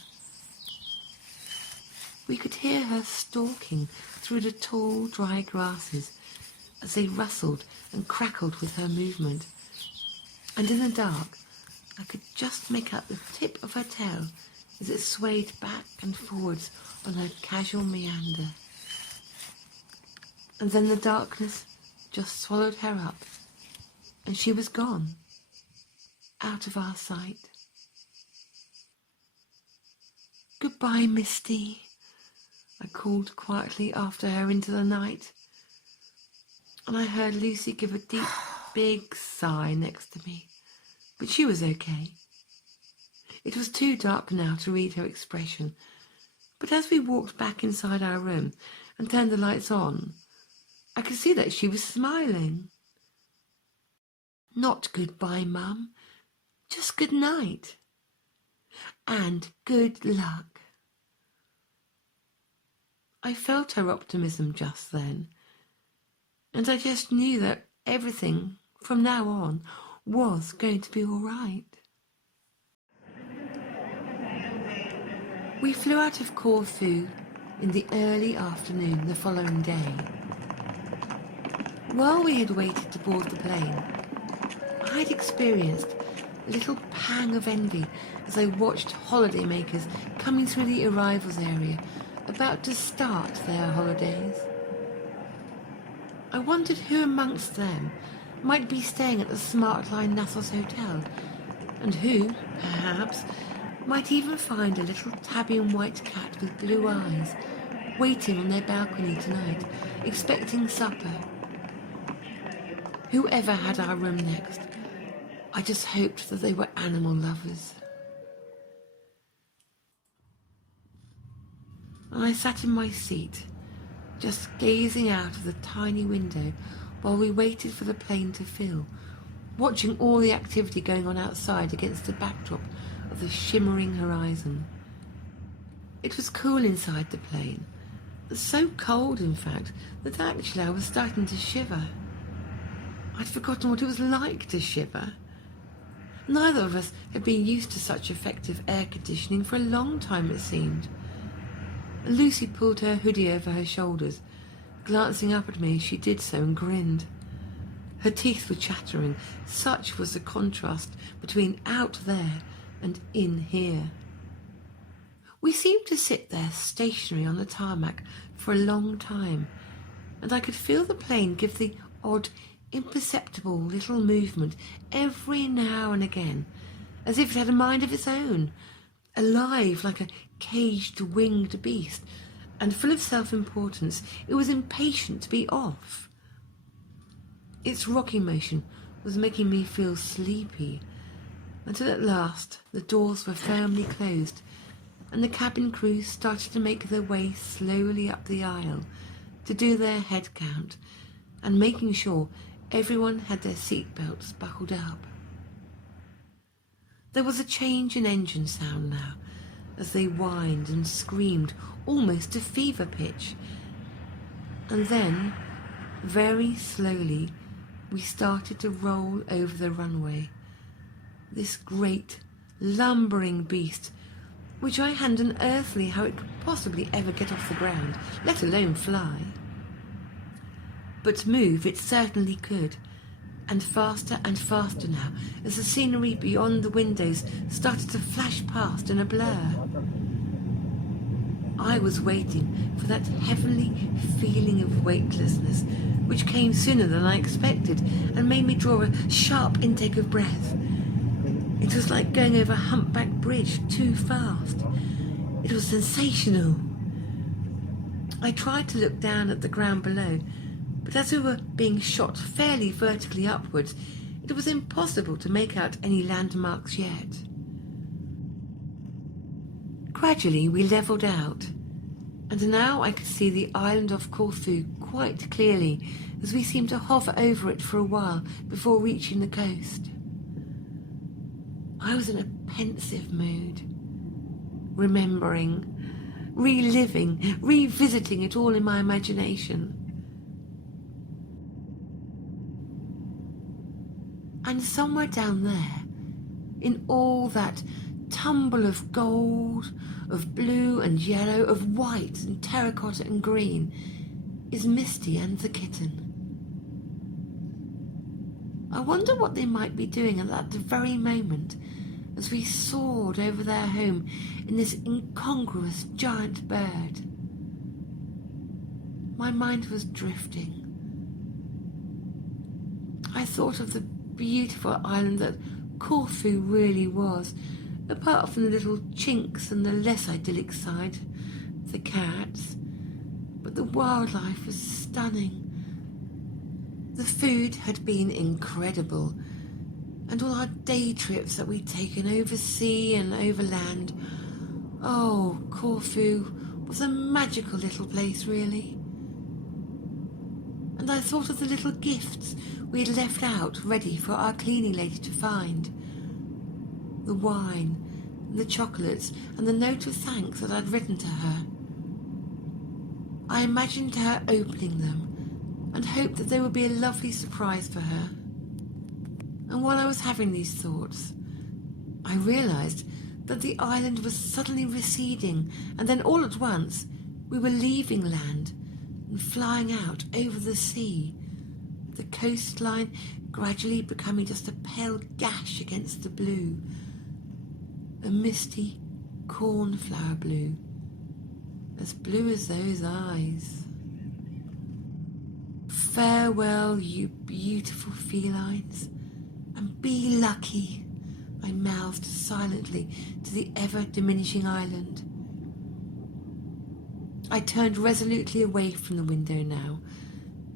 We could hear her stalking through the tall, dry grasses as they rustled and crackled with her movement, and in the dark I could just make out the tip of her tail as it swayed back and forwards on her casual meander. And then the darkness just swallowed her up, and she was gone, out of our sight. "Goodbye, Misty," I called quietly after her into the night, and I heard Lucy give a deep, big sigh next to me. but she was okay. It was too dark now to read her expression, but as we walked back inside our room and turned the lights on, I could see that she was smiling. Not goodbye, Mum, just good night. And good luck. I felt her optimism just then, and I just knew that everything from now on was going to be all right. We flew out of Corfu in the early afternoon the following day. While we had waited to board the plane, I had experienced a little pang of envy as I watched holidaymakers coming through the arrivals area about to start their holidays. I wondered who amongst them might be staying at the Smartline Nassos Hotel, and who, perhaps, might even find a little tabby and white cat with blue eyes waiting on their balcony tonight, expecting supper. Whoever had our room next, I just hoped that they were animal lovers. And I sat in my seat, just gazing out of the tiny window while we waited for the plane to fill, watching all the activity going on outside against the backdrop of the shimmering horizon. It was cool inside the plane, so cold in fact that actually I was starting to shiver. I'd forgotten what it was like to shiver. Neither of us had been used to such effective air conditioning for a long time, it seemed. Lucy pulled her hoodie over her shoulders, glancing up at me as she did so, and grinned. Her teeth were chattering, such was the contrast between out there and in here. We seemed to sit there stationary on the tarmac for a long time, and I could feel the plane give the odd, imperceptible little movement every now and again, as if it had a mind of its own, alive like a caged winged beast, and full of self-importance. It was impatient to be off. Its rocking motion was making me feel sleepy, until at last the doors were firmly closed and the cabin crew started to make their way slowly up the aisle to do their head count and making sure everyone had their seat belts buckled up. There was a change in engine sound now, as they whined and screamed almost to fever pitch. And then, very slowly, we started to roll over the runway. This great, lumbering beast, which I hadn't unearthly how it could possibly ever get off the ground, let alone fly. But move it certainly could, and faster now, as the scenery beyond the windows started to flash past in a blur. I was waiting for that heavenly feeling of weightlessness, which came sooner than I expected and made me draw a sharp intake of breath. It was like going over Humpback Bridge too fast. It was sensational. I tried to look down at the ground below, but as we were being shot fairly vertically upwards, it was impossible to make out any landmarks yet. Gradually we levelled out, and now I could see the island of Corfu quite clearly as we seemed to hover over it for a while before reaching the coast. I was in a pensive mood, remembering, reliving, revisiting it all in my imagination. And somewhere down there, in all that tumble of gold, of blue and yellow, of white and terracotta and green, is Misty and the kitten. I wonder what they might be doing at that very moment as we soared over their home in this incongruous giant bird. My mind was drifting. I thought of the beautiful island that Corfu really was, apart from the little chinks and the less idyllic side, the cats. But the wildlife was stunning. The food had been incredible, and all our day trips that we'd taken over sea and over land. Oh, Corfu was a magical little place, really. And I thought of the little gifts we'd left out ready for our cleaning lady to find. The wine, and the chocolates, and the note of thanks that I'd written to her. I imagined her opening them and hoped that they would be a lovely surprise for her. And while I was having these thoughts, I realised that the island was suddenly receding, and then all at once we were leaving land and flying out over the sea, the coastline gradually becoming just a pale gash against the blue, a misty cornflower blue, as blue as those eyes. Farewell, you beautiful felines, and be lucky, I mouthed silently to the ever-diminishing island. I turned resolutely away from the window now.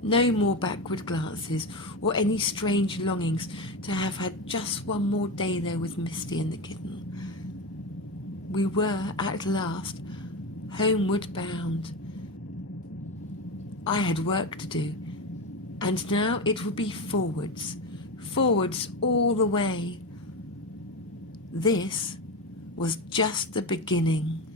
No more backward glances or any strange longings to have had just one more day there with Misty and the kitten. We were, at last, homeward bound. I had work to do, and now it would be forwards all the way. This was just the beginning.